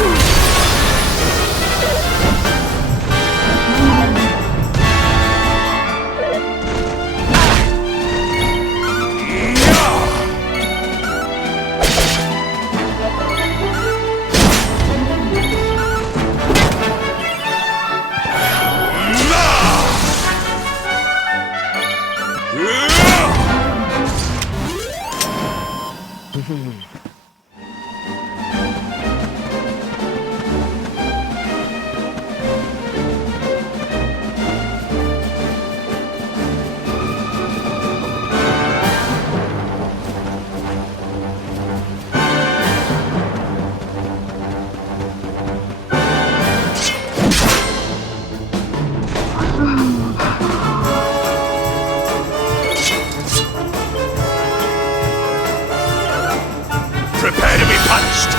Prepare to be punched!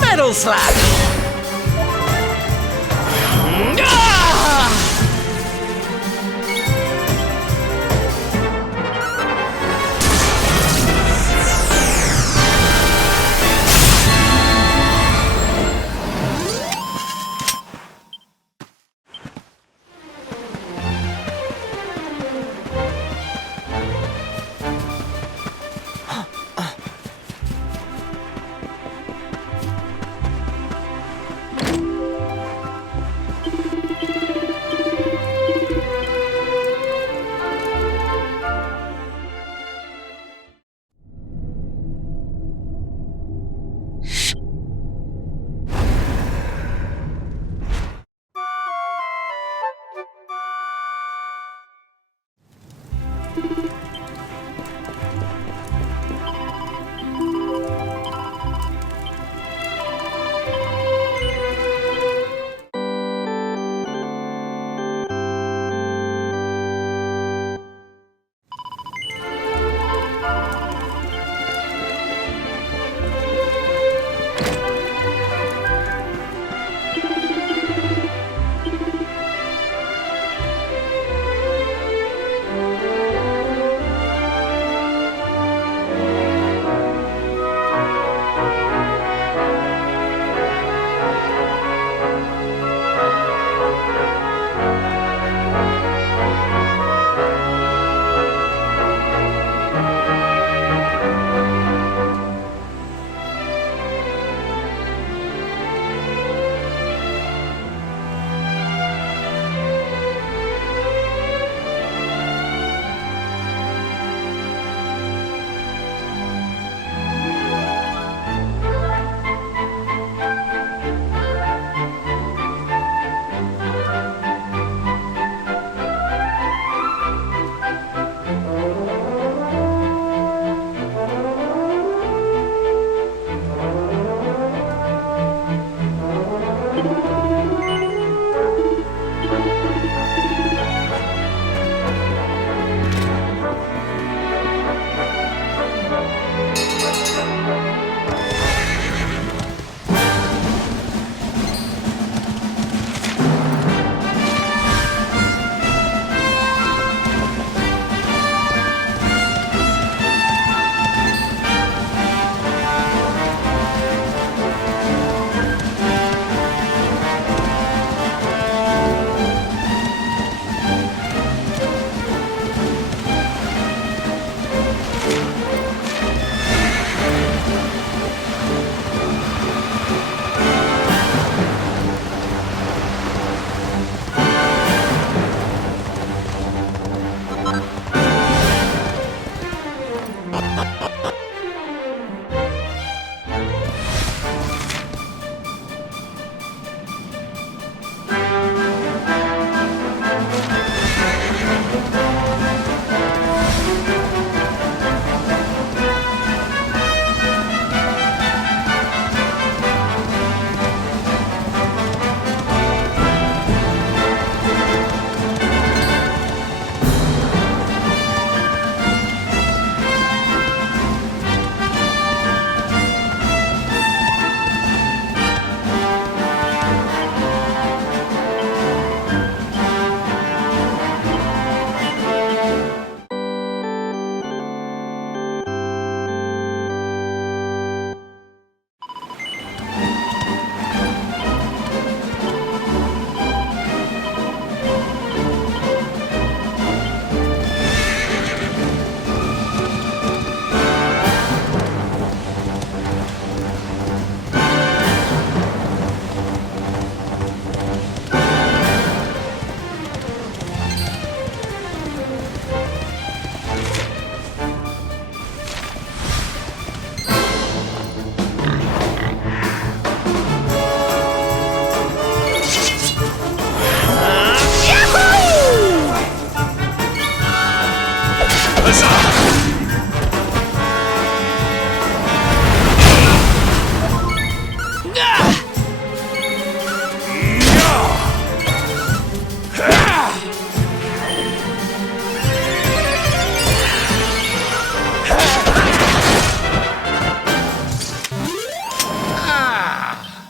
Metal slap!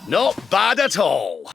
Not bad at all.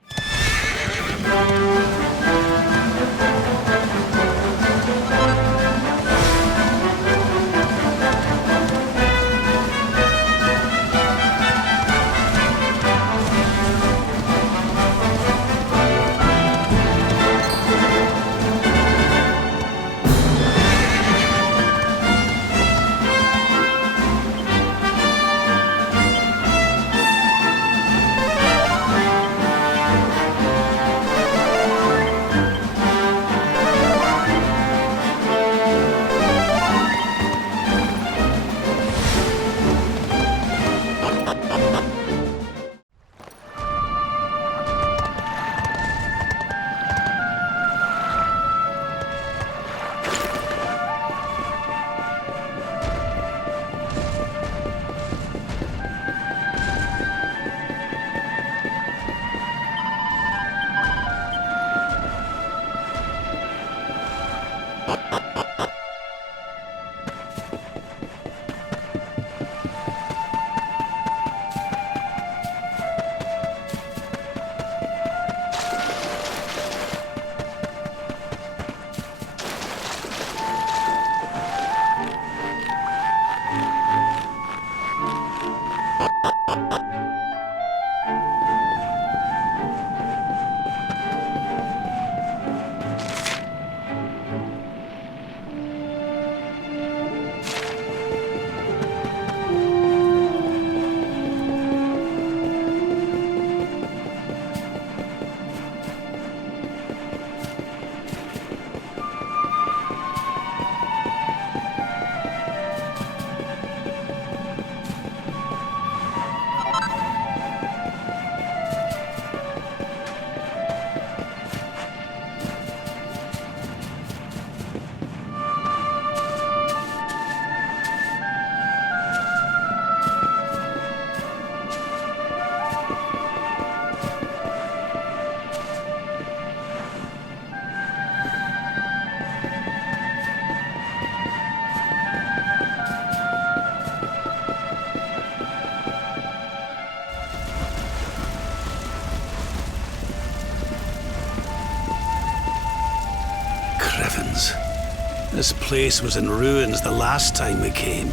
This place was in ruins the last time we came.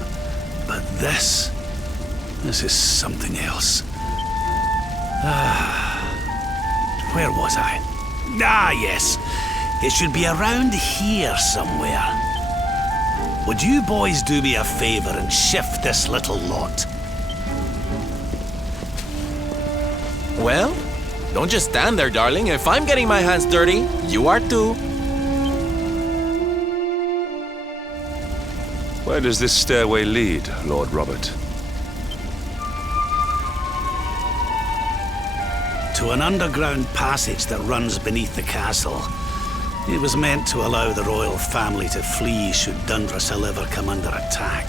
But this is something else. Where was I? Ah, yes. It should be around here somewhere. Would you boys do me a favor and shift this little lot? Well, don't just stand there, darling. If I'm getting my hands dirty, you are too. Where does this stairway lead, Lord Robert? To an underground passage that runs beneath the castle. It was meant to allow the royal family to flee should Dundrasil ever come under attack.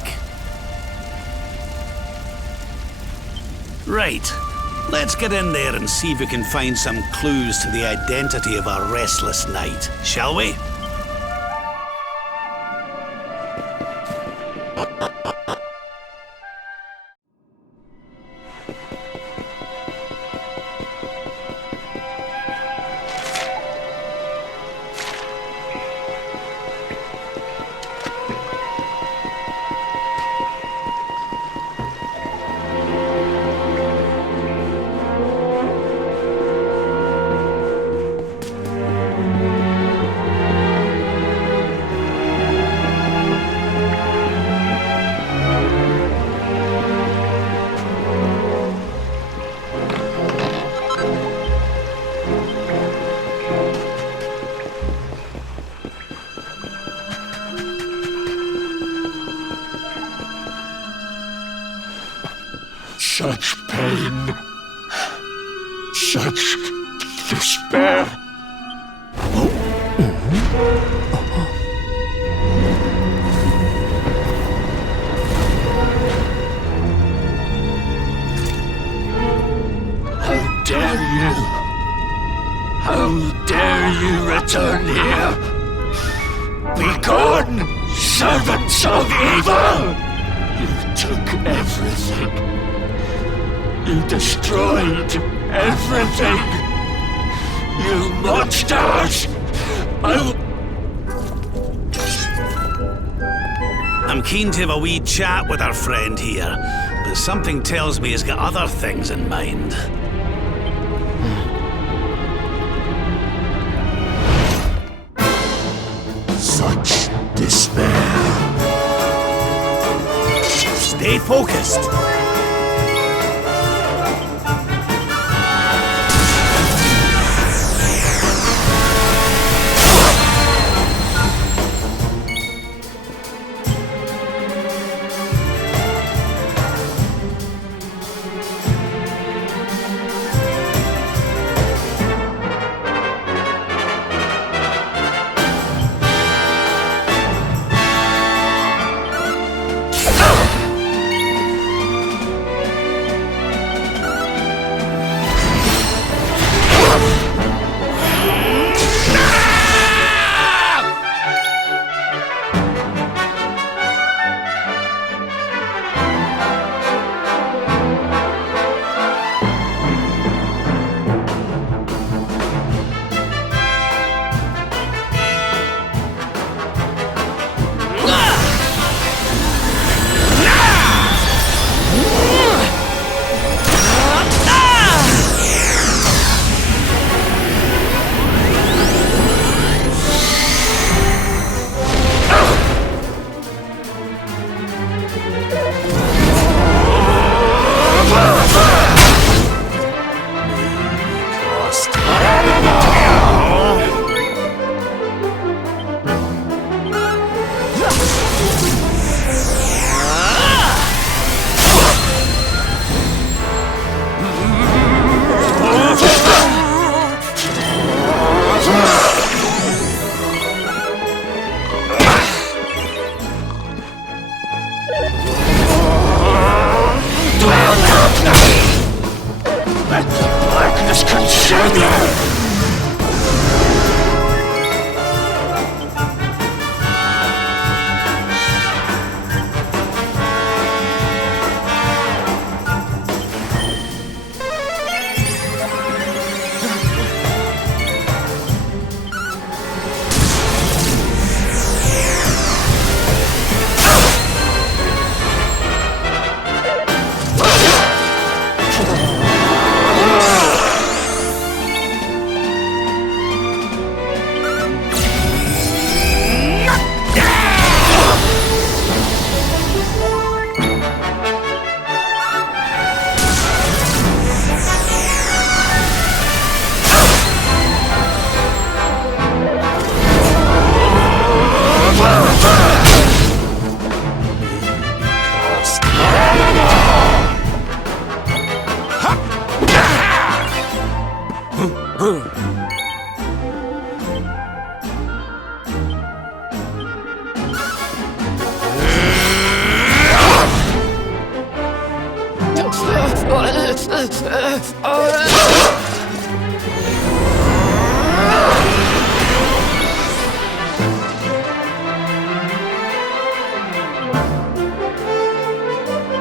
Right. Let's get in there and see if we can find some clues to the identity of our restless knight, shall we? Such pain, such despair. How dare you? How dare you return here? Be gone, servants of evil! You took everything. You destroyed everything! You monsters! I'm keen to have a wee chat with our friend here, but something tells me he's got other things in mind. Such despair. Stay focused.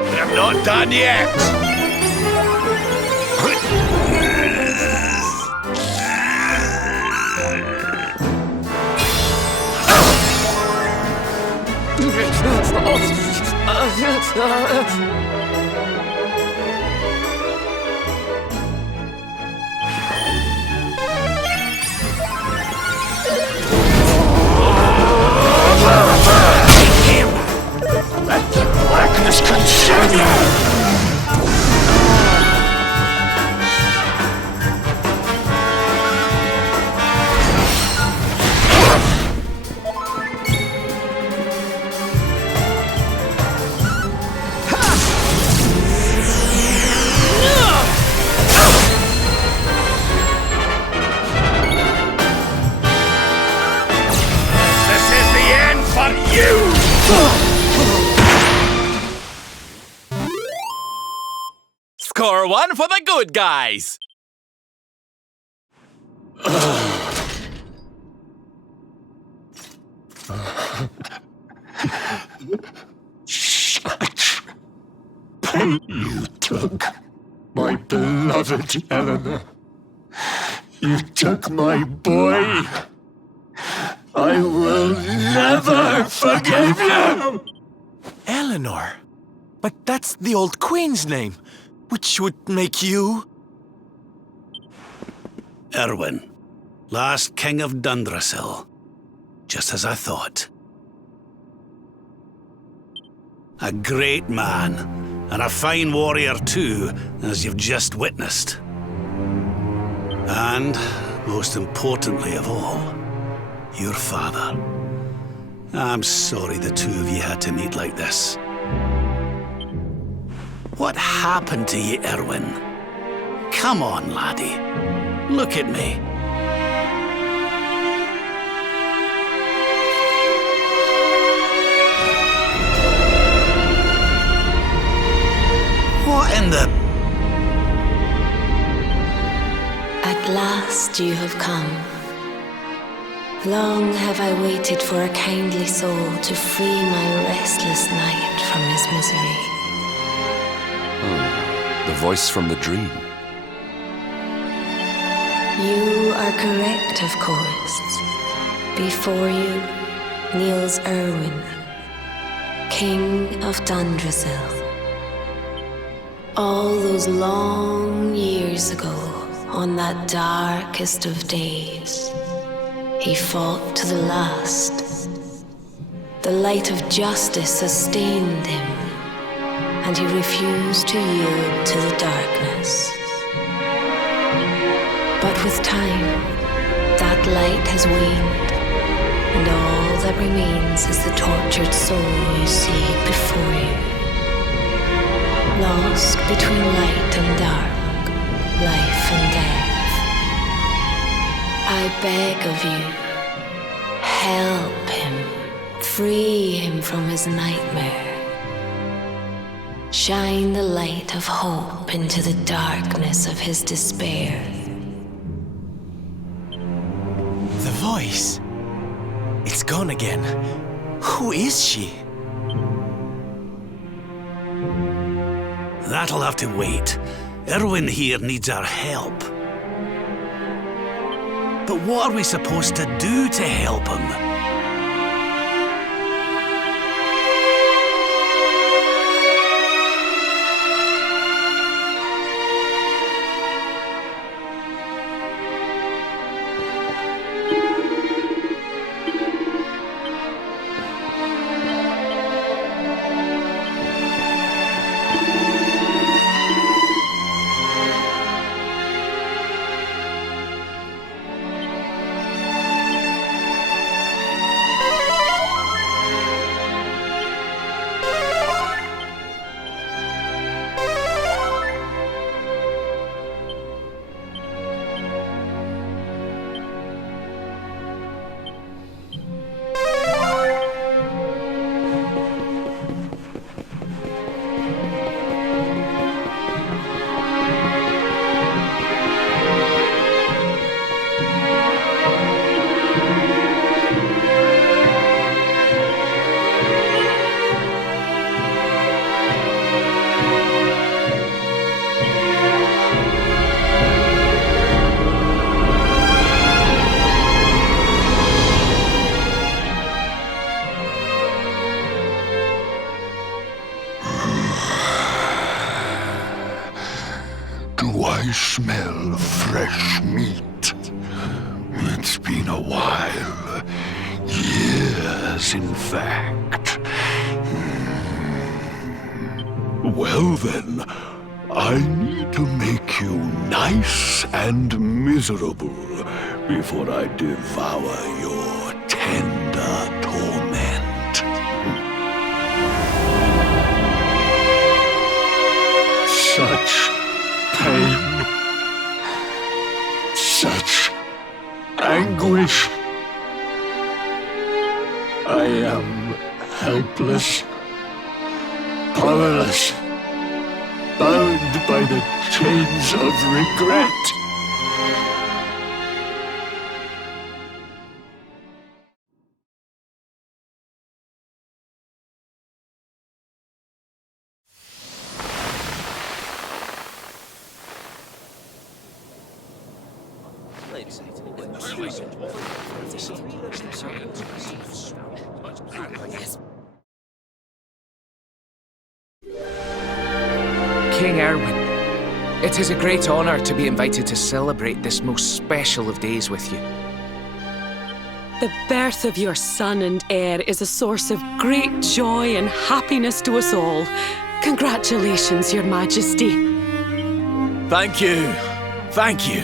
We're not done yet! Let the blackness consume you! This is the end for you! Score one for the good guys! Such pain you took My beloved Eleanor, you took my boy. I will never forgive you! Eleanor? But that's the old queen's name, which would make you... Erwin, last king of Dundrasil. Just as I thought. A great man, and a fine warrior too, as you've just witnessed. And, most importantly of all, your father. I'm sorry the two of you had to meet like this. What happened to you, Erwin? Come on, laddie. Look at me. What in the... At last you have come. Long have I waited for a kindly soul to free my restless night from his misery. The voice from the dream. You are correct, of course. Before you kneels Erwin, King of Dundrasil. All those long years ago, on that darkest of days, he fought to the last. The light of justice sustained him, and he refused to yield to the darkness. But with time, that light has waned, and all that remains is the tortured soul you see before you. Lost between light and dark, life and death. I beg of you, help him, free him from his nightmare. Shine the light of hope into the darkness of his despair. The voice. It's gone again. Who is she? That'll have to wait. Erwin here needs our help. But what are we supposed to do to help him? Do I smell fresh meat? It's been a while. Years, in fact. Well then, I need to make you nice and miserable before I devour your tender torment. Such pain, such anguish. I am helpless, powerless, bound by the chains of regret. King Erwin, it is a great honor to be invited to celebrate this most special of days with you. The birth of your son and heir is a source of great joy and happiness to us all. Congratulations, Your Majesty. Thank you. Thank you.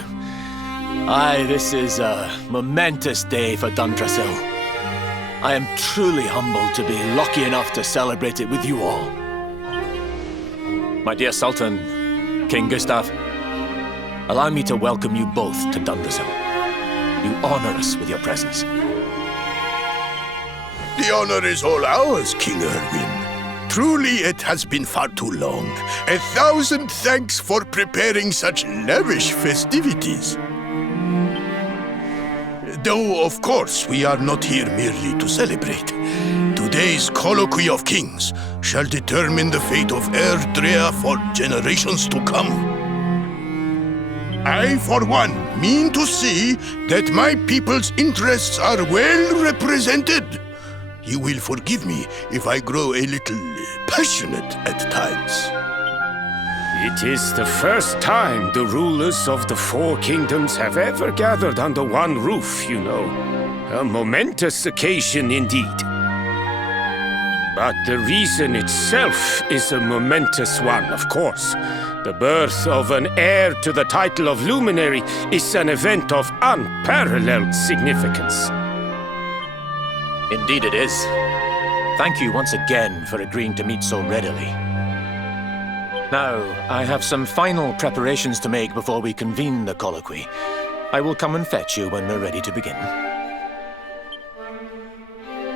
Aye, this is a momentous day for Dundrasil. I am truly humbled to be lucky enough to celebrate it with you all. My dear Sultan, King Gustav, allow me to welcome you both to Dundrasil. You honor us with your presence. The honor is all ours, King Erwin. Truly, it has been far too long. 1,000 thanks for preparing such lavish festivities. Though, of course, we are not here merely to celebrate. Today's Colloquy of Kings shall determine the fate of Erdrea for generations to come. I, for one, mean to see that my people's interests are well represented. You will forgive me if I grow a little passionate at times. It is the first time the rulers of the Four Kingdoms have ever gathered under one roof, you know. A momentous occasion indeed. But the reason itself is a momentous one, of course. The birth of an heir to the title of Luminary is an event of unparalleled significance. Indeed it is. Thank you once again for agreeing to meet so readily. Now, I have some final preparations to make before we convene the colloquy. I will come and fetch you when we're ready to begin.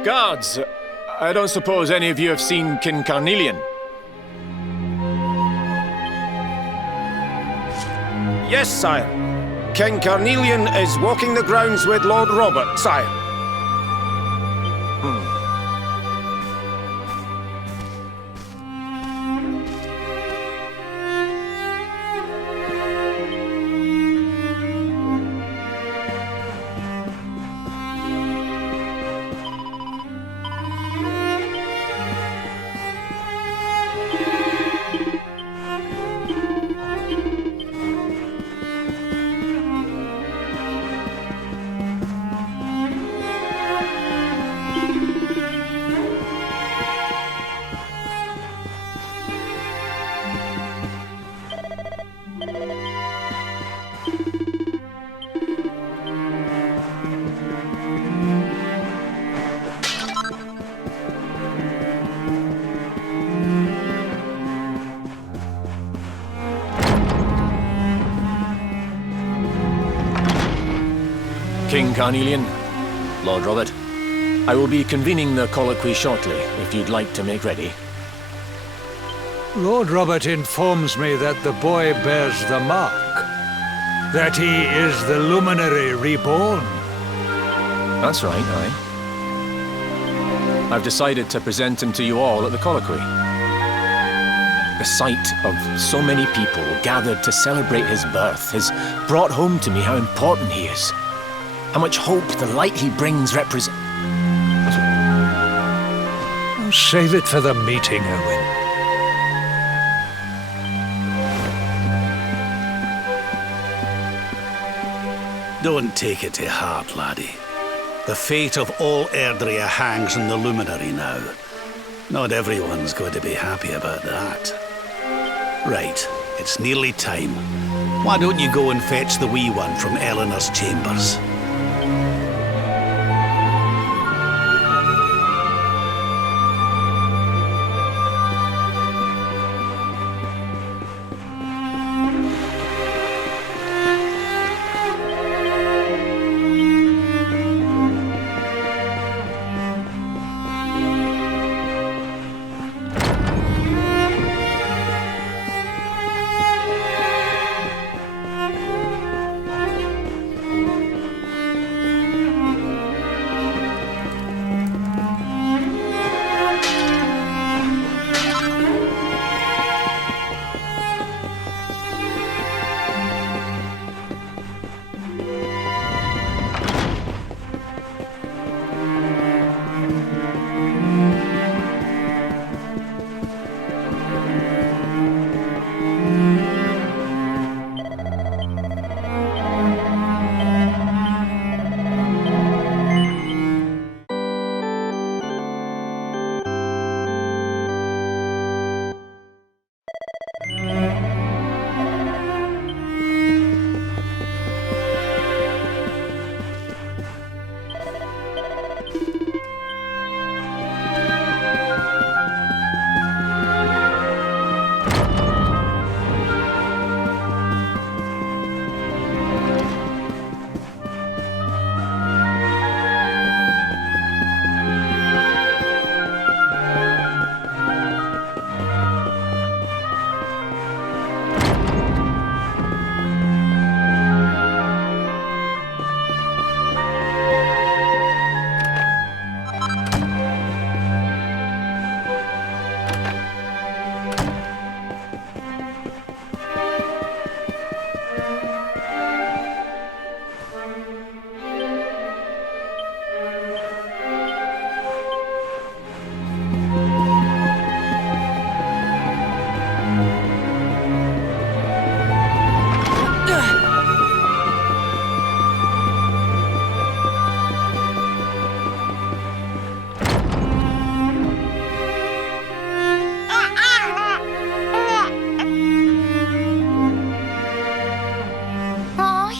Guards, I don't suppose any of you have seen King Carnelian? Yes, sire. King Carnelian is walking the grounds with Lord Robert, sire. King Carnelian, Lord Robert, I will be convening the colloquy shortly, if you'd like to make ready. Lord Robert informs me that the boy bears the mark, that he is the Luminary reborn. That's right, aye. I've decided to present him to you all at the colloquy. The sight of so many people gathered to celebrate his birth has brought home to me how important he is. How much hope the light he brings represents. Save it for the meeting, Erwin. Don't take it to heart, laddie. The fate of all Erdrea hangs in the Luminary now. Not everyone's going to be happy about that. Right, it's nearly time. Why don't you go and fetch the wee one from Eleanor's chambers?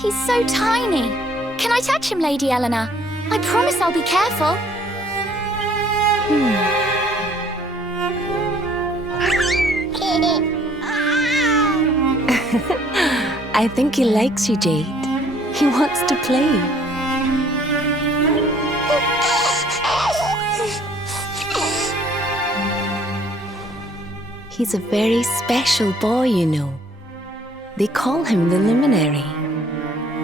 He's so tiny. Can I touch him, Lady Eleanor? I promise I'll be careful. I think he likes you, Jade. He wants to play. He's a very special boy, you know. They call him the Luminary.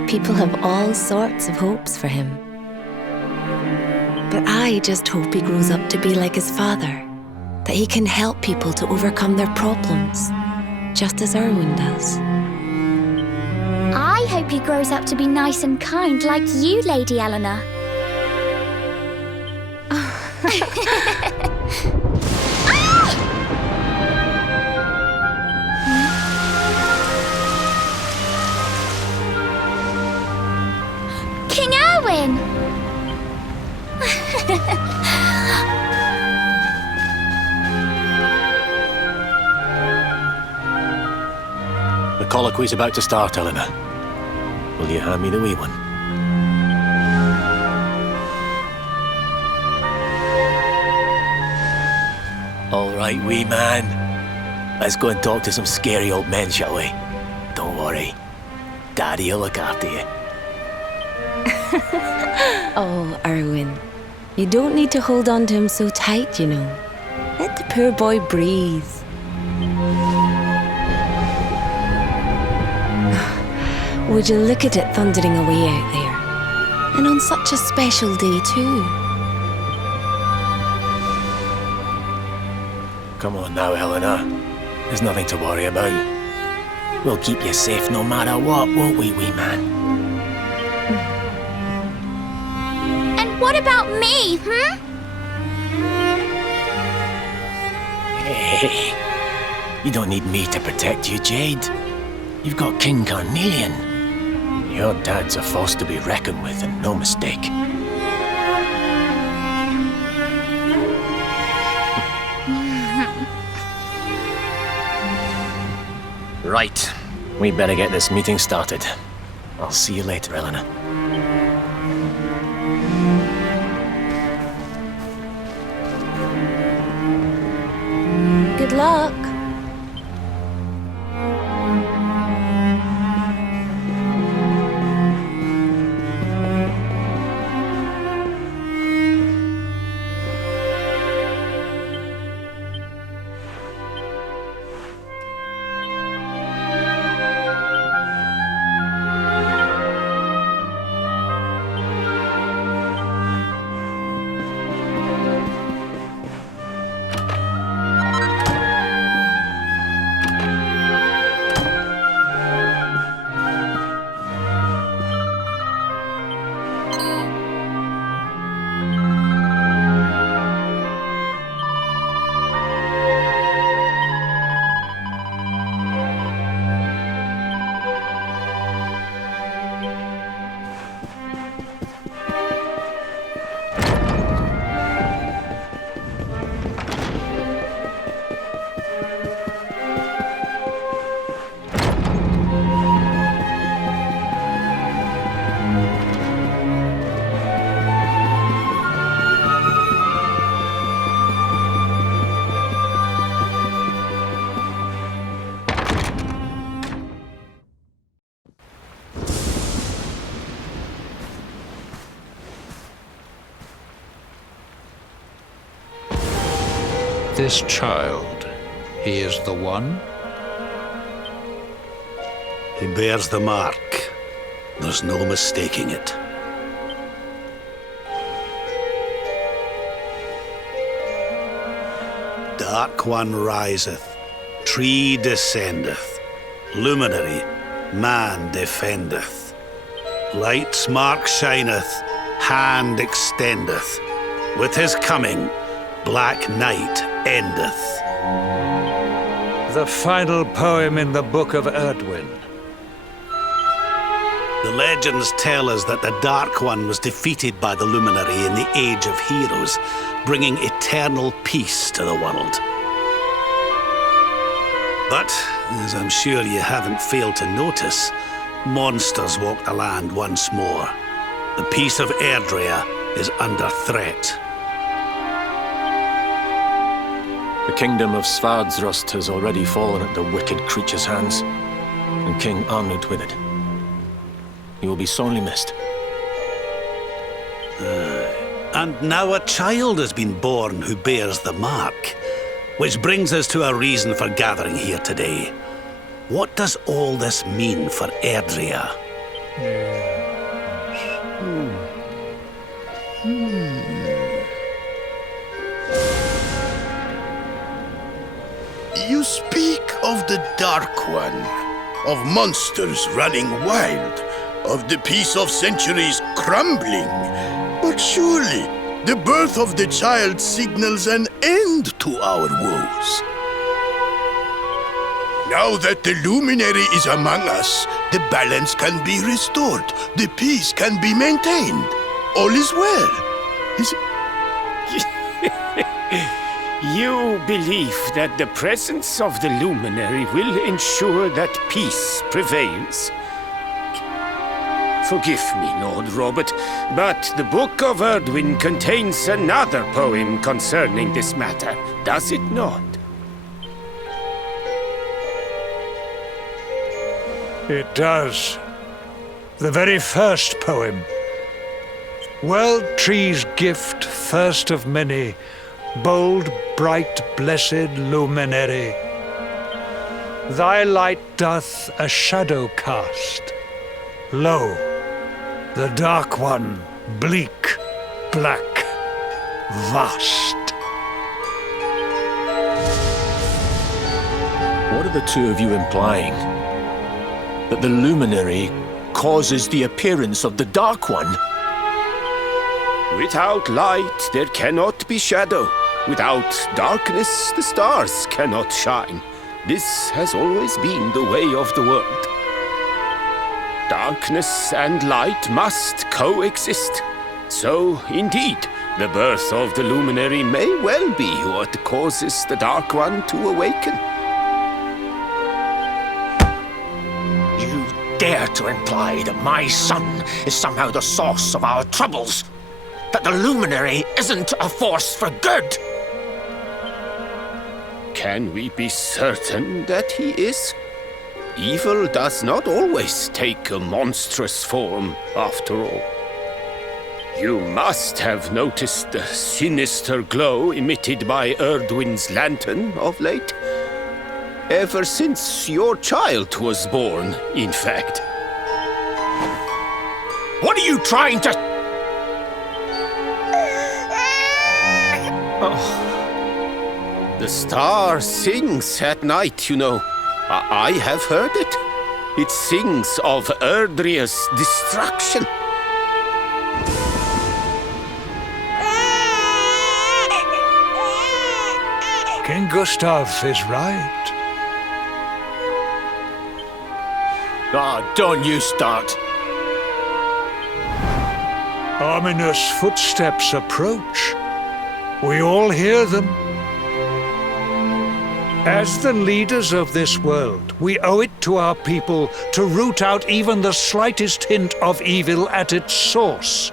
People have all sorts of hopes for him. But I just hope he grows up to be like his father, that he can help people to overcome their problems, just as Erwin does. I hope he grows up to be nice and kind like you, Lady Eleanor. King Erwin! The colloquy's about to start, Eleanor. Will you hand me the wee one? All right, wee man. Let's go and talk to some scary old men, shall we? Don't worry. Daddy'll look after you. Oh, Erwin. You don't need to hold on to him so tight, you know. Let the poor boy breathe. Would you look at it thundering away out there? And on such a special day, too. Come on now, Eleanor. There's nothing to worry about. We'll keep you safe no matter what, won't we, wee man? And what about me, Hey, you don't need me to protect you, Jade. You've got King Carnelian. Your dad's a force to be reckoned with, and no mistake. Right. We better get this meeting started. I'll see you later, Eleanor. Good luck. This child, he is the one? He bears the mark. There's no mistaking it. Dark One riseth, tree descendeth, luminary, man defendeth. Light's mark shineth, hand extendeth. With his coming, black night endeth. The final poem in the Book of Erdwin. The legends tell us that the Dark One was defeated by the Luminary in the Age of Heroes, bringing eternal peace to the world. But, as I'm sure you haven't failed to notice, Monsters walk the land once more. The peace of Erdrea is under threat. The kingdom of Svardrust has already fallen at the wicked creature's hands, and King Arnut with it. He will be sorely missed. And now a child has been born who bears the mark. Which brings us to a reason for gathering here today. What does all this mean for Erdrea? You speak of the Dark One, of monsters running wild, of the peace of centuries crumbling. But surely, the birth of the child signals an end to our woes. Now that the luminary is among us, the balance can be restored, the peace can be maintained. All is well. You believe that the presence of the luminary will ensure that peace prevails? Forgive me, Lord Robert, but the Book of Erdwin contains another poem concerning this matter, does it not? It does. The very first poem. World tree's gift, first of many, bold, bright, blessed luminary. Thy light doth a shadow cast. Lo, the Dark One, bleak, black, vast. What are the two of you implying? That the luminary causes the appearance of the Dark One? Without light, there cannot be shadow. Without darkness, the stars cannot shine. This has always been the way of the world. Darkness and light must coexist. So, indeed, the birth of the luminary may well be what causes the Dark One to awaken. You dare to imply that my son is somehow the source of our troubles? That the luminary isn't a force for good? Can we be certain that he is? Evil does not always take a monstrous form, after all. You must have noticed the sinister glow emitted by Erdwin's lantern of late. Ever since your child was born, in fact. What are you trying to... Oh. The star sings at night, you know. I have heard it. It sings of Erdrea's destruction. King Gustav is right. Ah, don't you start. Ominous footsteps approach. We all hear them. As the leaders of this world, we owe it to our people to root out even the slightest hint of evil at its source.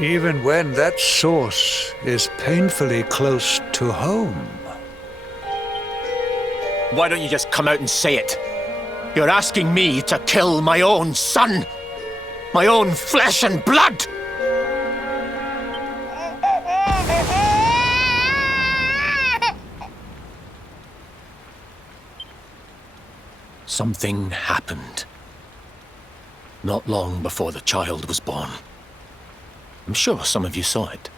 Even when that source is painfully close to home. Why don't you just come out and say it? You're asking me to kill my own son. My own flesh and blood. Something happened. Not long before the child was born. I'm sure some of you saw it.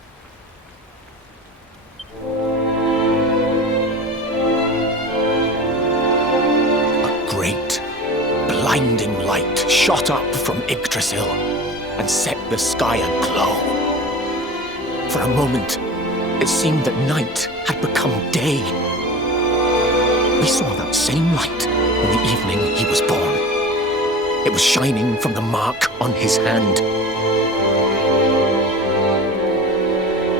A great, blinding light shot up from Yggdrasil and set the sky aglow. For a moment, it seemed that night had become day. We saw that same light on the evening he was born. It was shining from the mark on his hand.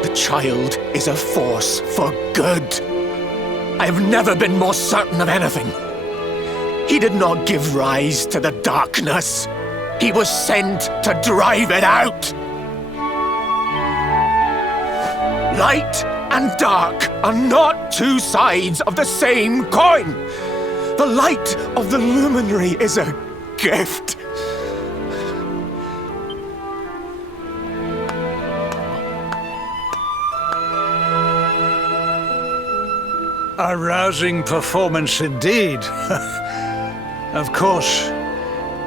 The child is a force for good. I have never been more certain of anything. He did not give rise to the darkness. He was sent to drive it out. Light and dark are not two sides of the same coin. The light of the luminary is a gift. A rousing performance indeed. Of course,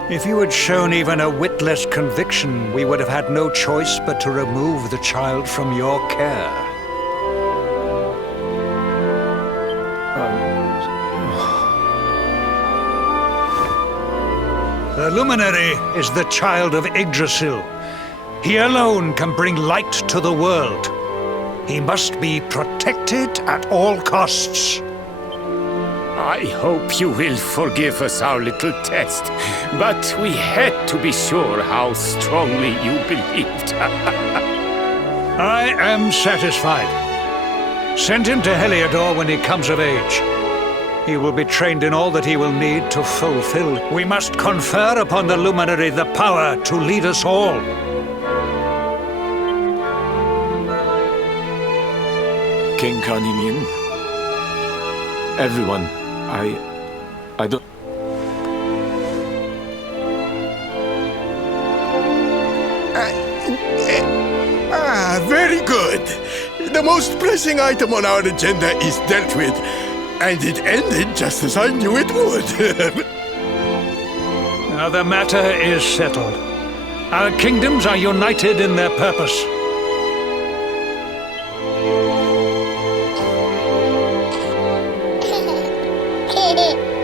if you had shown even a whit less conviction, we would have had no choice but to remove the child from your care. The luminary is the child of Yggdrasil. He alone can bring light to the world. He must be protected at all costs. I hope you will forgive us our little test, but we had to be sure how strongly you believed. I am satisfied. Send him to Heliodor when he comes of age. He will be trained in all that he will need to fulfill. We must confer upon the luminary the power to lead us all. King Carnelian, everyone, I don't... Very good. The most pressing item on our agenda is dealt with, and it ended just as I knew it would. Now the matter is settled. Our kingdoms are united in their purpose.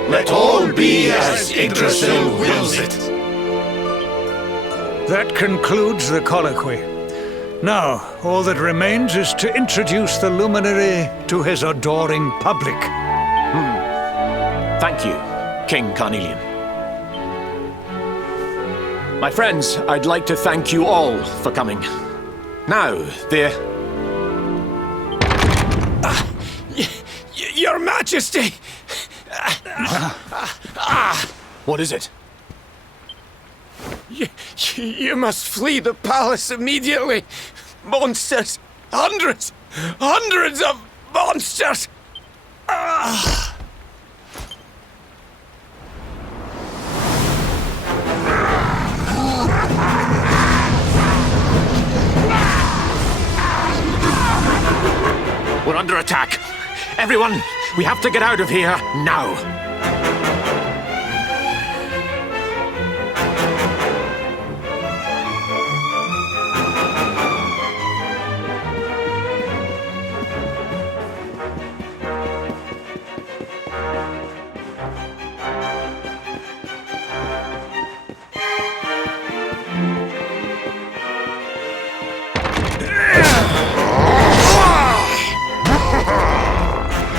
Let all be as Yggdrasil wills it. That concludes the colloquy. Now, all that remains is to introduce the luminary to his adoring public. Thank you, King Carnelian. My friends, I'd like to thank you all for coming. Now, Your Majesty! What is it? You must flee the palace immediately. Monsters! Hundreds of monsters! We're under attack. Everyone, we have to get out of here now.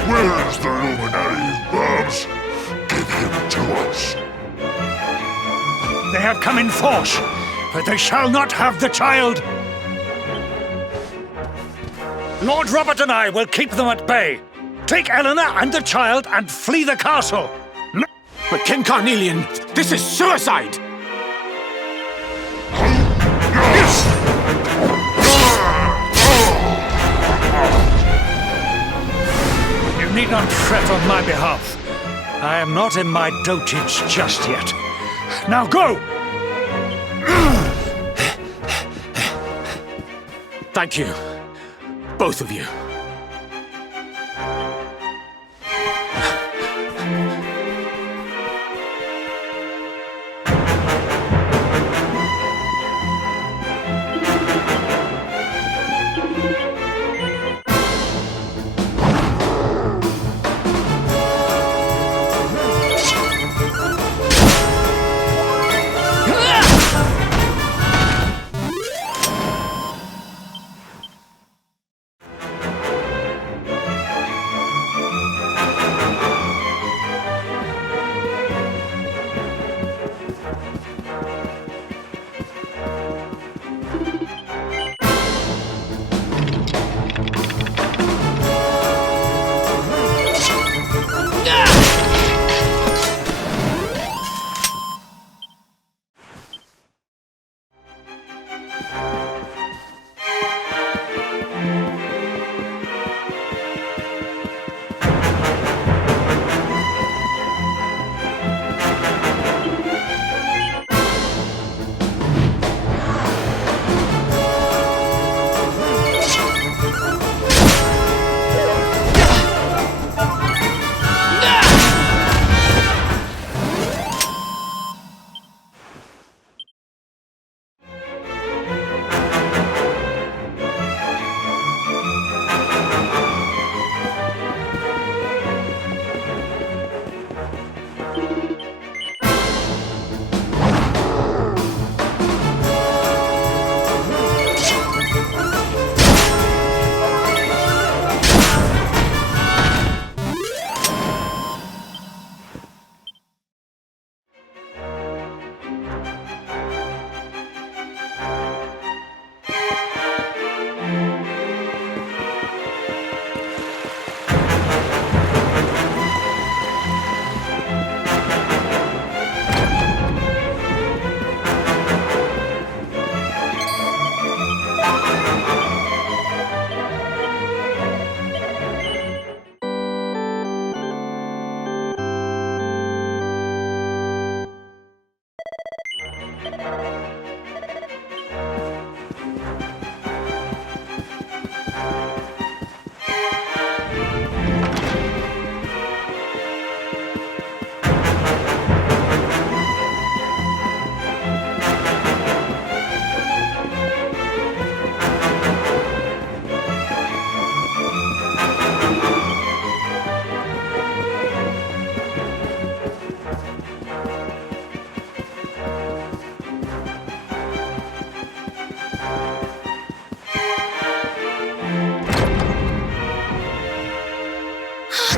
Where's the luminary, Babs? Give him to us. They have come in force, but they shall not have the child. Lord Robert and I will keep them at bay. Take Eleanor and the child and flee the castle. But King Carnelian, this is suicide! You need not fret on my behalf. I am not in my dotage just yet. Now go! Thank you, both of you.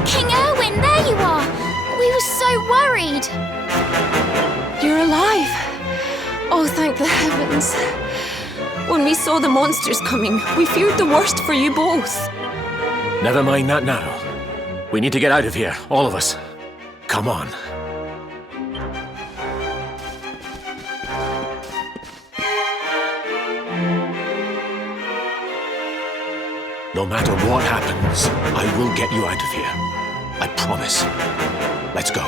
King Erwin, there you are! We were so worried! You're alive! Oh, thank the heavens. When we saw the monsters coming, we feared the worst for you both. Never mind that now. We need to get out of here, all of us. Come on. No matter what happens, I will get you out of here. I promise. Let's go.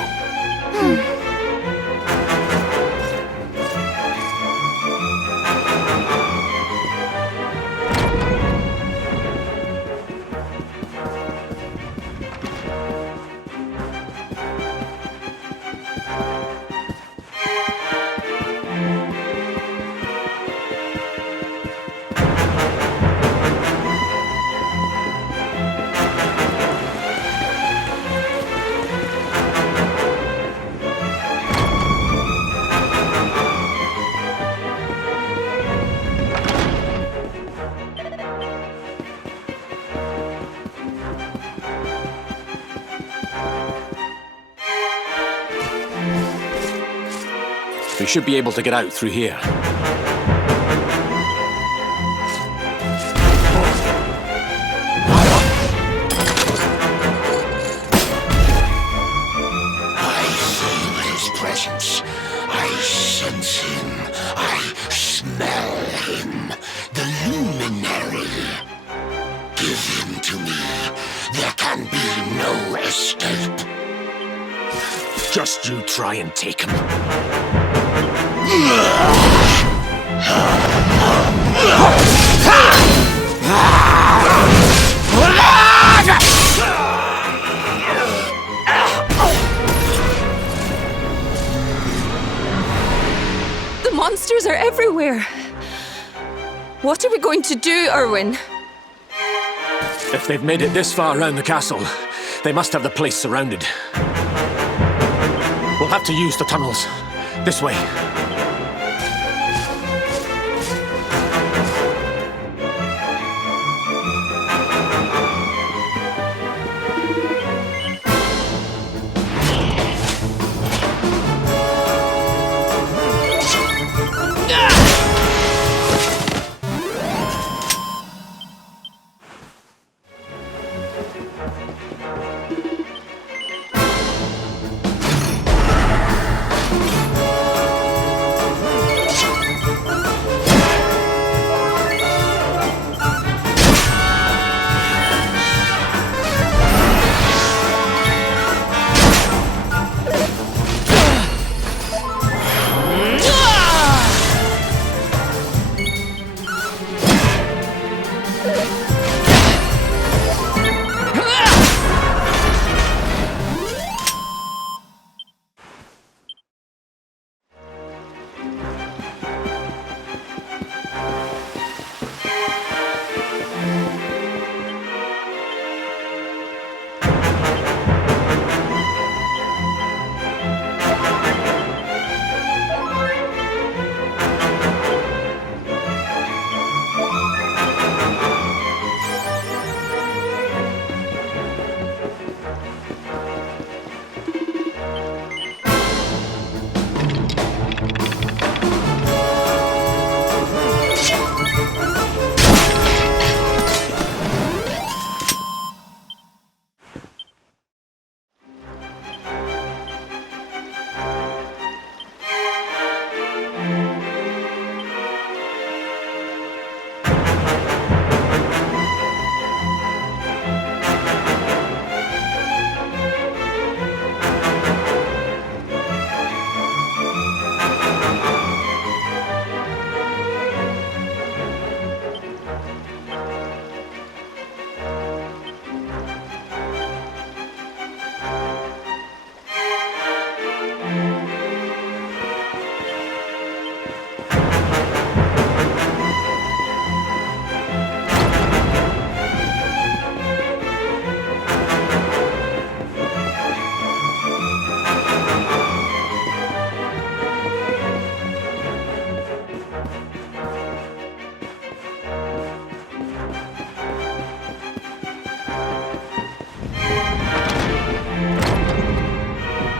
We should be able to get out through here. I feel his presence. I sense him. I smell him. The luminary. Give him to me. There can be no escape. Just you try and take him. The monsters are everywhere. What are we going to do, Erwin? If they've made it this far around the castle, they must have the place surrounded. We'll have to use the tunnels. This way.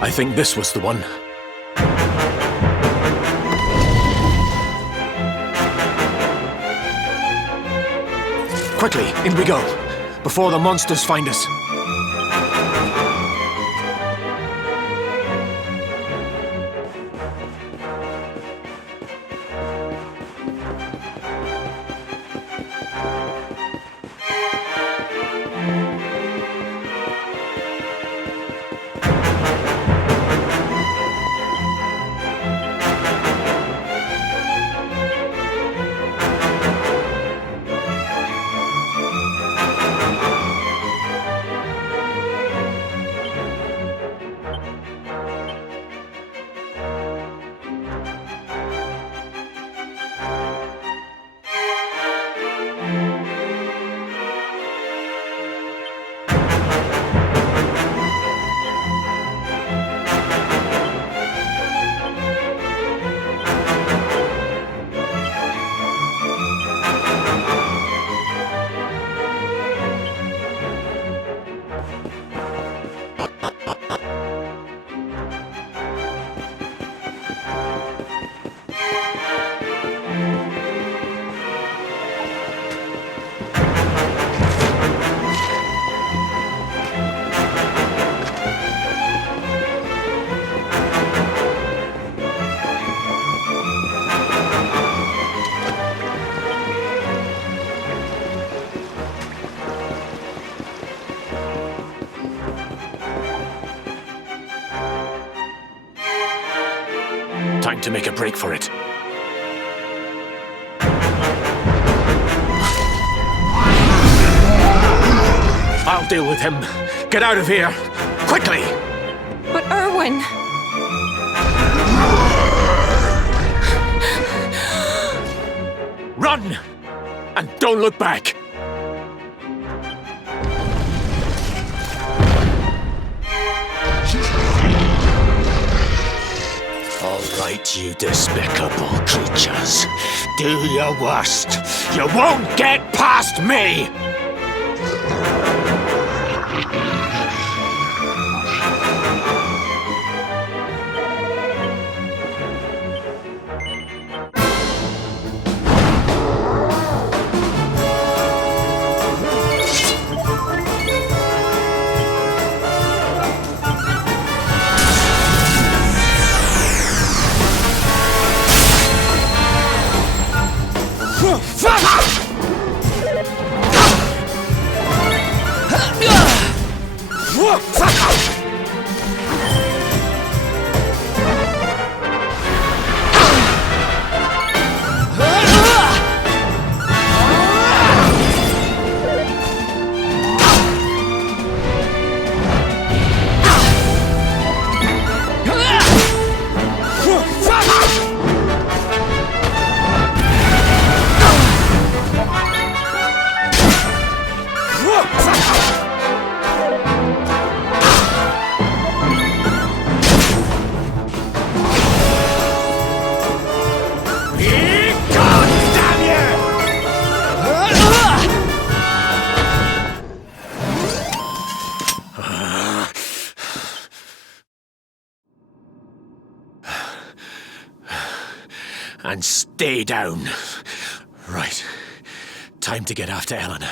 I think this was the one. Quickly, in we go, before the monsters find us. Time to make a break for it. I'll deal with him. Get out of here! Quickly! But Erwin... Run! And don't look back! All right, you despicable creatures. Do your worst. You won't get past me! And stay down. Right. Time to get after Eleanor.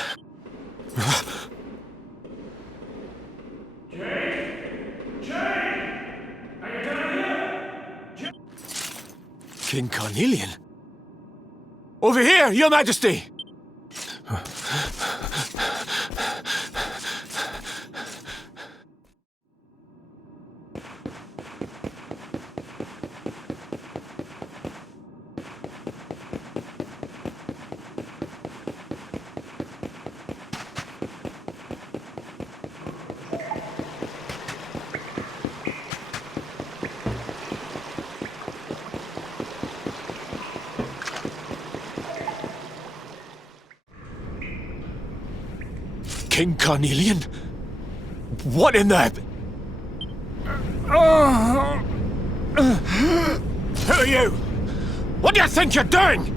King Carnelian? Over here, Your Majesty! King Carnelian? What in the... Who are you? What do you think you're doing?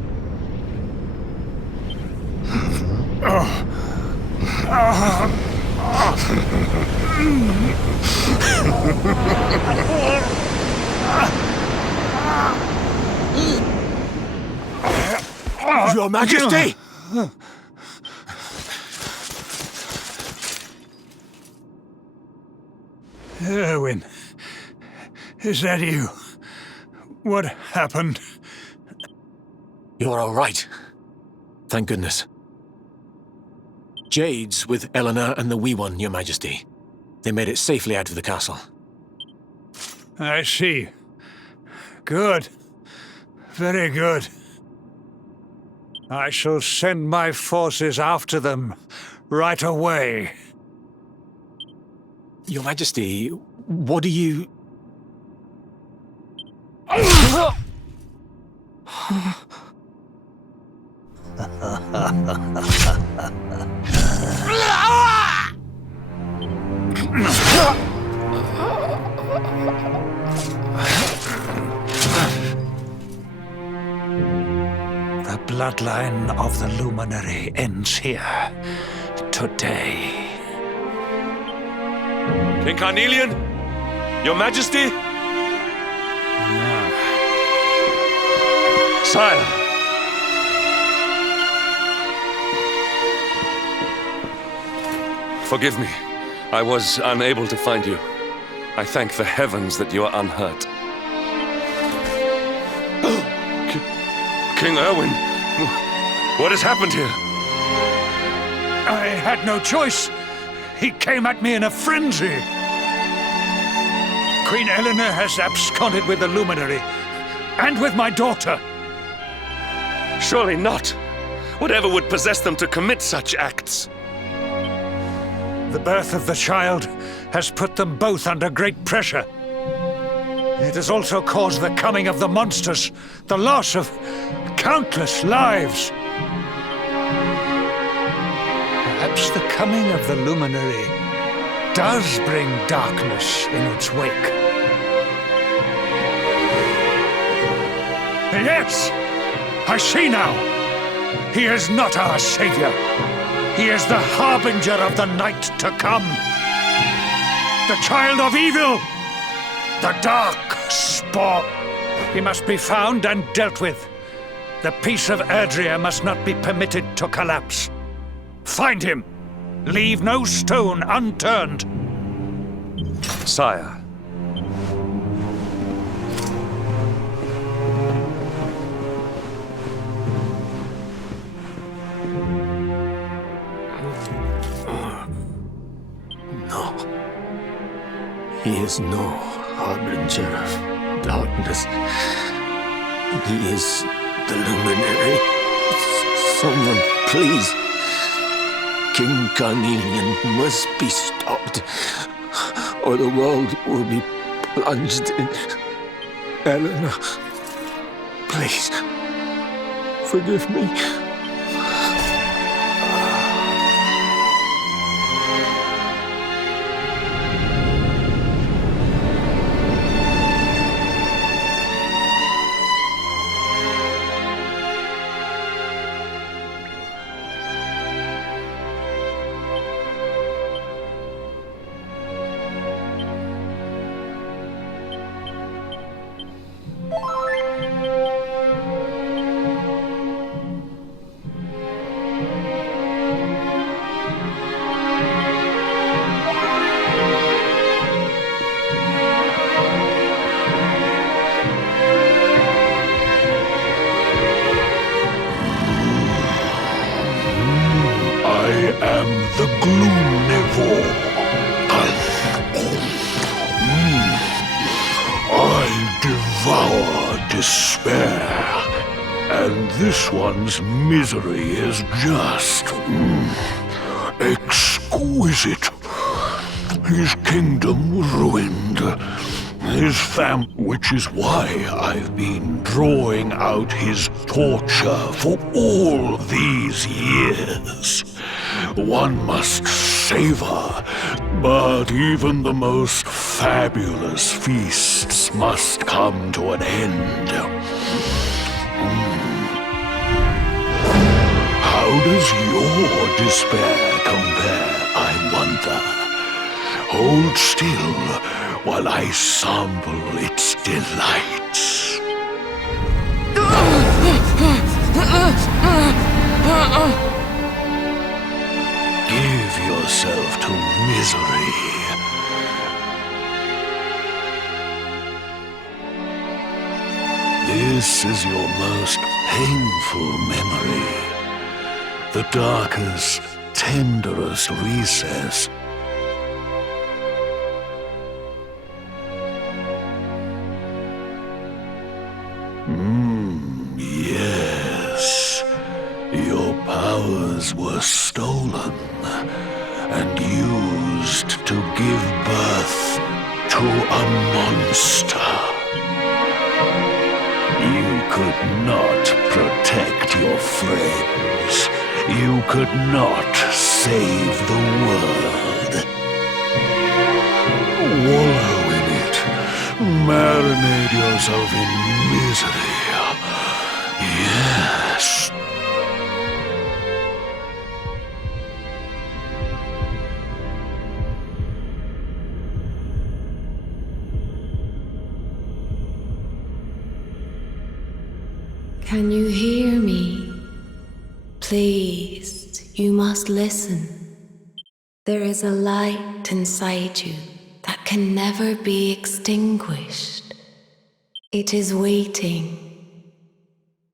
Your Majesty! Erwin, is that you? What happened? You're all right. Thank goodness. Jade's with Eleanor and the wee one, Your Majesty. They made it safely out of the castle. I see. Good. Very good. I shall send my forces after them right away. Your Majesty, what do you... The bloodline of the Luminary ends here today. King Carnelian? Your Majesty? Sire. Forgive me. I was unable to find you. I thank the heavens that you are unhurt. King Erwin, what has happened here? I had no choice. He came at me in a frenzy. Queen Eleanor has absconded with the Luminary, and with my daughter. Surely not. Whatever would possess them to commit such acts? The birth of the child has put them both under great pressure. It has also caused the coming of the monsters, the loss of countless lives. Perhaps the coming of the Luminary does bring darkness in its wake. Yes! I see now! He is not our savior. He is the harbinger of the night to come. The child of evil! The dark spore! He must be found and dealt with. The peace of Erdrea must not be permitted to collapse. Find him! Leave no stone unturned. Sire. No. He is no harbinger of darkness. He is the Luminary. Someone, please. King Carnelian must be stopped, or the world will be plunged in... Eleanor, please, forgive me. The Gloomnivore. I devour despair, and this one's misery is just exquisite. His kingdom ruined, his which is why I've been drawing out his torture for all these years. One must savor, but even the most fabulous feasts must come to an end. How does your despair compare, I wonder? Hold still while I sample its delights. Give yourself to misery. This is your most painful memory. The darkest, tenderest recess. Yes. Your powers were stolen and used to give birth to a monster. You could not protect your friends. You could not save the world. Wallow in it. Marinate yourself in misery. Yes. Can you hear me? Please, you must listen. There is a light inside you that can never be extinguished. It is waiting,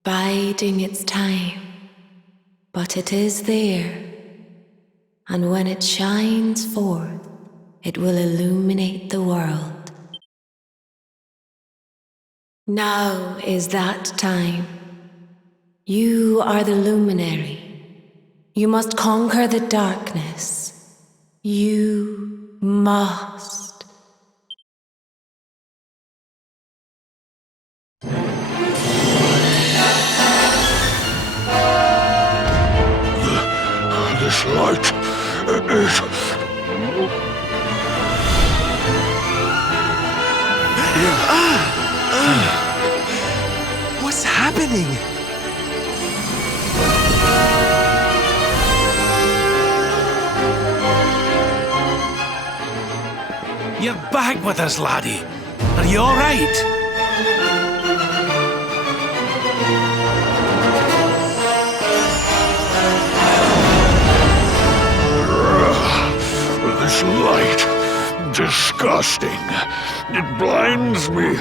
biding its time, but it is there. And when it shines forth, it will illuminate the world. Now is that time. You are the luminary. You must conquer the darkness. You must. This light is... What's happening? You're back with us, laddie. Are you all right? This light, disgusting. It blinds me.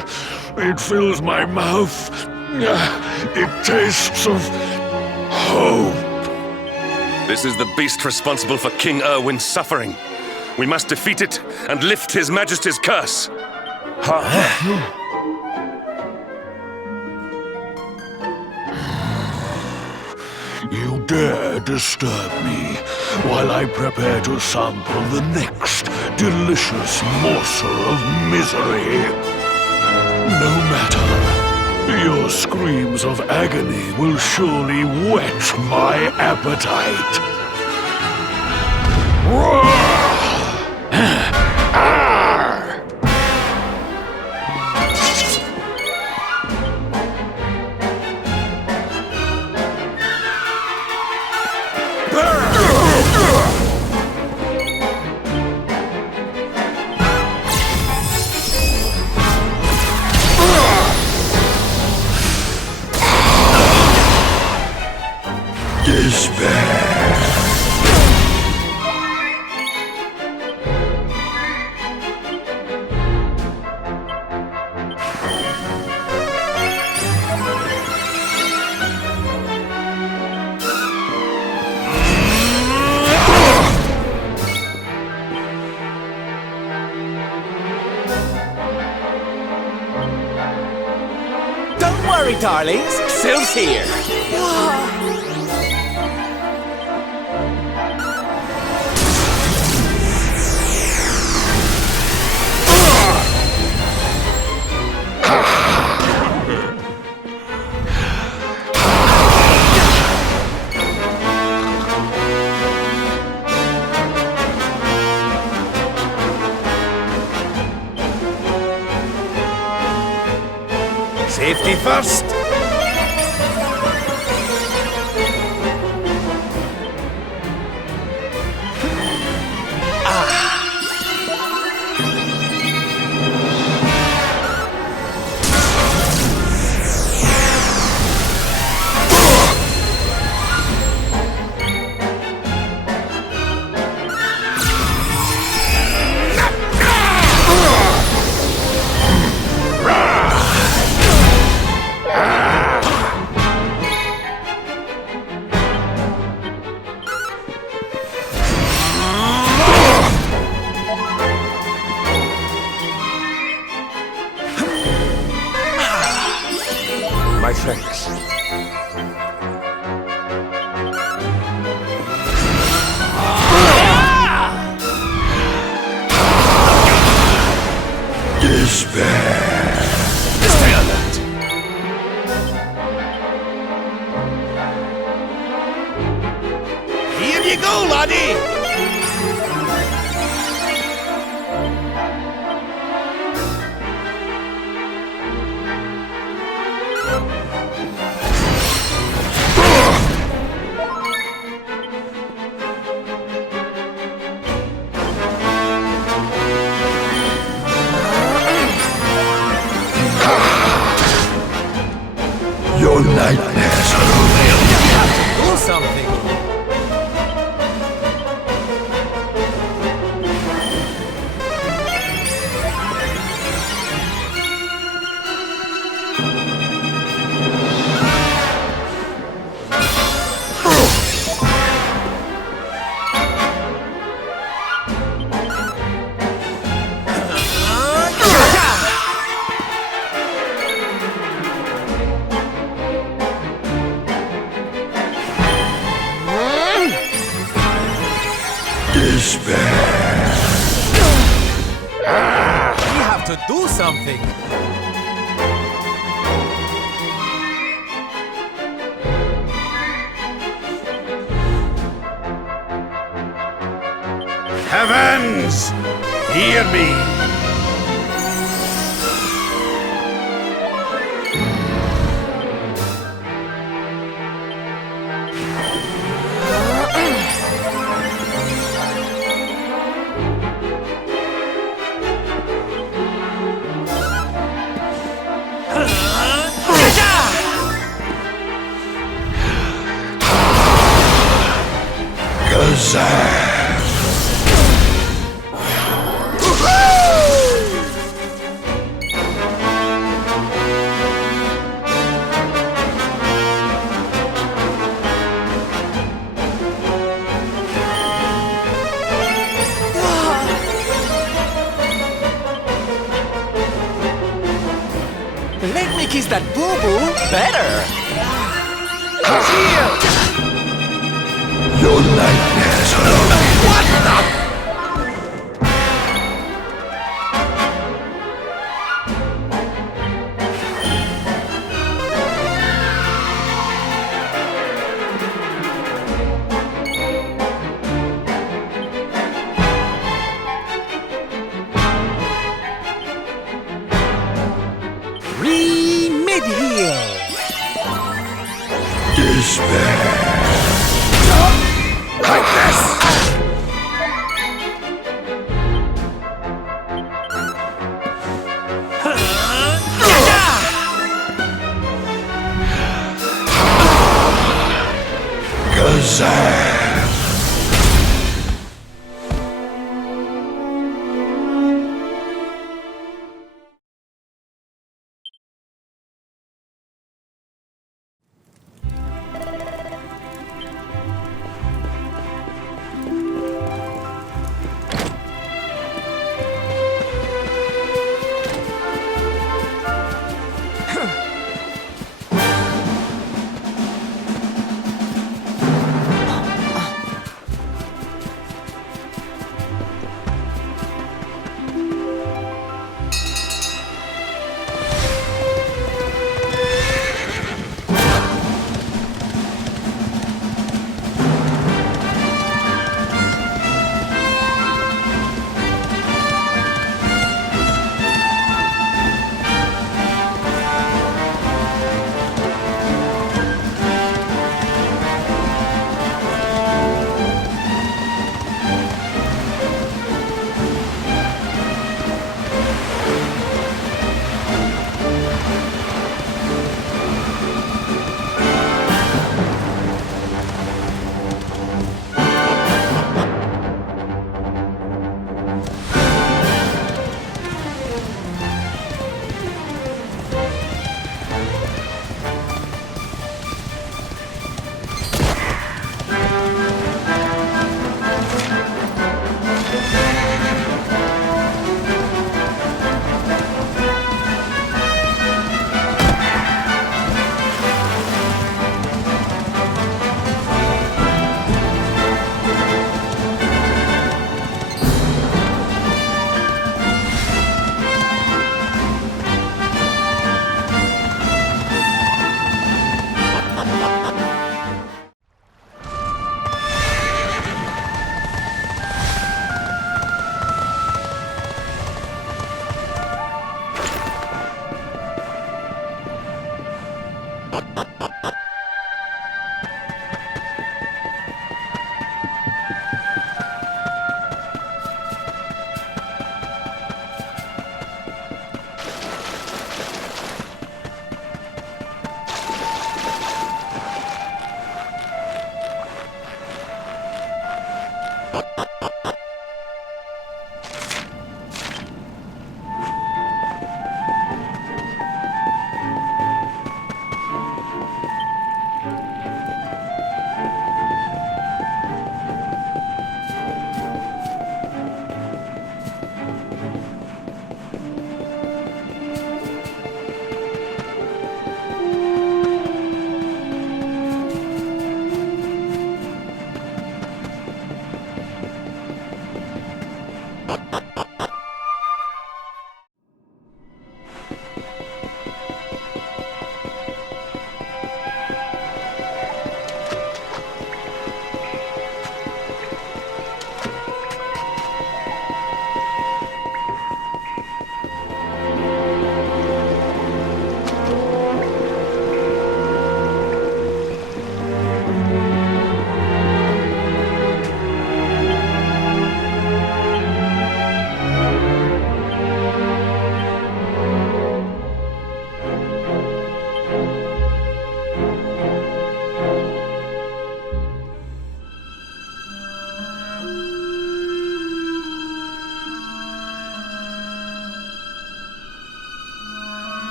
It fills my mouth. It tastes of hope. This is the beast responsible for King Erwin's suffering. We must defeat it and lift His Majesty's curse. You dare disturb me while I prepare to sample the next delicious morsel of misery. No matter. Your screams of agony will surely whet my appetite. Don't worry, darlings. Syl's here. Safety first. my thanks. Despair. Stay alert. Here you go, laddie! Your nightmares are over. Do something! Despair. We have to do something! Heavens, hear me. Kazam. Let me kiss that boo-boo better. He's here. Your nightmares are over. What the? Remedial. Despair. Like this. Kazam.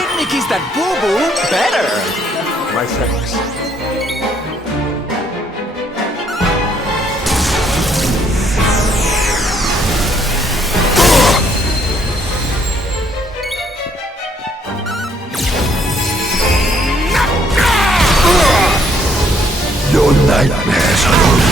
picnic is that boo-boo better? My thanks. Your nightmares are only...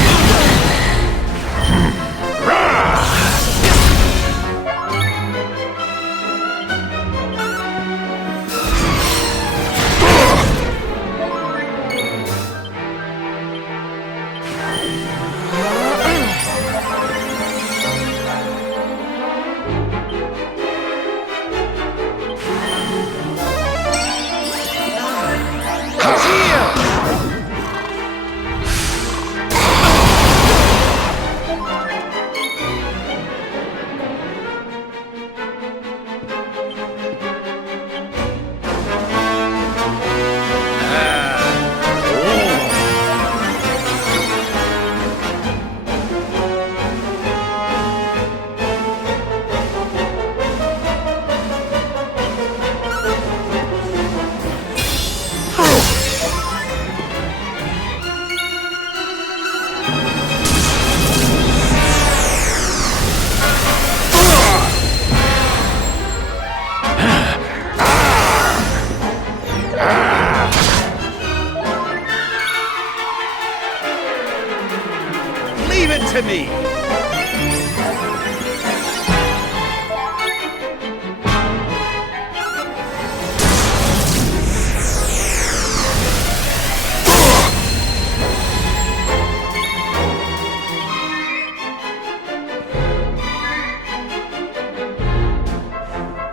Leave it to me!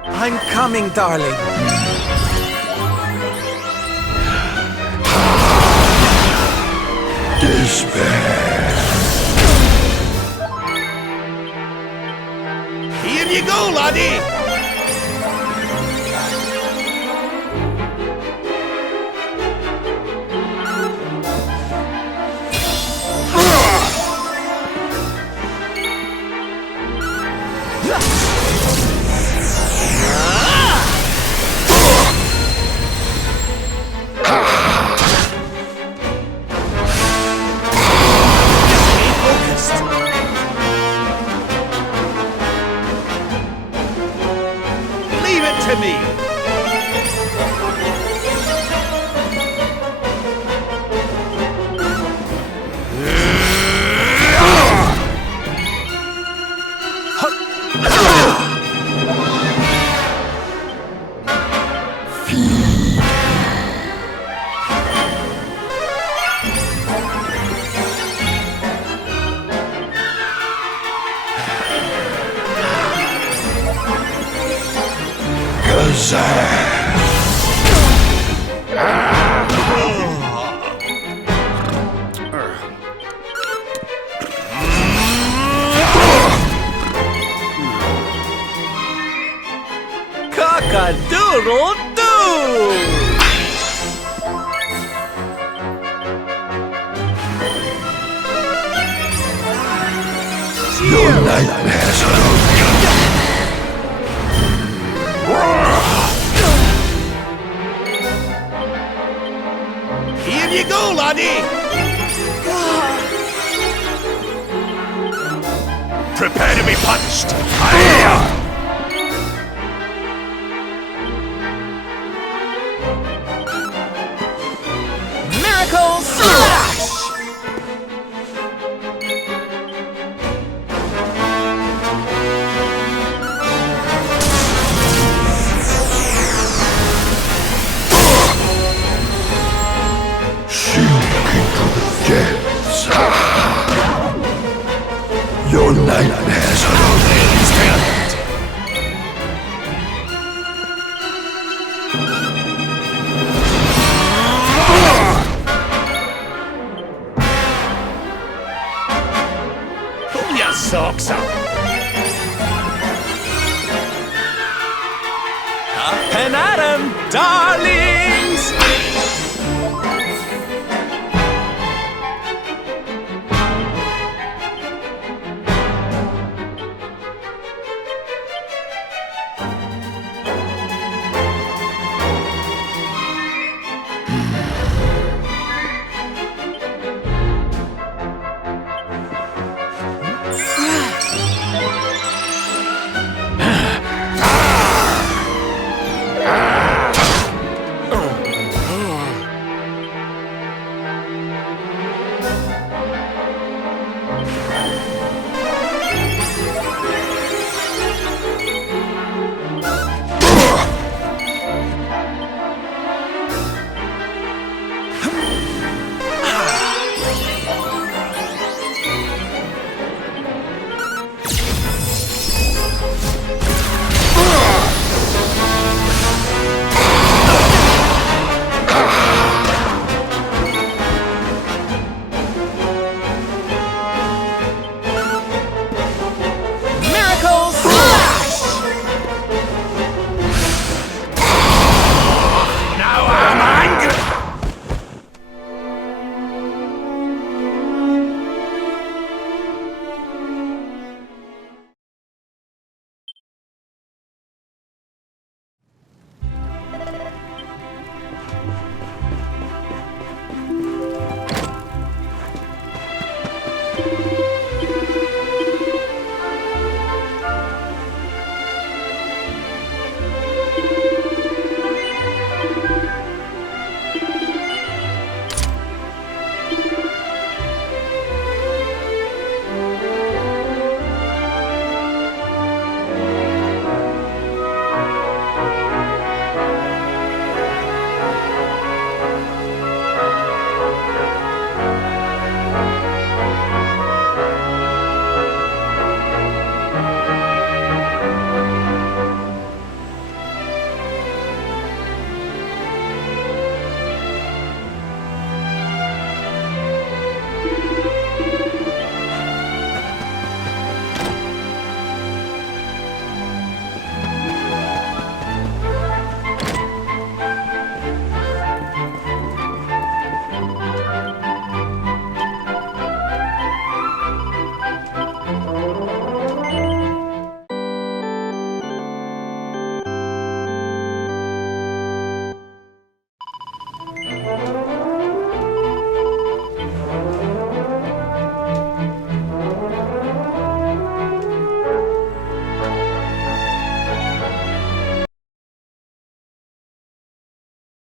I'm coming, darling. Despair. Here you go, laddie! Leave it to me! Cock-a-doodle-doo! Your nightmares are only... Here you go, laddie! Prepare to be punched! Hiya! Miracle Slash! Sink into the depths. Your nightmares are only... Pull your socks up! Up and at 'em, darling!